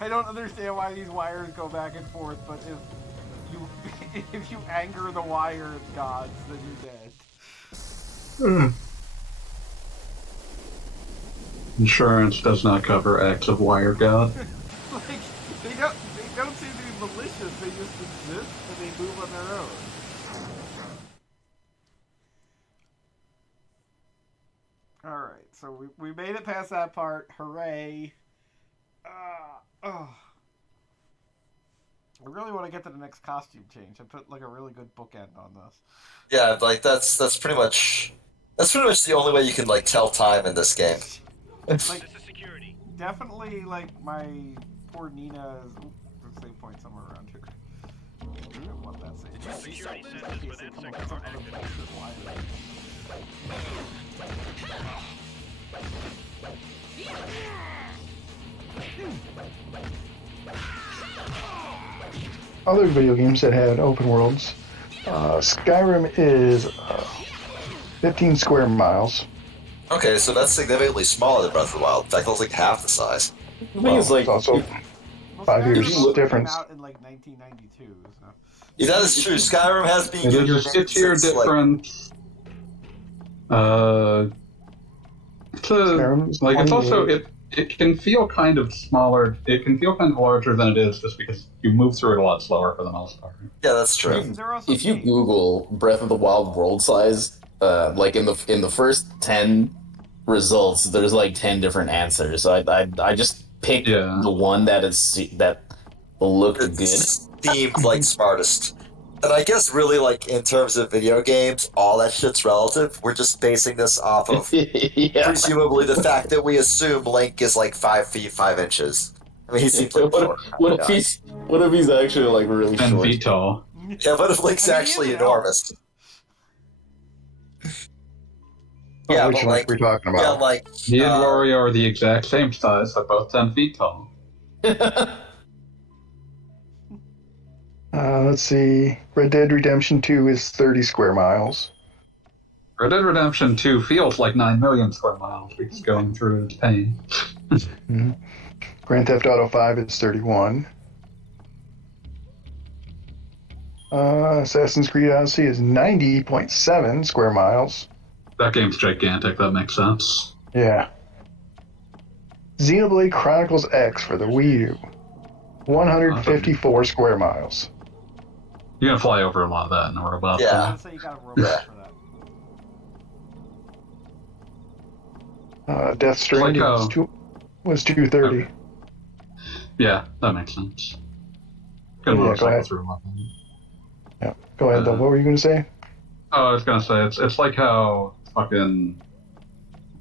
I don't understand why these wires go back and forth, but if you anger the wire gods, then you're dead. Insurance does not cover acts of wire god. Like they don't seem to be malicious. They just exist and they move on their own. All right, so we made it past that part. Hooray! I really want to get to the next costume change. I put like a really good bookend on this. Yeah, like that's pretty much the only way you can like tell time in this game. Like, definitely, like my poor Nina's save point somewhere around here. I don't want that save. Did you security in case they come up with some other bullshit wire. Other video games that had open worlds. Skyrim is 15 square miles. Okay, so that's significantly smaller than Breath of the Wild. In fact, it's like half the size. The thing is, like, It's also Well, 5 Skyrim years came difference. out in like 1992, so. Yeah, that is true. Skyrim has been It good is a 6-year since, like, difference. Skyrim's It's also 28. it can feel kind of smaller. It can feel kind of larger than it is, just because you move through it a lot slower for the most part. yeah, that's true. They're also if you cheap. Google Breath of the Wild world size, like in the first 10 results, there's like 10 different answers. So I just picked the one that looked It good. seemed like smartest. And I guess really, like, in terms of video games, all that shit's relative. We're just basing this off of Yeah. presumably the fact that we assume Link is like 5 feet 5 inches. I mean, he seems like What if he's actually like really 10 short? feet tall. Yeah, what if Link's I mean, he actually is an enormous? Oh, Yeah, which but one like, we're talking yeah, about? like, He and Wario are the exact same size. They're both 10 feet tall. Let's see. Red Dead Redemption 2 is 30 square miles. Red Dead Redemption 2 feels like 9 million square miles because going through its pain. Grand Theft Auto 5 is 31. Assassin's Creed Odyssey is 90.7 square miles. That game's gigantic. That makes sense. Yeah. Xenoblade Chronicles X for the Wii U. 154 square miles. You're gonna fly over a lot of that in a robot. Yeah. I'd say you got a robot for that. Death Stranding Like, was 230. Okay. Yeah, that makes sense. Yeah, Gonna go ahead. through a lot. Yeah. Go ahead, though. What were you going to say? Oh, I was gonna say it's like how fucking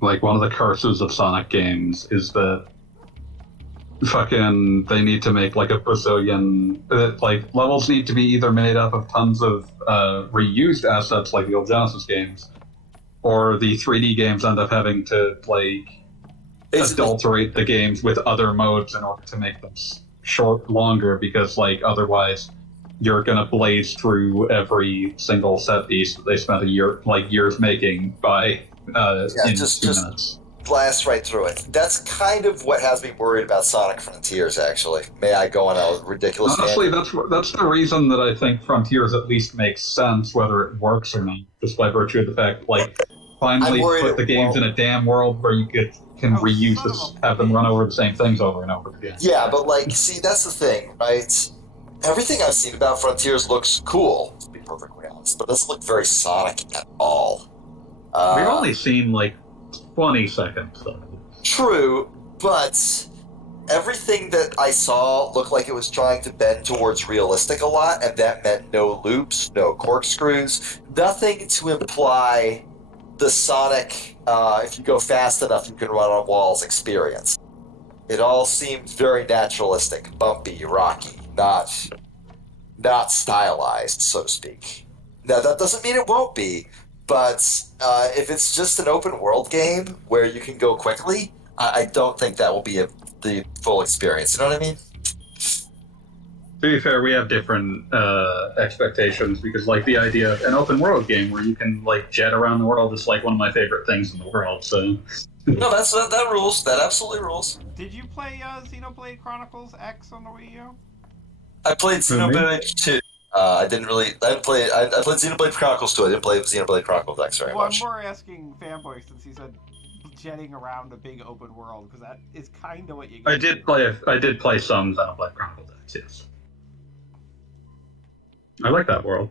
like one of the curses of Sonic games is that fucking they need to make like a bazillion like levels need to be either made up of tons of reused assets like the old Genesis games, or the 3D games end up having to like adulterate the games with other modes in order to make them longer, because like otherwise you're gonna blaze through every single set piece that they spent years making by in just 2 minutes. blast right through it. That's kind of what has me worried about Sonic Frontiers, actually. May I go on a ridiculous Honestly, tangent? that's the reason that I think Frontiers at least makes sense, whether it works or not, just by virtue of the fact, like, finally put the games in a damn world where you can reuse this, have them run over the same things over and over again. Yeah, but like, see, that's the thing, right? Everything I've seen about Frontiers looks cool, to be perfectly honest, but it doesn't look very Sonic at all. We've only seen like 20 seconds though. True, but everything that I saw looked like it was trying to bend towards realistic a lot, and that meant no loops, no corkscrews, nothing to imply the Sonic, if you go fast enough, you can run on walls experience. It all seemed very naturalistic, bumpy, rocky, not stylized, so to speak. Now, that doesn't mean it won't be, but if it's just an open world game where you can go quickly, I don't think that will be the full experience. You know what I mean? To be fair, we have different expectations, because like the idea of an open world game where you can like jet around the world is like one of my favorite things in the world. So no, that rules. That absolutely rules. Did you play Xenoblade Chronicles X on the Wii U? I played Xenoblade 2. I didn't play. I played Xenoblade Chronicles 2. I didn't play Xenoblade Chronicles X very much. I'm more asking Fanboy, since he said jetting around a big open world, because that is kind of what you get. I did play some Xenoblade Chronicles X, yes. I like that world.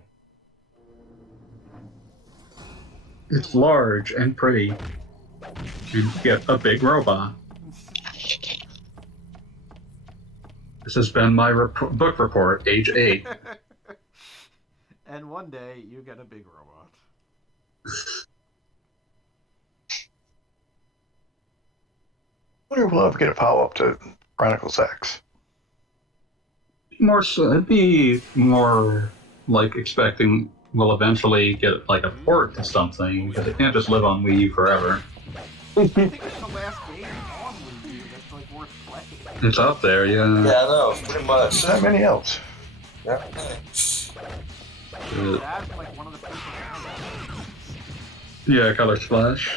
It's large and pretty. You get a big robot. This has been my book report, age 8. And one day, you get a big robot. I wonder if we'll ever get a follow-up to Chronicles X. More so, it'd be more like expecting we'll eventually get like a port to something, because it can't just live on Wii U forever. I think it's the last game on Wii U that's like worth playing. It's up there, yeah. Yeah, no, pretty much. Not many else. Yeah. That's like one of the people. Yeah, Color Splash.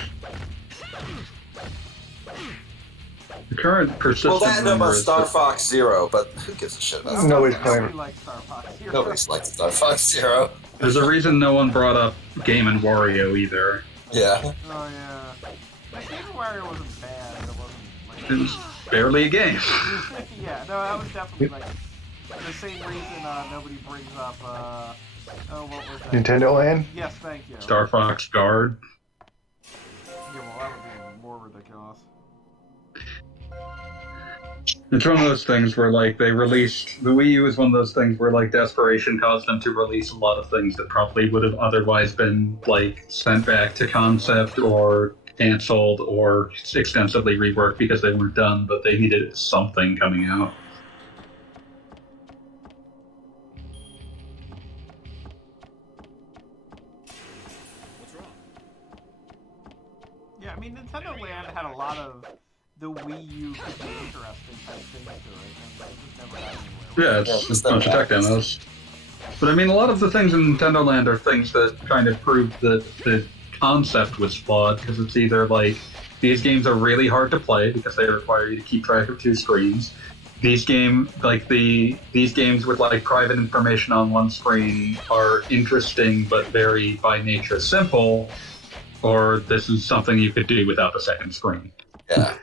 The current persistent Well, that and rumor about is Star that- Fox Zero, but who gives a shit about Star Nobody's Fox? playing. Nobody likes Star Fox Zero. Nobody's like Star Fox Zero. There's a reason no one brought up Game and Wario either. Yeah. Oh yeah. That Game of Wario wasn't bad. It wasn't like. It was barely a game. Yeah, no, that was definitely like the same reason nobody brings up. What was that? Nintendo Land? Yes, thank you. Star Fox Guard. Yeah, well, that would be more ridiculous. It's one of those things where, like, they released... The Wii U is one of those things where, like, desperation caused them to release a lot of things that probably would have otherwise been, like, sent back to concept or canceled or extensively reworked because they weren't done, but they needed something coming out. What's wrong? Yeah, I mean, Nintendo Land had a lot of the Wii U could be interesting type things to it, and it just never got anywhere. Yeah, it's a bunch of tech demos. But I mean, a lot of the things in Nintendo Land are things that kind of proved that the concept was flawed, because it's either like, these games are really hard to play because they require you to keep track of 2 screens, these these games with like private information on one screen are interesting but very by nature simple, or this is something you could do without the second screen. Yeah.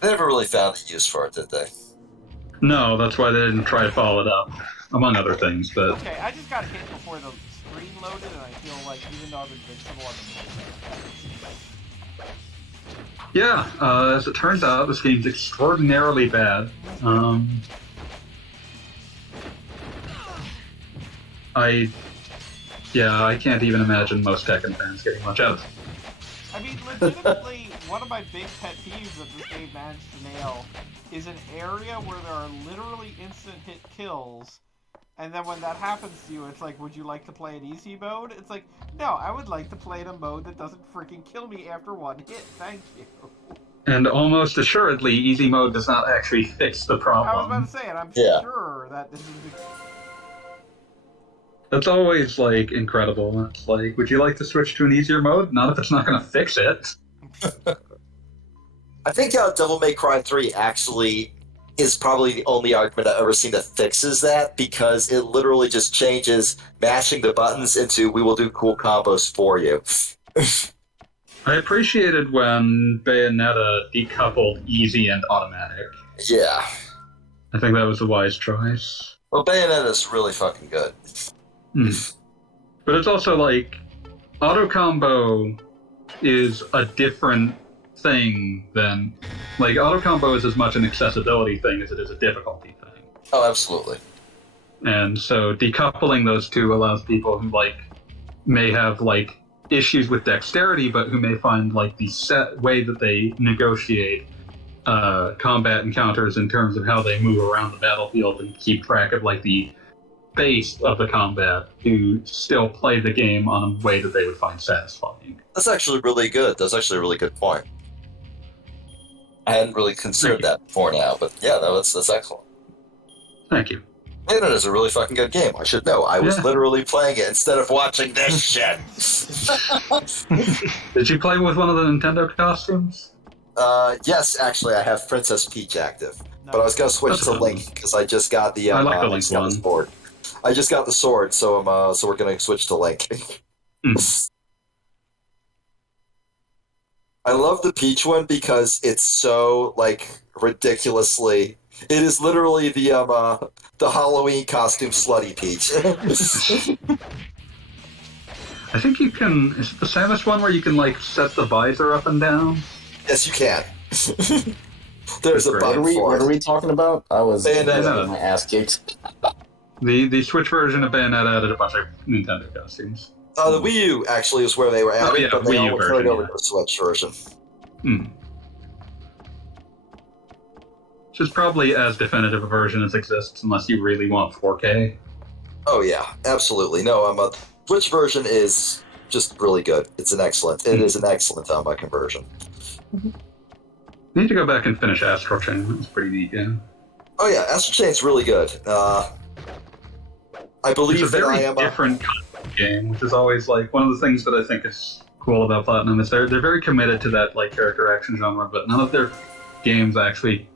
They never really found a use for it, did they? No, that's why they didn't try to follow it up, among other things. But Okay, I just got hit before the screen loaded, and I feel like even though I'm invincible on the yeah, as it turns out, this game's extraordinarily bad. I can't even imagine most Tekken fans getting much out of it. I mean, legitimately, one of my big pet peeves that this game managed to nail is an area where there are literally instant hit kills, and then when that happens to you, it's like, would you like to play in easy mode? It's like, no, I would like to play in a mode that doesn't freaking kill me after one hit, thank you. And almost assuredly, easy mode does not actually fix the problem. I was about to say, and I'm sure that this is the... That's always, like, incredible. It's like, would you like to switch to an easier mode? Not if it's not going to fix it. I think Devil May Cry 3 actually is probably the only argument I've ever seen that fixes that, because it literally just changes mashing the buttons into "we will do cool combos for you." I appreciated when Bayonetta decoupled easy and automatic. Yeah. I think that was a wise choice. Well, Bayonetta's really fucking good. But it's also like, auto combo is a different thing than, like, auto combo is as much an accessibility thing as it is a difficulty thing. Oh, absolutely. And so decoupling those two allows people who, like, may have, like, issues with dexterity, but who may find, like, the set way that they negotiate combat encounters in terms of how they move around the battlefield and keep track of, like, the base of the combat, to still play the game on a way that they would find satisfying. That's actually really good. That's actually a really good point. I hadn't really considered that before now, but yeah, that's excellent. Thank you. It is a really fucking good game. I should know. I was literally playing it instead of watching this shit. Did you play with one of the Nintendo costumes? Yes, actually, I have Princess Peach active, but I was gonna switch to Link because I just got the I like the Link one. sword. I just got the sword, so so we're gonna switch to Link. I love the Peach one because it's so, like, ridiculously. It is literally the Halloween costume slutty Peach. I think you can. Is it the Samus one where you can, like, set the visor up and down? Yes, you can. There's a button for it. What are we talking about? I was getting Bayonetta. my ass kicked. The Switch version of Bayonetta added a bunch of Nintendo costumes. The Wii U actually is where they were at, but they Wii U all version, turned over to the Switch version. Which is probably as definitive a version as exists, unless you really want 4K. Oh yeah, absolutely. No, Switch version is just really good. It is an excellent conversion. I need to go back and finish Astral Chain. That was pretty neat, yeah. Oh yeah, Astral Chain's really good. I believe it's a very different kind of game, which is always, like, one of the things that I think is cool about Platinum is they're very committed to that, like, character action genre, but none of their games actually,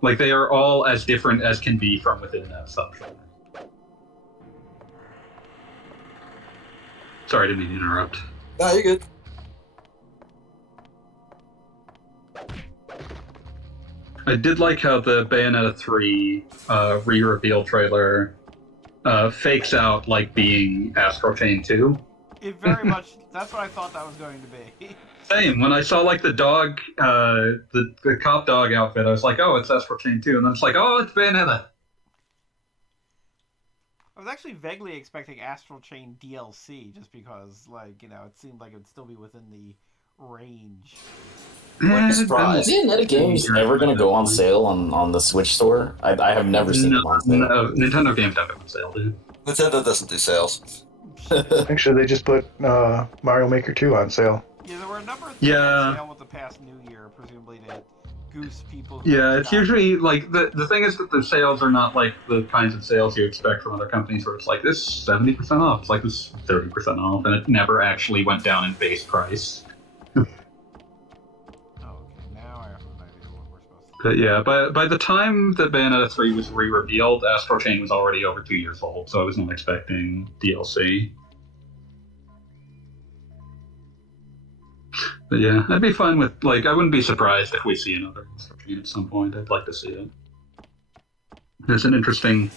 like, they are all as different as can be from within that subgenre. Sorry, I didn't mean to interrupt. No, you're good. I did like how the Bayonetta 3 re-reveal trailer fakes out, like, being Astral Chain 2. It very much, that's what I thought that was going to be. Same. When I saw, like, the dog, the cop dog outfit, I was like, oh, it's Astral Chain 2. And then it's like, oh, it's Bayonetta. I was actually vaguely expecting Astral Chain DLC, just because, like, you know, it seemed like it would still be within the range. Is Bayonetta games ever going to go on sale on the Switch store? I have never seen them on sale. No, Nintendo games don't go on sale, dude. Nintendo doesn't do sales. Actually, they just put Mario Maker 2 on sale. Yeah, there were a number of things on sale with the past New Year, presumably to goose people. Yeah, it's usually, like, the thing is that the sales are not like the kinds of sales you expect from other companies where it's like, this 70% off, it's like this 30% off, and it never actually went down in base price. But yeah, by the time that Bayonetta 3 was re-revealed, Astral Chain was already over 2 years old, so I was not expecting DLC. But yeah, I'd be fine with, like, I wouldn't be surprised if we see another Astral Chain at some point. I'd like to see it. It's an interesting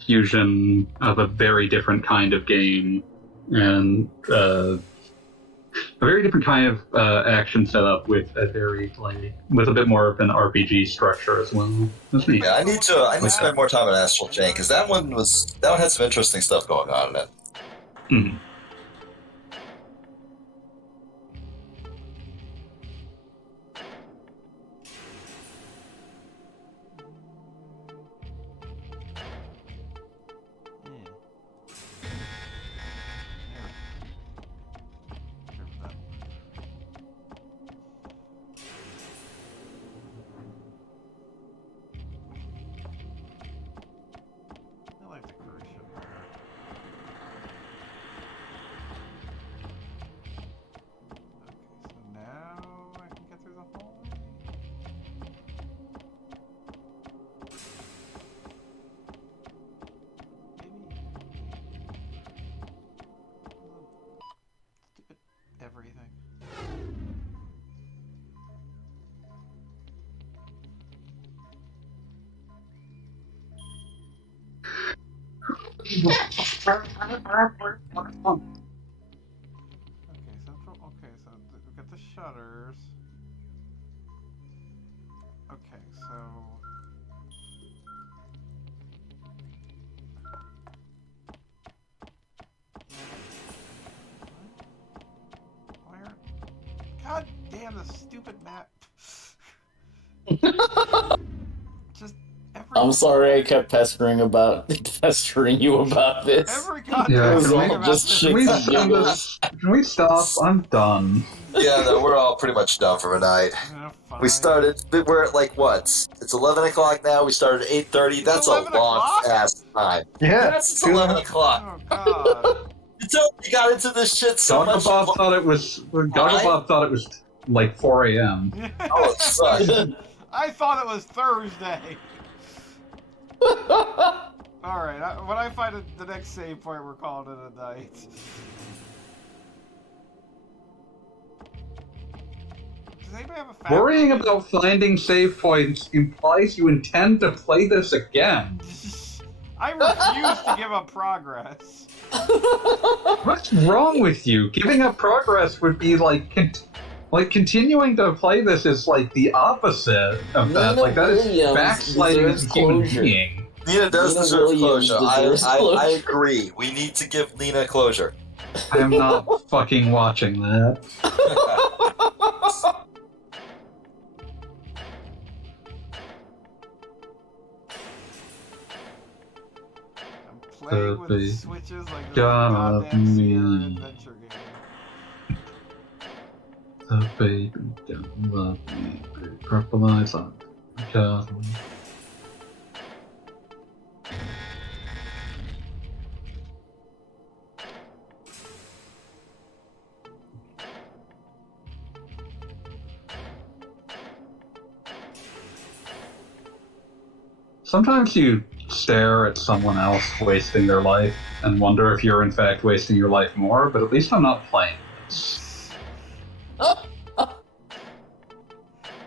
fusion of a very different kind of game and a very different kind of action setup with a very with a bit more of an RPG structure as well. That's neat. Yeah, I need to spend more time on Astral Chain because that one had some interesting stuff going on in it. Mm-hmm. I like the cruise ship better. Okay, so now I can get through the hallway. Stupid everything. Okay, so we got the shutters. Okay, so where? God damn the stupid map! Just every. I'm sorry I kept pestering you about this. Every goddamn Yeah, It was thing all about just this. Can we shits and end giggles. this? Can we stop? I'm done. Yeah, no, we're all pretty much done for the night. Fine. We started. We're at like what? It's 11 o'clock now. We started at 8:30. That's a 11 long o'clock? ass time. Yeah. Yes, it's 11 o'clock. Oh god. You told me you got into this shit so much. Gogglebop thought it was. Gogglebop thought it was like 4 a.m. Oh, it sucks. I thought it was Thursday. Alright, when I find the next save point, we're calling it a night. Does anybody have a fact? Worrying about finding save points implies you intend to play this again. I refuse to give up progress. What's wrong with you? Giving up progress would be like continuing to play this is like the opposite of that. Nina Like that is Williams backsliding as a deserves human closure. being. Nina does Nina deserve Williams closure. deserves I closure. agree. We need to give Nina closure. I am not fucking watching that. I'm playing with Baby, switches like this God goddamn Sierra me. adventure game. The baby don't love me. Big purple eyes on God. Sometimes you stare at someone else wasting their life and wonder if you're in fact wasting your life more, but at least I'm not playing this.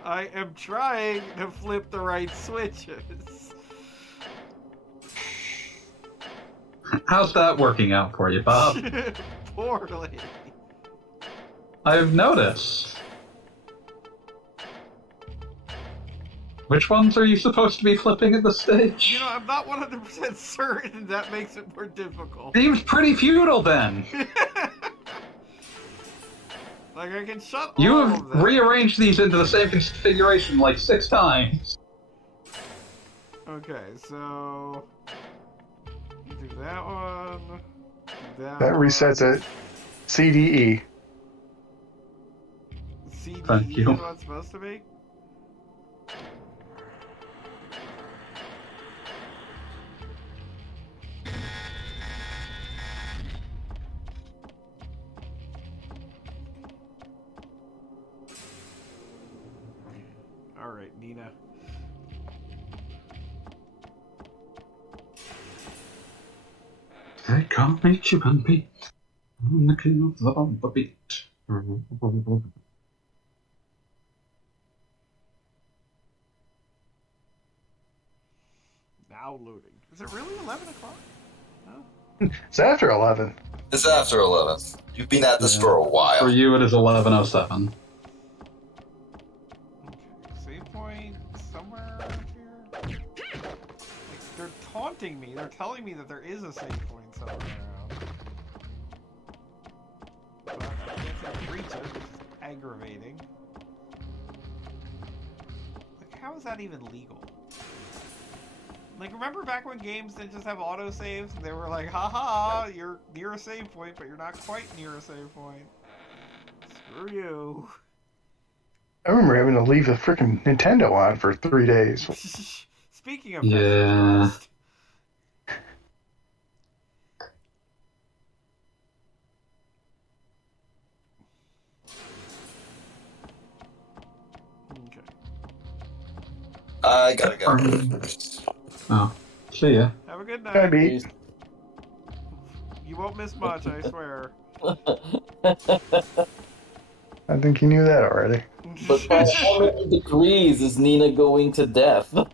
I am trying to flip the right switches. How's that working out for you, Bob? Poorly. I've noticed. Which ones are you supposed to be flipping at this stage? You know, I'm not 100% certain that makes it more difficult. Seems pretty futile then. Like, I can shut You all have of them. rearranged these into the same configuration like 6 times. Okay, so... do that one. Do that That resets one. it. CDE. CDE Thank you. is what it's supposed to be? Alright, Nina. I can't make you beat. I'm the king of the bumper beat. Now loading. Is it really 11 o'clock? No? It's after 11. It's after 11. You've been at this for a while. For you, it is 11:07. Okay. Save point somewhere around here? Like, they're taunting me. They're telling me that there is a save point somewhere around. But I can't seem to reach it, which is aggravating. Like, how is that even legal? Like, remember back when games didn't just have autosaves? They were like, haha, you're near a save point, but you're not quite near a save point. Screw you. I remember having to leave the freaking Nintendo on for 3 days. Speaking of Yeah. Fest, okay. I gotta go. Oh, see ya. Have a good Can I night. be? You won't miss much, I swear. I think you knew that already. But by how many degrees is Nina going to death? Okay,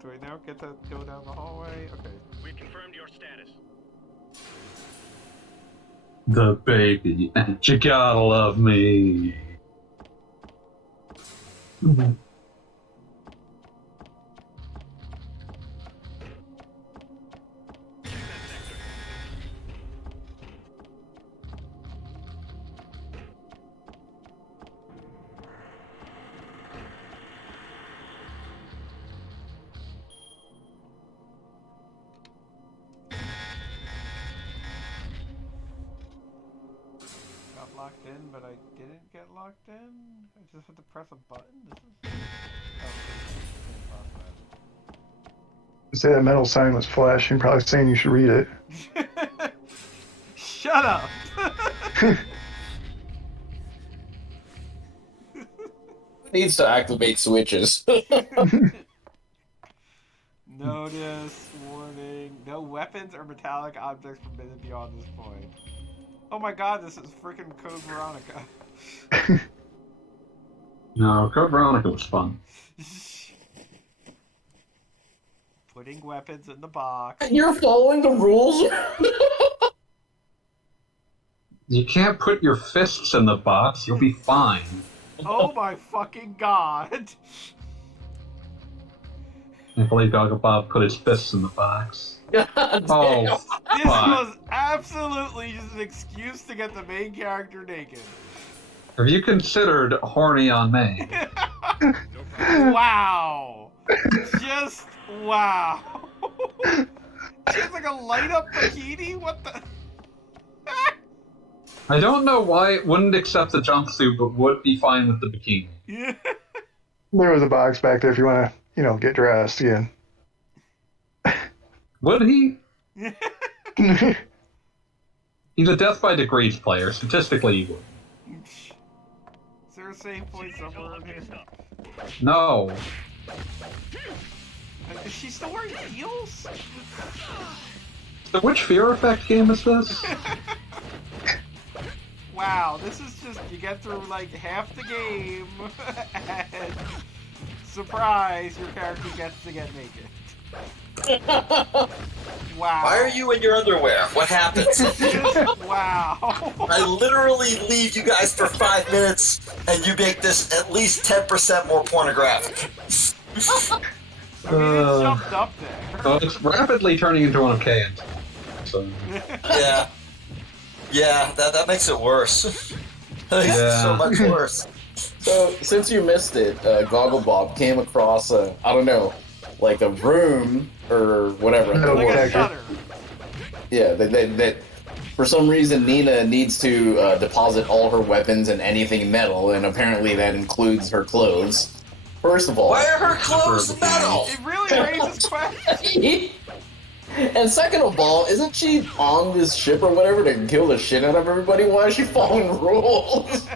do I now get to go down the hallway? Okay. We confirmed your status. The baby, and you gotta love me. Got locked in, but I didn't get locked in? I just had to press a button? This is... Oh, Say that metal sign was flashing, probably saying you should read it. Shut up! Needs to activate switches. Notice, warning, no weapons or metallic objects permitted beyond this point. Oh my god, this is freaking Code Veronica. No, Code Veronica was fun. Putting weapons in the box. You're following the rules? You can't put your fists in the box, you'll be fine. Oh my fucking god! I believe Gaga Bob put his fists in the box. God Oh, damn. This fuck. was absolutely just an excuse to get the main character naked. Have you considered horny on me? Wow! Just wow! She has like a light up bikini? What the? I don't know why it wouldn't accept the jumpsuit, but would be fine with the bikini. Yeah. There was a box back there if you want to, get dressed again. Would he? He's a Death by Degrees player. Statistically, he would. Is there a save point somewhere in here? No. Is she still wearing heels? So which Fear Effect game is this? Wow, this is just, you get through like half the game, and surprise, your character gets to get naked. Wow. Why are you in your underwear? What happens? Wow. I literally leave you guys for 5 minutes, and you make this at least 10% more pornographic. I mean, it jumped up there. Well, it's rapidly turning into one of K. So Yeah, that makes it worse. It makes it so much worse. So, since you missed it, Goggle Bob came across I don't know, like a room or whatever. No, Like a detector. shutter. Yeah, that for some reason Nina needs to deposit all her weapons and anything metal, and apparently that includes her clothes. First of all, Why are her clothes metal? It really raises questions. and second of all, isn't she on this ship or whatever to kill the shit out of everybody? Why is she following rules?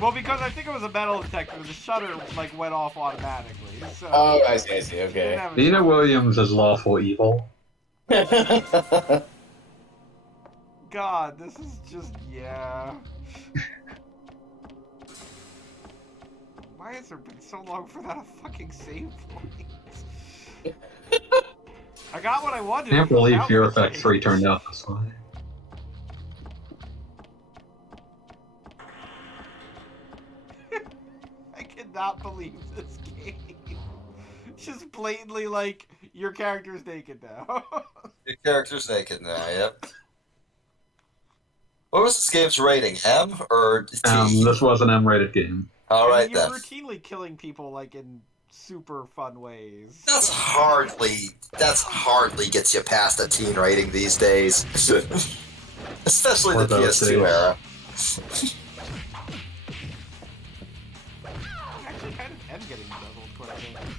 Well, because I think it was a metal detector, the shutter like went off automatically. So Oh, I see. she didn't Okay. have a Nina choice. Williams is lawful evil. God, this is just yeah. Why has there been so long for that fucking save point? I got what I wanted. Can't believe without Fear the Effect 3 change. turned out this way. I cannot believe this game. Just blatantly like your character's naked now. Your character's naked now, yep. What was this game's rating? M or T? This was an M-rated game. Alright you're then. routinely killing people like in super fun ways. That's hardly gets you past a teen rating these days. Especially Or the those PS2 days. era. I actually kind of am getting muzzled quite a bit.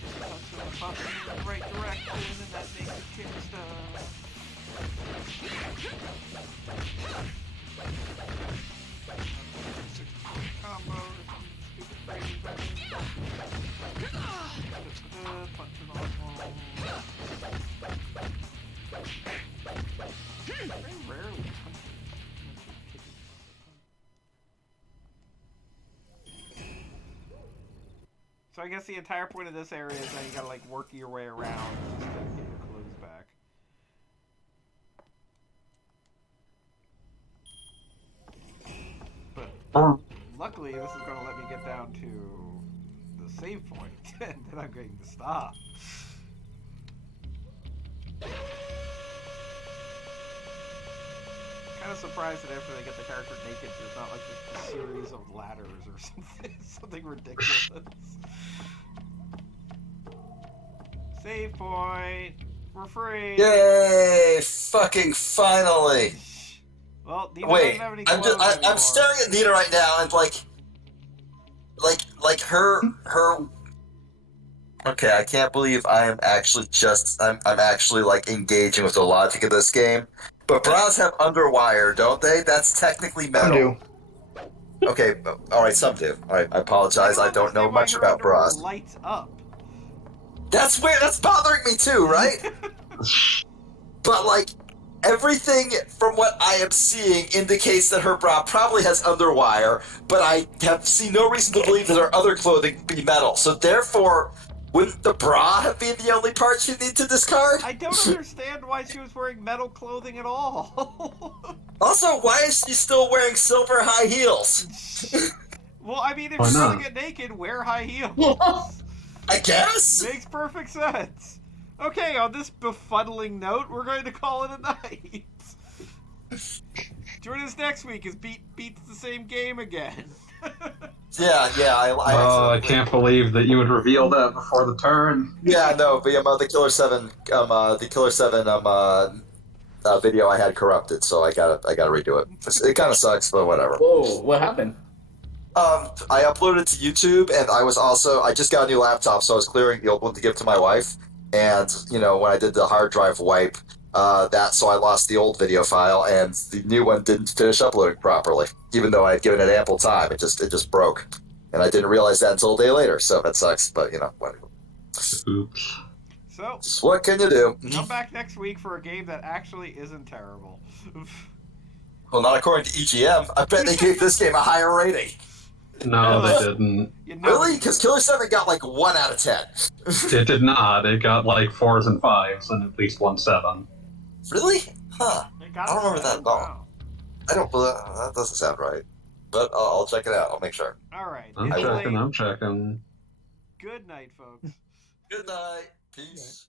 Just touch in the right direction, and that makes it kick stuff. Combo or some stupid crazy thing. Punch it on wall. Very rarely punch it. So I guess the entire point of this area is that you gotta like work your way around just to get your clothes back. But luckily this is gonna let me get down to the save point, and then I'm going to stop. Kind of surprised that after they get the character naked, there's not like just a series of ladders or something, something ridiculous. Save point. We're free. Yay! Fucking finally. Well, Nina Wait, doesn't have any I'm clothes anymore. I'm staring at Nina right now and like her. Okay, I can't believe I am actually I'm actually like engaging with the logic of this game. But bras have underwire, don't they? That's technically Some metal. do. Okay, all right, some do. All right, I apologize. I don't know much about bras. Lights up. That's weird. That's bothering me too, right? But like everything from what I am seeing indicates that her bra probably has underwire, but I have seen no reason to believe that her other clothing be metal. So therefore, wouldn't the bra have been the only part you need to discard? I don't understand why she was wearing metal clothing at all. Also, why is she still wearing silver high heels? Well, I mean, if Why you're not? gonna get naked, wear high heels. I guess. Makes perfect sense. Okay, on this befuddling note, we're going to call it a night. Join us next week as beats the same game again. Yeah. I can't believe that you would reveal that before the turn. Yeah, no, but the Killer 7, video I had corrupted, so I gotta redo it. It kind of sucks, but whatever. Whoa, what happened? I uploaded it to YouTube, and I just got a new laptop, so I was clearing the old one to give to my wife. And when I did the hard drive wipe, so I lost the old video file, and the new one didn't finish uploading properly, even though I had given it ample time. It just broke, and I didn't realize that until a day later. So that sucks, but whatever. Oops. So, Just what can you do? come back next week for a game that actually isn't terrible. Well, not according to EGM. I bet they gave this game a higher rating. No, they didn't. Really? Because Killer 7 got like 1 out of 10. It did not. It got like 4s and 5s and at least 1 7. Really? Huh. I don't remember that at all. I don't believe that doesn't sound right. But I'll check it out. I'll make sure. Alright. I'm checking. Good night, folks. Good night. Peace.